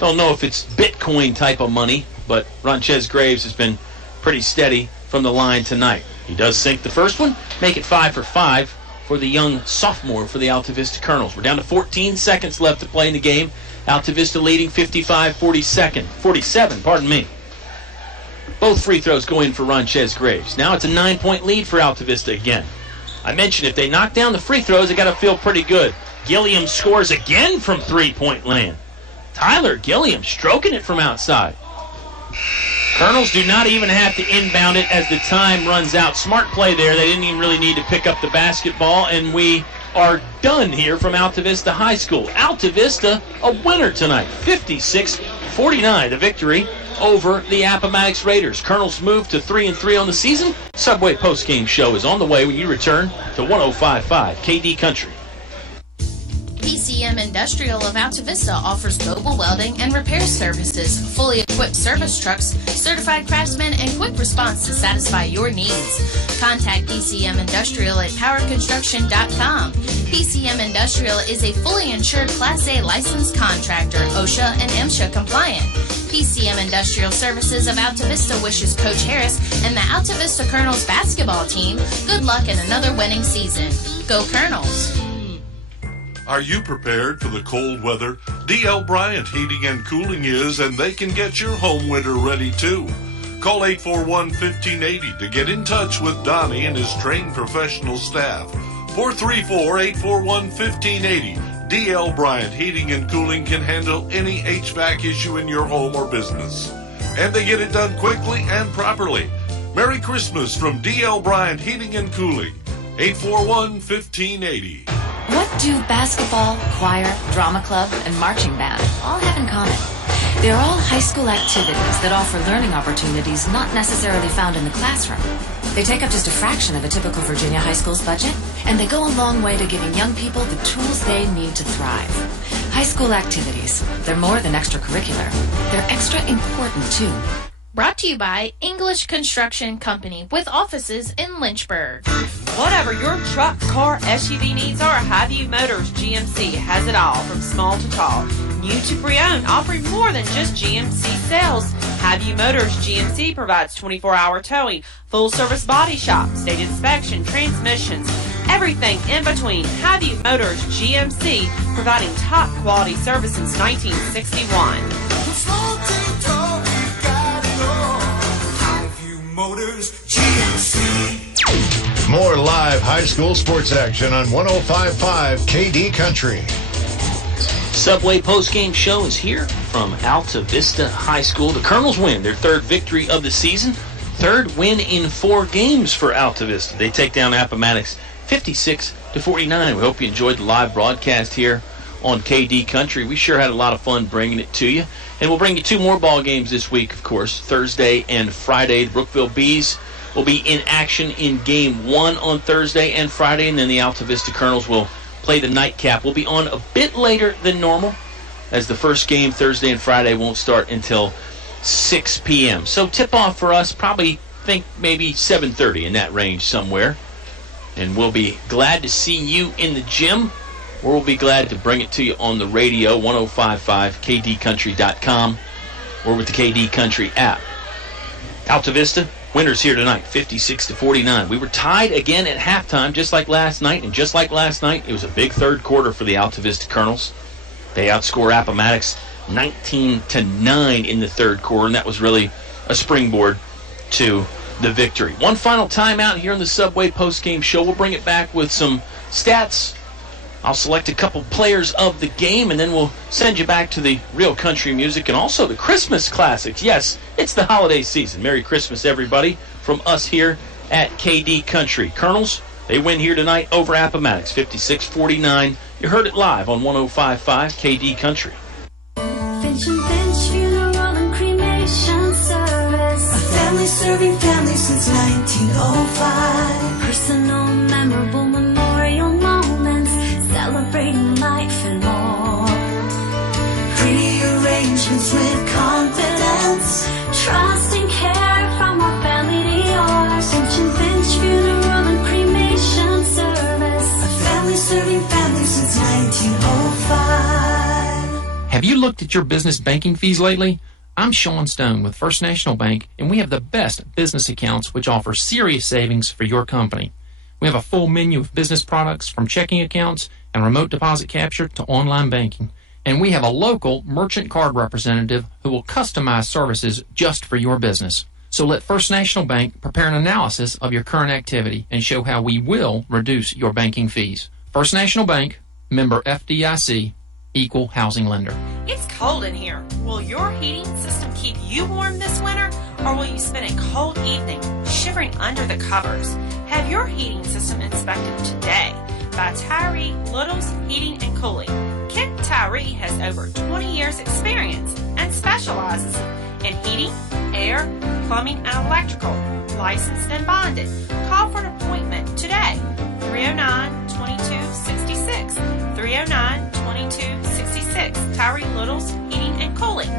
Don't know if it's Bitcoin type of money, but Ronchez Graves has been pretty steady from the line tonight. He does sink the first one, make it 5 for 5 for the young sophomore for the Altavista Colonels. We're down to 14 seconds left to play in the game. Altavista leading 55-47, pardon me. Both free throws go in for Ronchez Graves. Now it's a 9-point lead for Altavista again. I mentioned if they knock down the free throws, they got to feel pretty good. Gilliam scores again from 3-point land. Tyler Gilliam stroking it from outside. Colonels do not even have to inbound it as the time runs out. Smart play there. They didn't even really need to pick up the basketball, and we are done here from Altavista High School. Altavista, a winner tonight, 56-49, the victory over the Appomattox Raiders. Colonels move to 3-3 on the season. Subway postgame show is on the way when you return to 105.5 KD Country. PCM Industrial of Altavista offers mobile welding and repair services, fully equipped service trucks, certified craftsmen, and quick response to satisfy your needs. Contact PCM Industrial at powerconstruction.com. PCM Industrial is a fully insured Class A licensed contractor, OSHA and MSHA compliant. PCM Industrial Services of Altavista wishes Coach Harris and the Altavista Colonels basketball team good luck in another winning season. Go Colonels! Are you prepared for the cold weather? D.L. Bryant Heating and Cooling is, and they can get your home winter ready too. Call 841-1580 to get in touch with Donnie and his trained professional staff. 434-841-1580. D.L. Bryant Heating and Cooling can handle any HVAC issue in your home or business. And they get it done quickly and properly. Merry Christmas from D.L. Bryant Heating and Cooling. 841-1580. What do basketball, choir, drama club, and marching band all have in common? They're all high school activities that offer learning opportunities not necessarily found in the classroom. They take up just a fraction of a typical Virginia high school's budget, and they go a long way to giving young people the tools they need to thrive. High school activities, they're more than extracurricular. They're extra important, too. Brought to you by English Construction Company with offices in Lynchburg. Whatever your truck, car, SUV needs are, Highview Motors GMC has it all, from small to tall. New to pre-owned, offering more than just GMC sales. Highview Motors GMC provides 24-hour towing, full-service body shop, state inspection, transmissions, everything in between. Highview Motors GMC, providing top-quality service since 1961. Motors GMC. More live high school sports action on 105.5 KD Country. Subway postgame show is here from Altavista High School. The Colonels win their third victory of the season. Third win in 4 games for Altavista. They take down Appomattox 56-49. We hope you enjoyed the live broadcast here on KD Country. We sure had a lot of fun bringing it to you. And we'll bring you 2 more ball games this week, of course, Thursday and Friday. The Brookville Bees will be in action in Game 1 on Thursday and Friday, and then the Altavista Colonels will play the nightcap. We'll be on a bit later than normal, as the first game Thursday and Friday won't start until 6 p.m. So tip-off for us, probably think maybe 7:30 in that range somewhere. And we'll be glad to see you in the gym, or we'll be glad to bring it to you on the radio, 105.5 kdcountry.com, or with the KD Country app. Altavista, winners here tonight, 56-49. We were tied again at halftime, just like last night, and just like last night, it was a big third quarter for the Altavista Colonels. They outscore Appomattox 19-9 in the third quarter, and that was really a springboard to the victory. One final timeout here on the Subway postgame show. We'll bring it back with some stats. I'll select a couple players of the game, and then we'll send you back to the real country music and also the Christmas classics. Yes, it's the holiday season. Merry Christmas, everybody, from us here at KD Country. Colonels, they win here tonight over Appomattox, 56-49. You heard it live on 105.5 KD Country. Finch and Finch Funeral and Cremation Service. A family serving families since 1905. Personal, memorable memorial moments, celebrating life and more. Pretty arrangements with confidence, trust and care from our family to yours. Finch and Finch Funeral and Cremation Service. A family serving families since 1905. Have you looked at your business banking fees lately? I'm Sean Stone with First National Bank, and we have the best business accounts which offer serious savings for your company. We have a full menu of business products, from checking accounts and remote deposit capture to online banking. And we have a local merchant card representative who will customize services just for your business. So let First National Bank prepare an analysis of your current activity and show how we will reduce your banking fees. First National Bank, member FDIC, equal housing lender. It's cold in here. Will your heating system keep you warm this winter, or will you spend a cold evening shivering under the covers? Have your heating system inspected today by Tyree Little's Heating and Cooling. Kent Tyree has over 20 years experience and specializes in heating, air, plumbing, and electrical. Licensed and bonded. Call for an appointment today. 309-2266. 309-2266. Tyree Little's Heating and Cooling.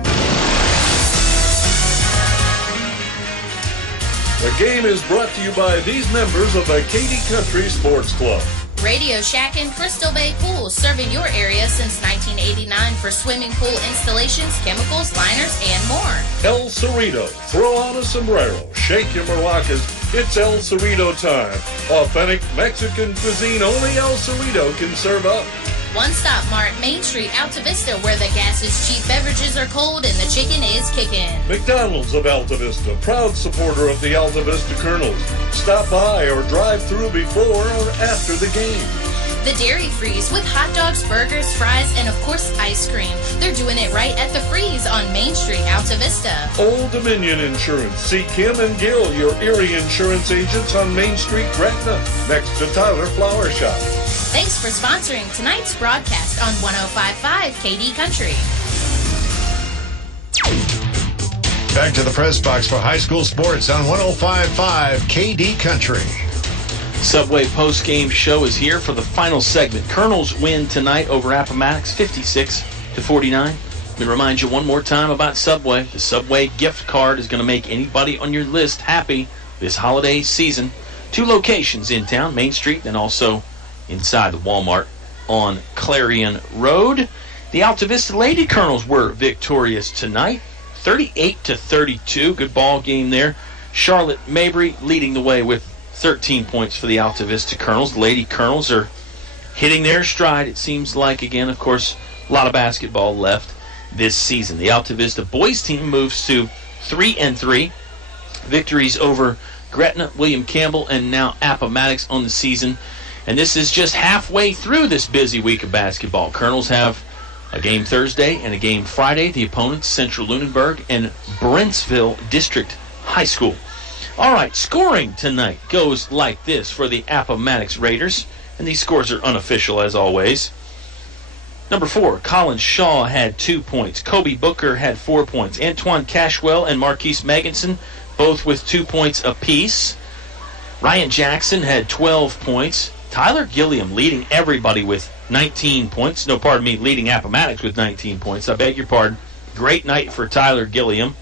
The game is brought to you by these members of the KD Country Sports Club. Radio Shack and Crystal Bay Pools, serving your area since 1989 for swimming pool installations, chemicals, liners, and more. El Cerrito. Throw on a sombrero. Shake your maracas. It's El Cerrito time. Authentic Mexican cuisine only El Cerrito can serve up. One Stop Mart, Main Street, Altavista, where the gas is cheap, beverages are cold, and the chicken is kicking. McDonald's of Altavista, proud supporter of the Altavista Colonels. Stop by or drive through before or after the game. The Dairy Freeze with hot dogs, burgers, fries, and of course ice cream. They're doing it right at the Freeze on Main Street, Altavista. Old Dominion Insurance. See Kim and Gil, your Erie insurance agents on Main Street, Gretna, next to Tyler Flower Shop. Thanks for sponsoring tonight's broadcast on 105.5 KD Country. Back to the press box for high school sports on 105.5 KD Country. Subway post-game show is here for the final segment. Colonels win tonight over Appomattox, 56-49. Let me remind you one more time about Subway. The Subway gift card is going to make anybody on your list happy this holiday season. 2 locations in town, Main Street, and also inside the Walmart on Clarion Road. The Altavista Lady Colonels were victorious tonight, 38-32. Good ball game there. Charlotte Mabry leading the way with 13 points for the Altavista Colonels. The Lady Colonels are hitting their stride. It seems like, again, of course, a lot of basketball left this season. The Altavista boys team moves to 3-3. Victories over Gretna, William Campbell, and now Appomattox on the season. And this is just halfway through this busy week of basketball. Colonels have a game Thursday and a game Friday. The opponents, Central Lunenburg and Brentsville District High School. All right, scoring tonight goes like this for the Appomattox Raiders. And these scores are unofficial as always. Number 4, Colin Shaw had 2 points. Kobe Booker had 4 points. Antoine Cashwell and Marquise Meganson both with 2 points apiece. Ryan Jackson had 12 points. Tyler Gilliam leading everybody with 19 points. No, pardon me, leading Appomattox with 19 points. I beg your pardon. Great night for Tyler Gilliam.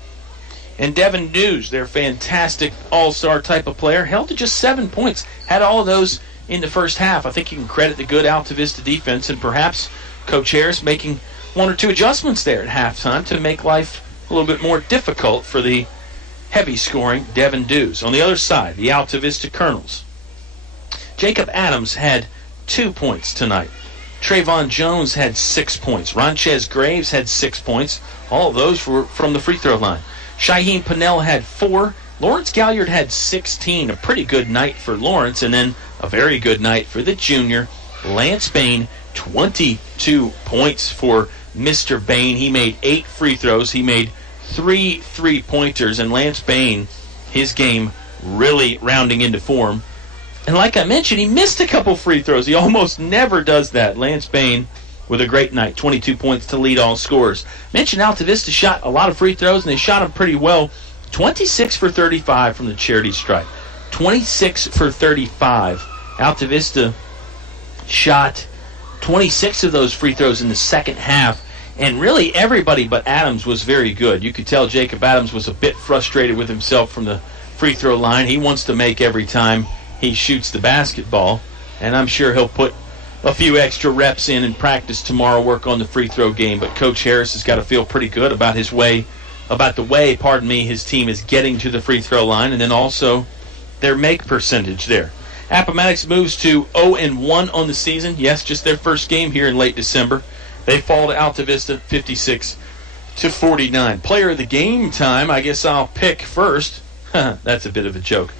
And Devin News, their fantastic all-star type of player, held to just 7 points. Had all of those in the first half. I think you can credit the good Altavista defense and perhaps Coach Harris making 1 or 2 adjustments there at halftime to make life a little bit more difficult for the heavy-scoring Devin Dews. On the other side, the Altavista Colonels. Jacob Adams had 2 points tonight. Trayvon Jones had 6 points. Ronchez Graves had 6 points. All of those were from the free throw line. Shaheem Pinnell had 4. Lawrence Galliard had 16. A pretty good night for Lawrence, and then a very good night for the junior, Lance Bain. 22 points for Mr. Bain. He made 8 free throws. He made 3 3-pointers, and Lance Bain, his game really rounding into form. And like I mentioned, he missed a couple free throws. He almost never does that. Lance Bain with a great night, 22 points to lead all scorers. Mentioned Altavista shot a lot of free throws, and they shot them pretty well. 26 for 35 from the charity stripe. 26 for 35. Altavista shot 26 of those free throws in the second half, and really everybody but Adams was very good. You could tell Jacob Adams was a bit frustrated with himself from the free throw line. He wants to make every time he shoots the basketball, and I'm sure he'll put a few extra reps in practice tomorrow, work on the free throw game. But Coach Harris has got to feel pretty good about the way his team is getting to the free throw line, and then also their make percentage there. Appomattox moves to 0-1 on the season. Yes, just their first game here in late December. They fall to Altavista 56-49. Player of the game time, I guess I'll pick first. That's a bit of a joke.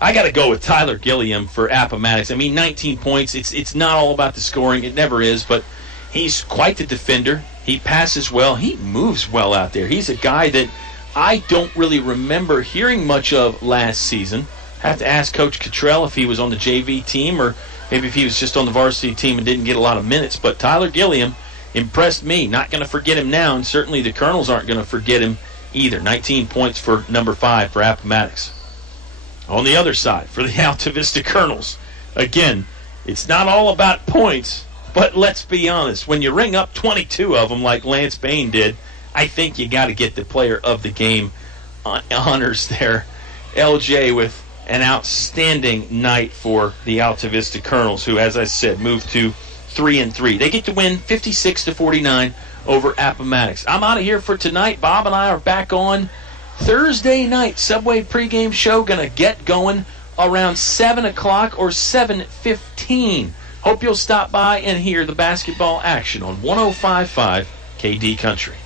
I got to go with Tyler Gilliam for Appomattox. I mean, 19 points. It's not all about the scoring. It never is, but he's quite the defender. He passes well. He moves well out there. He's a guy that I don't really remember hearing much of last season. Have to ask Coach Cottrell if he was on the JV team or maybe if he was just on the varsity team and didn't get a lot of minutes. But Tyler Gilliam impressed me. Not going to forget him now, and certainly the Colonels aren't going to forget him either. 19 points for number 5 for Appomattox. On the other side, for the Altavista Colonels, again, it's not all about points, but let's be honest. When you ring up 22 of them like Lance Bain did, I think you got to get the player of the game honors there. LJ with an outstanding night for the Altavista Colonels, who, as I said, moved to 3-3. They get to win 56-49 over Appomattox. I'm out of here for tonight. Bob and I are back on Thursday night. Subway pregame show going to get going around 7 o'clock or 7:15. Hope you'll stop by and hear the basketball action on 105.5 KD Country.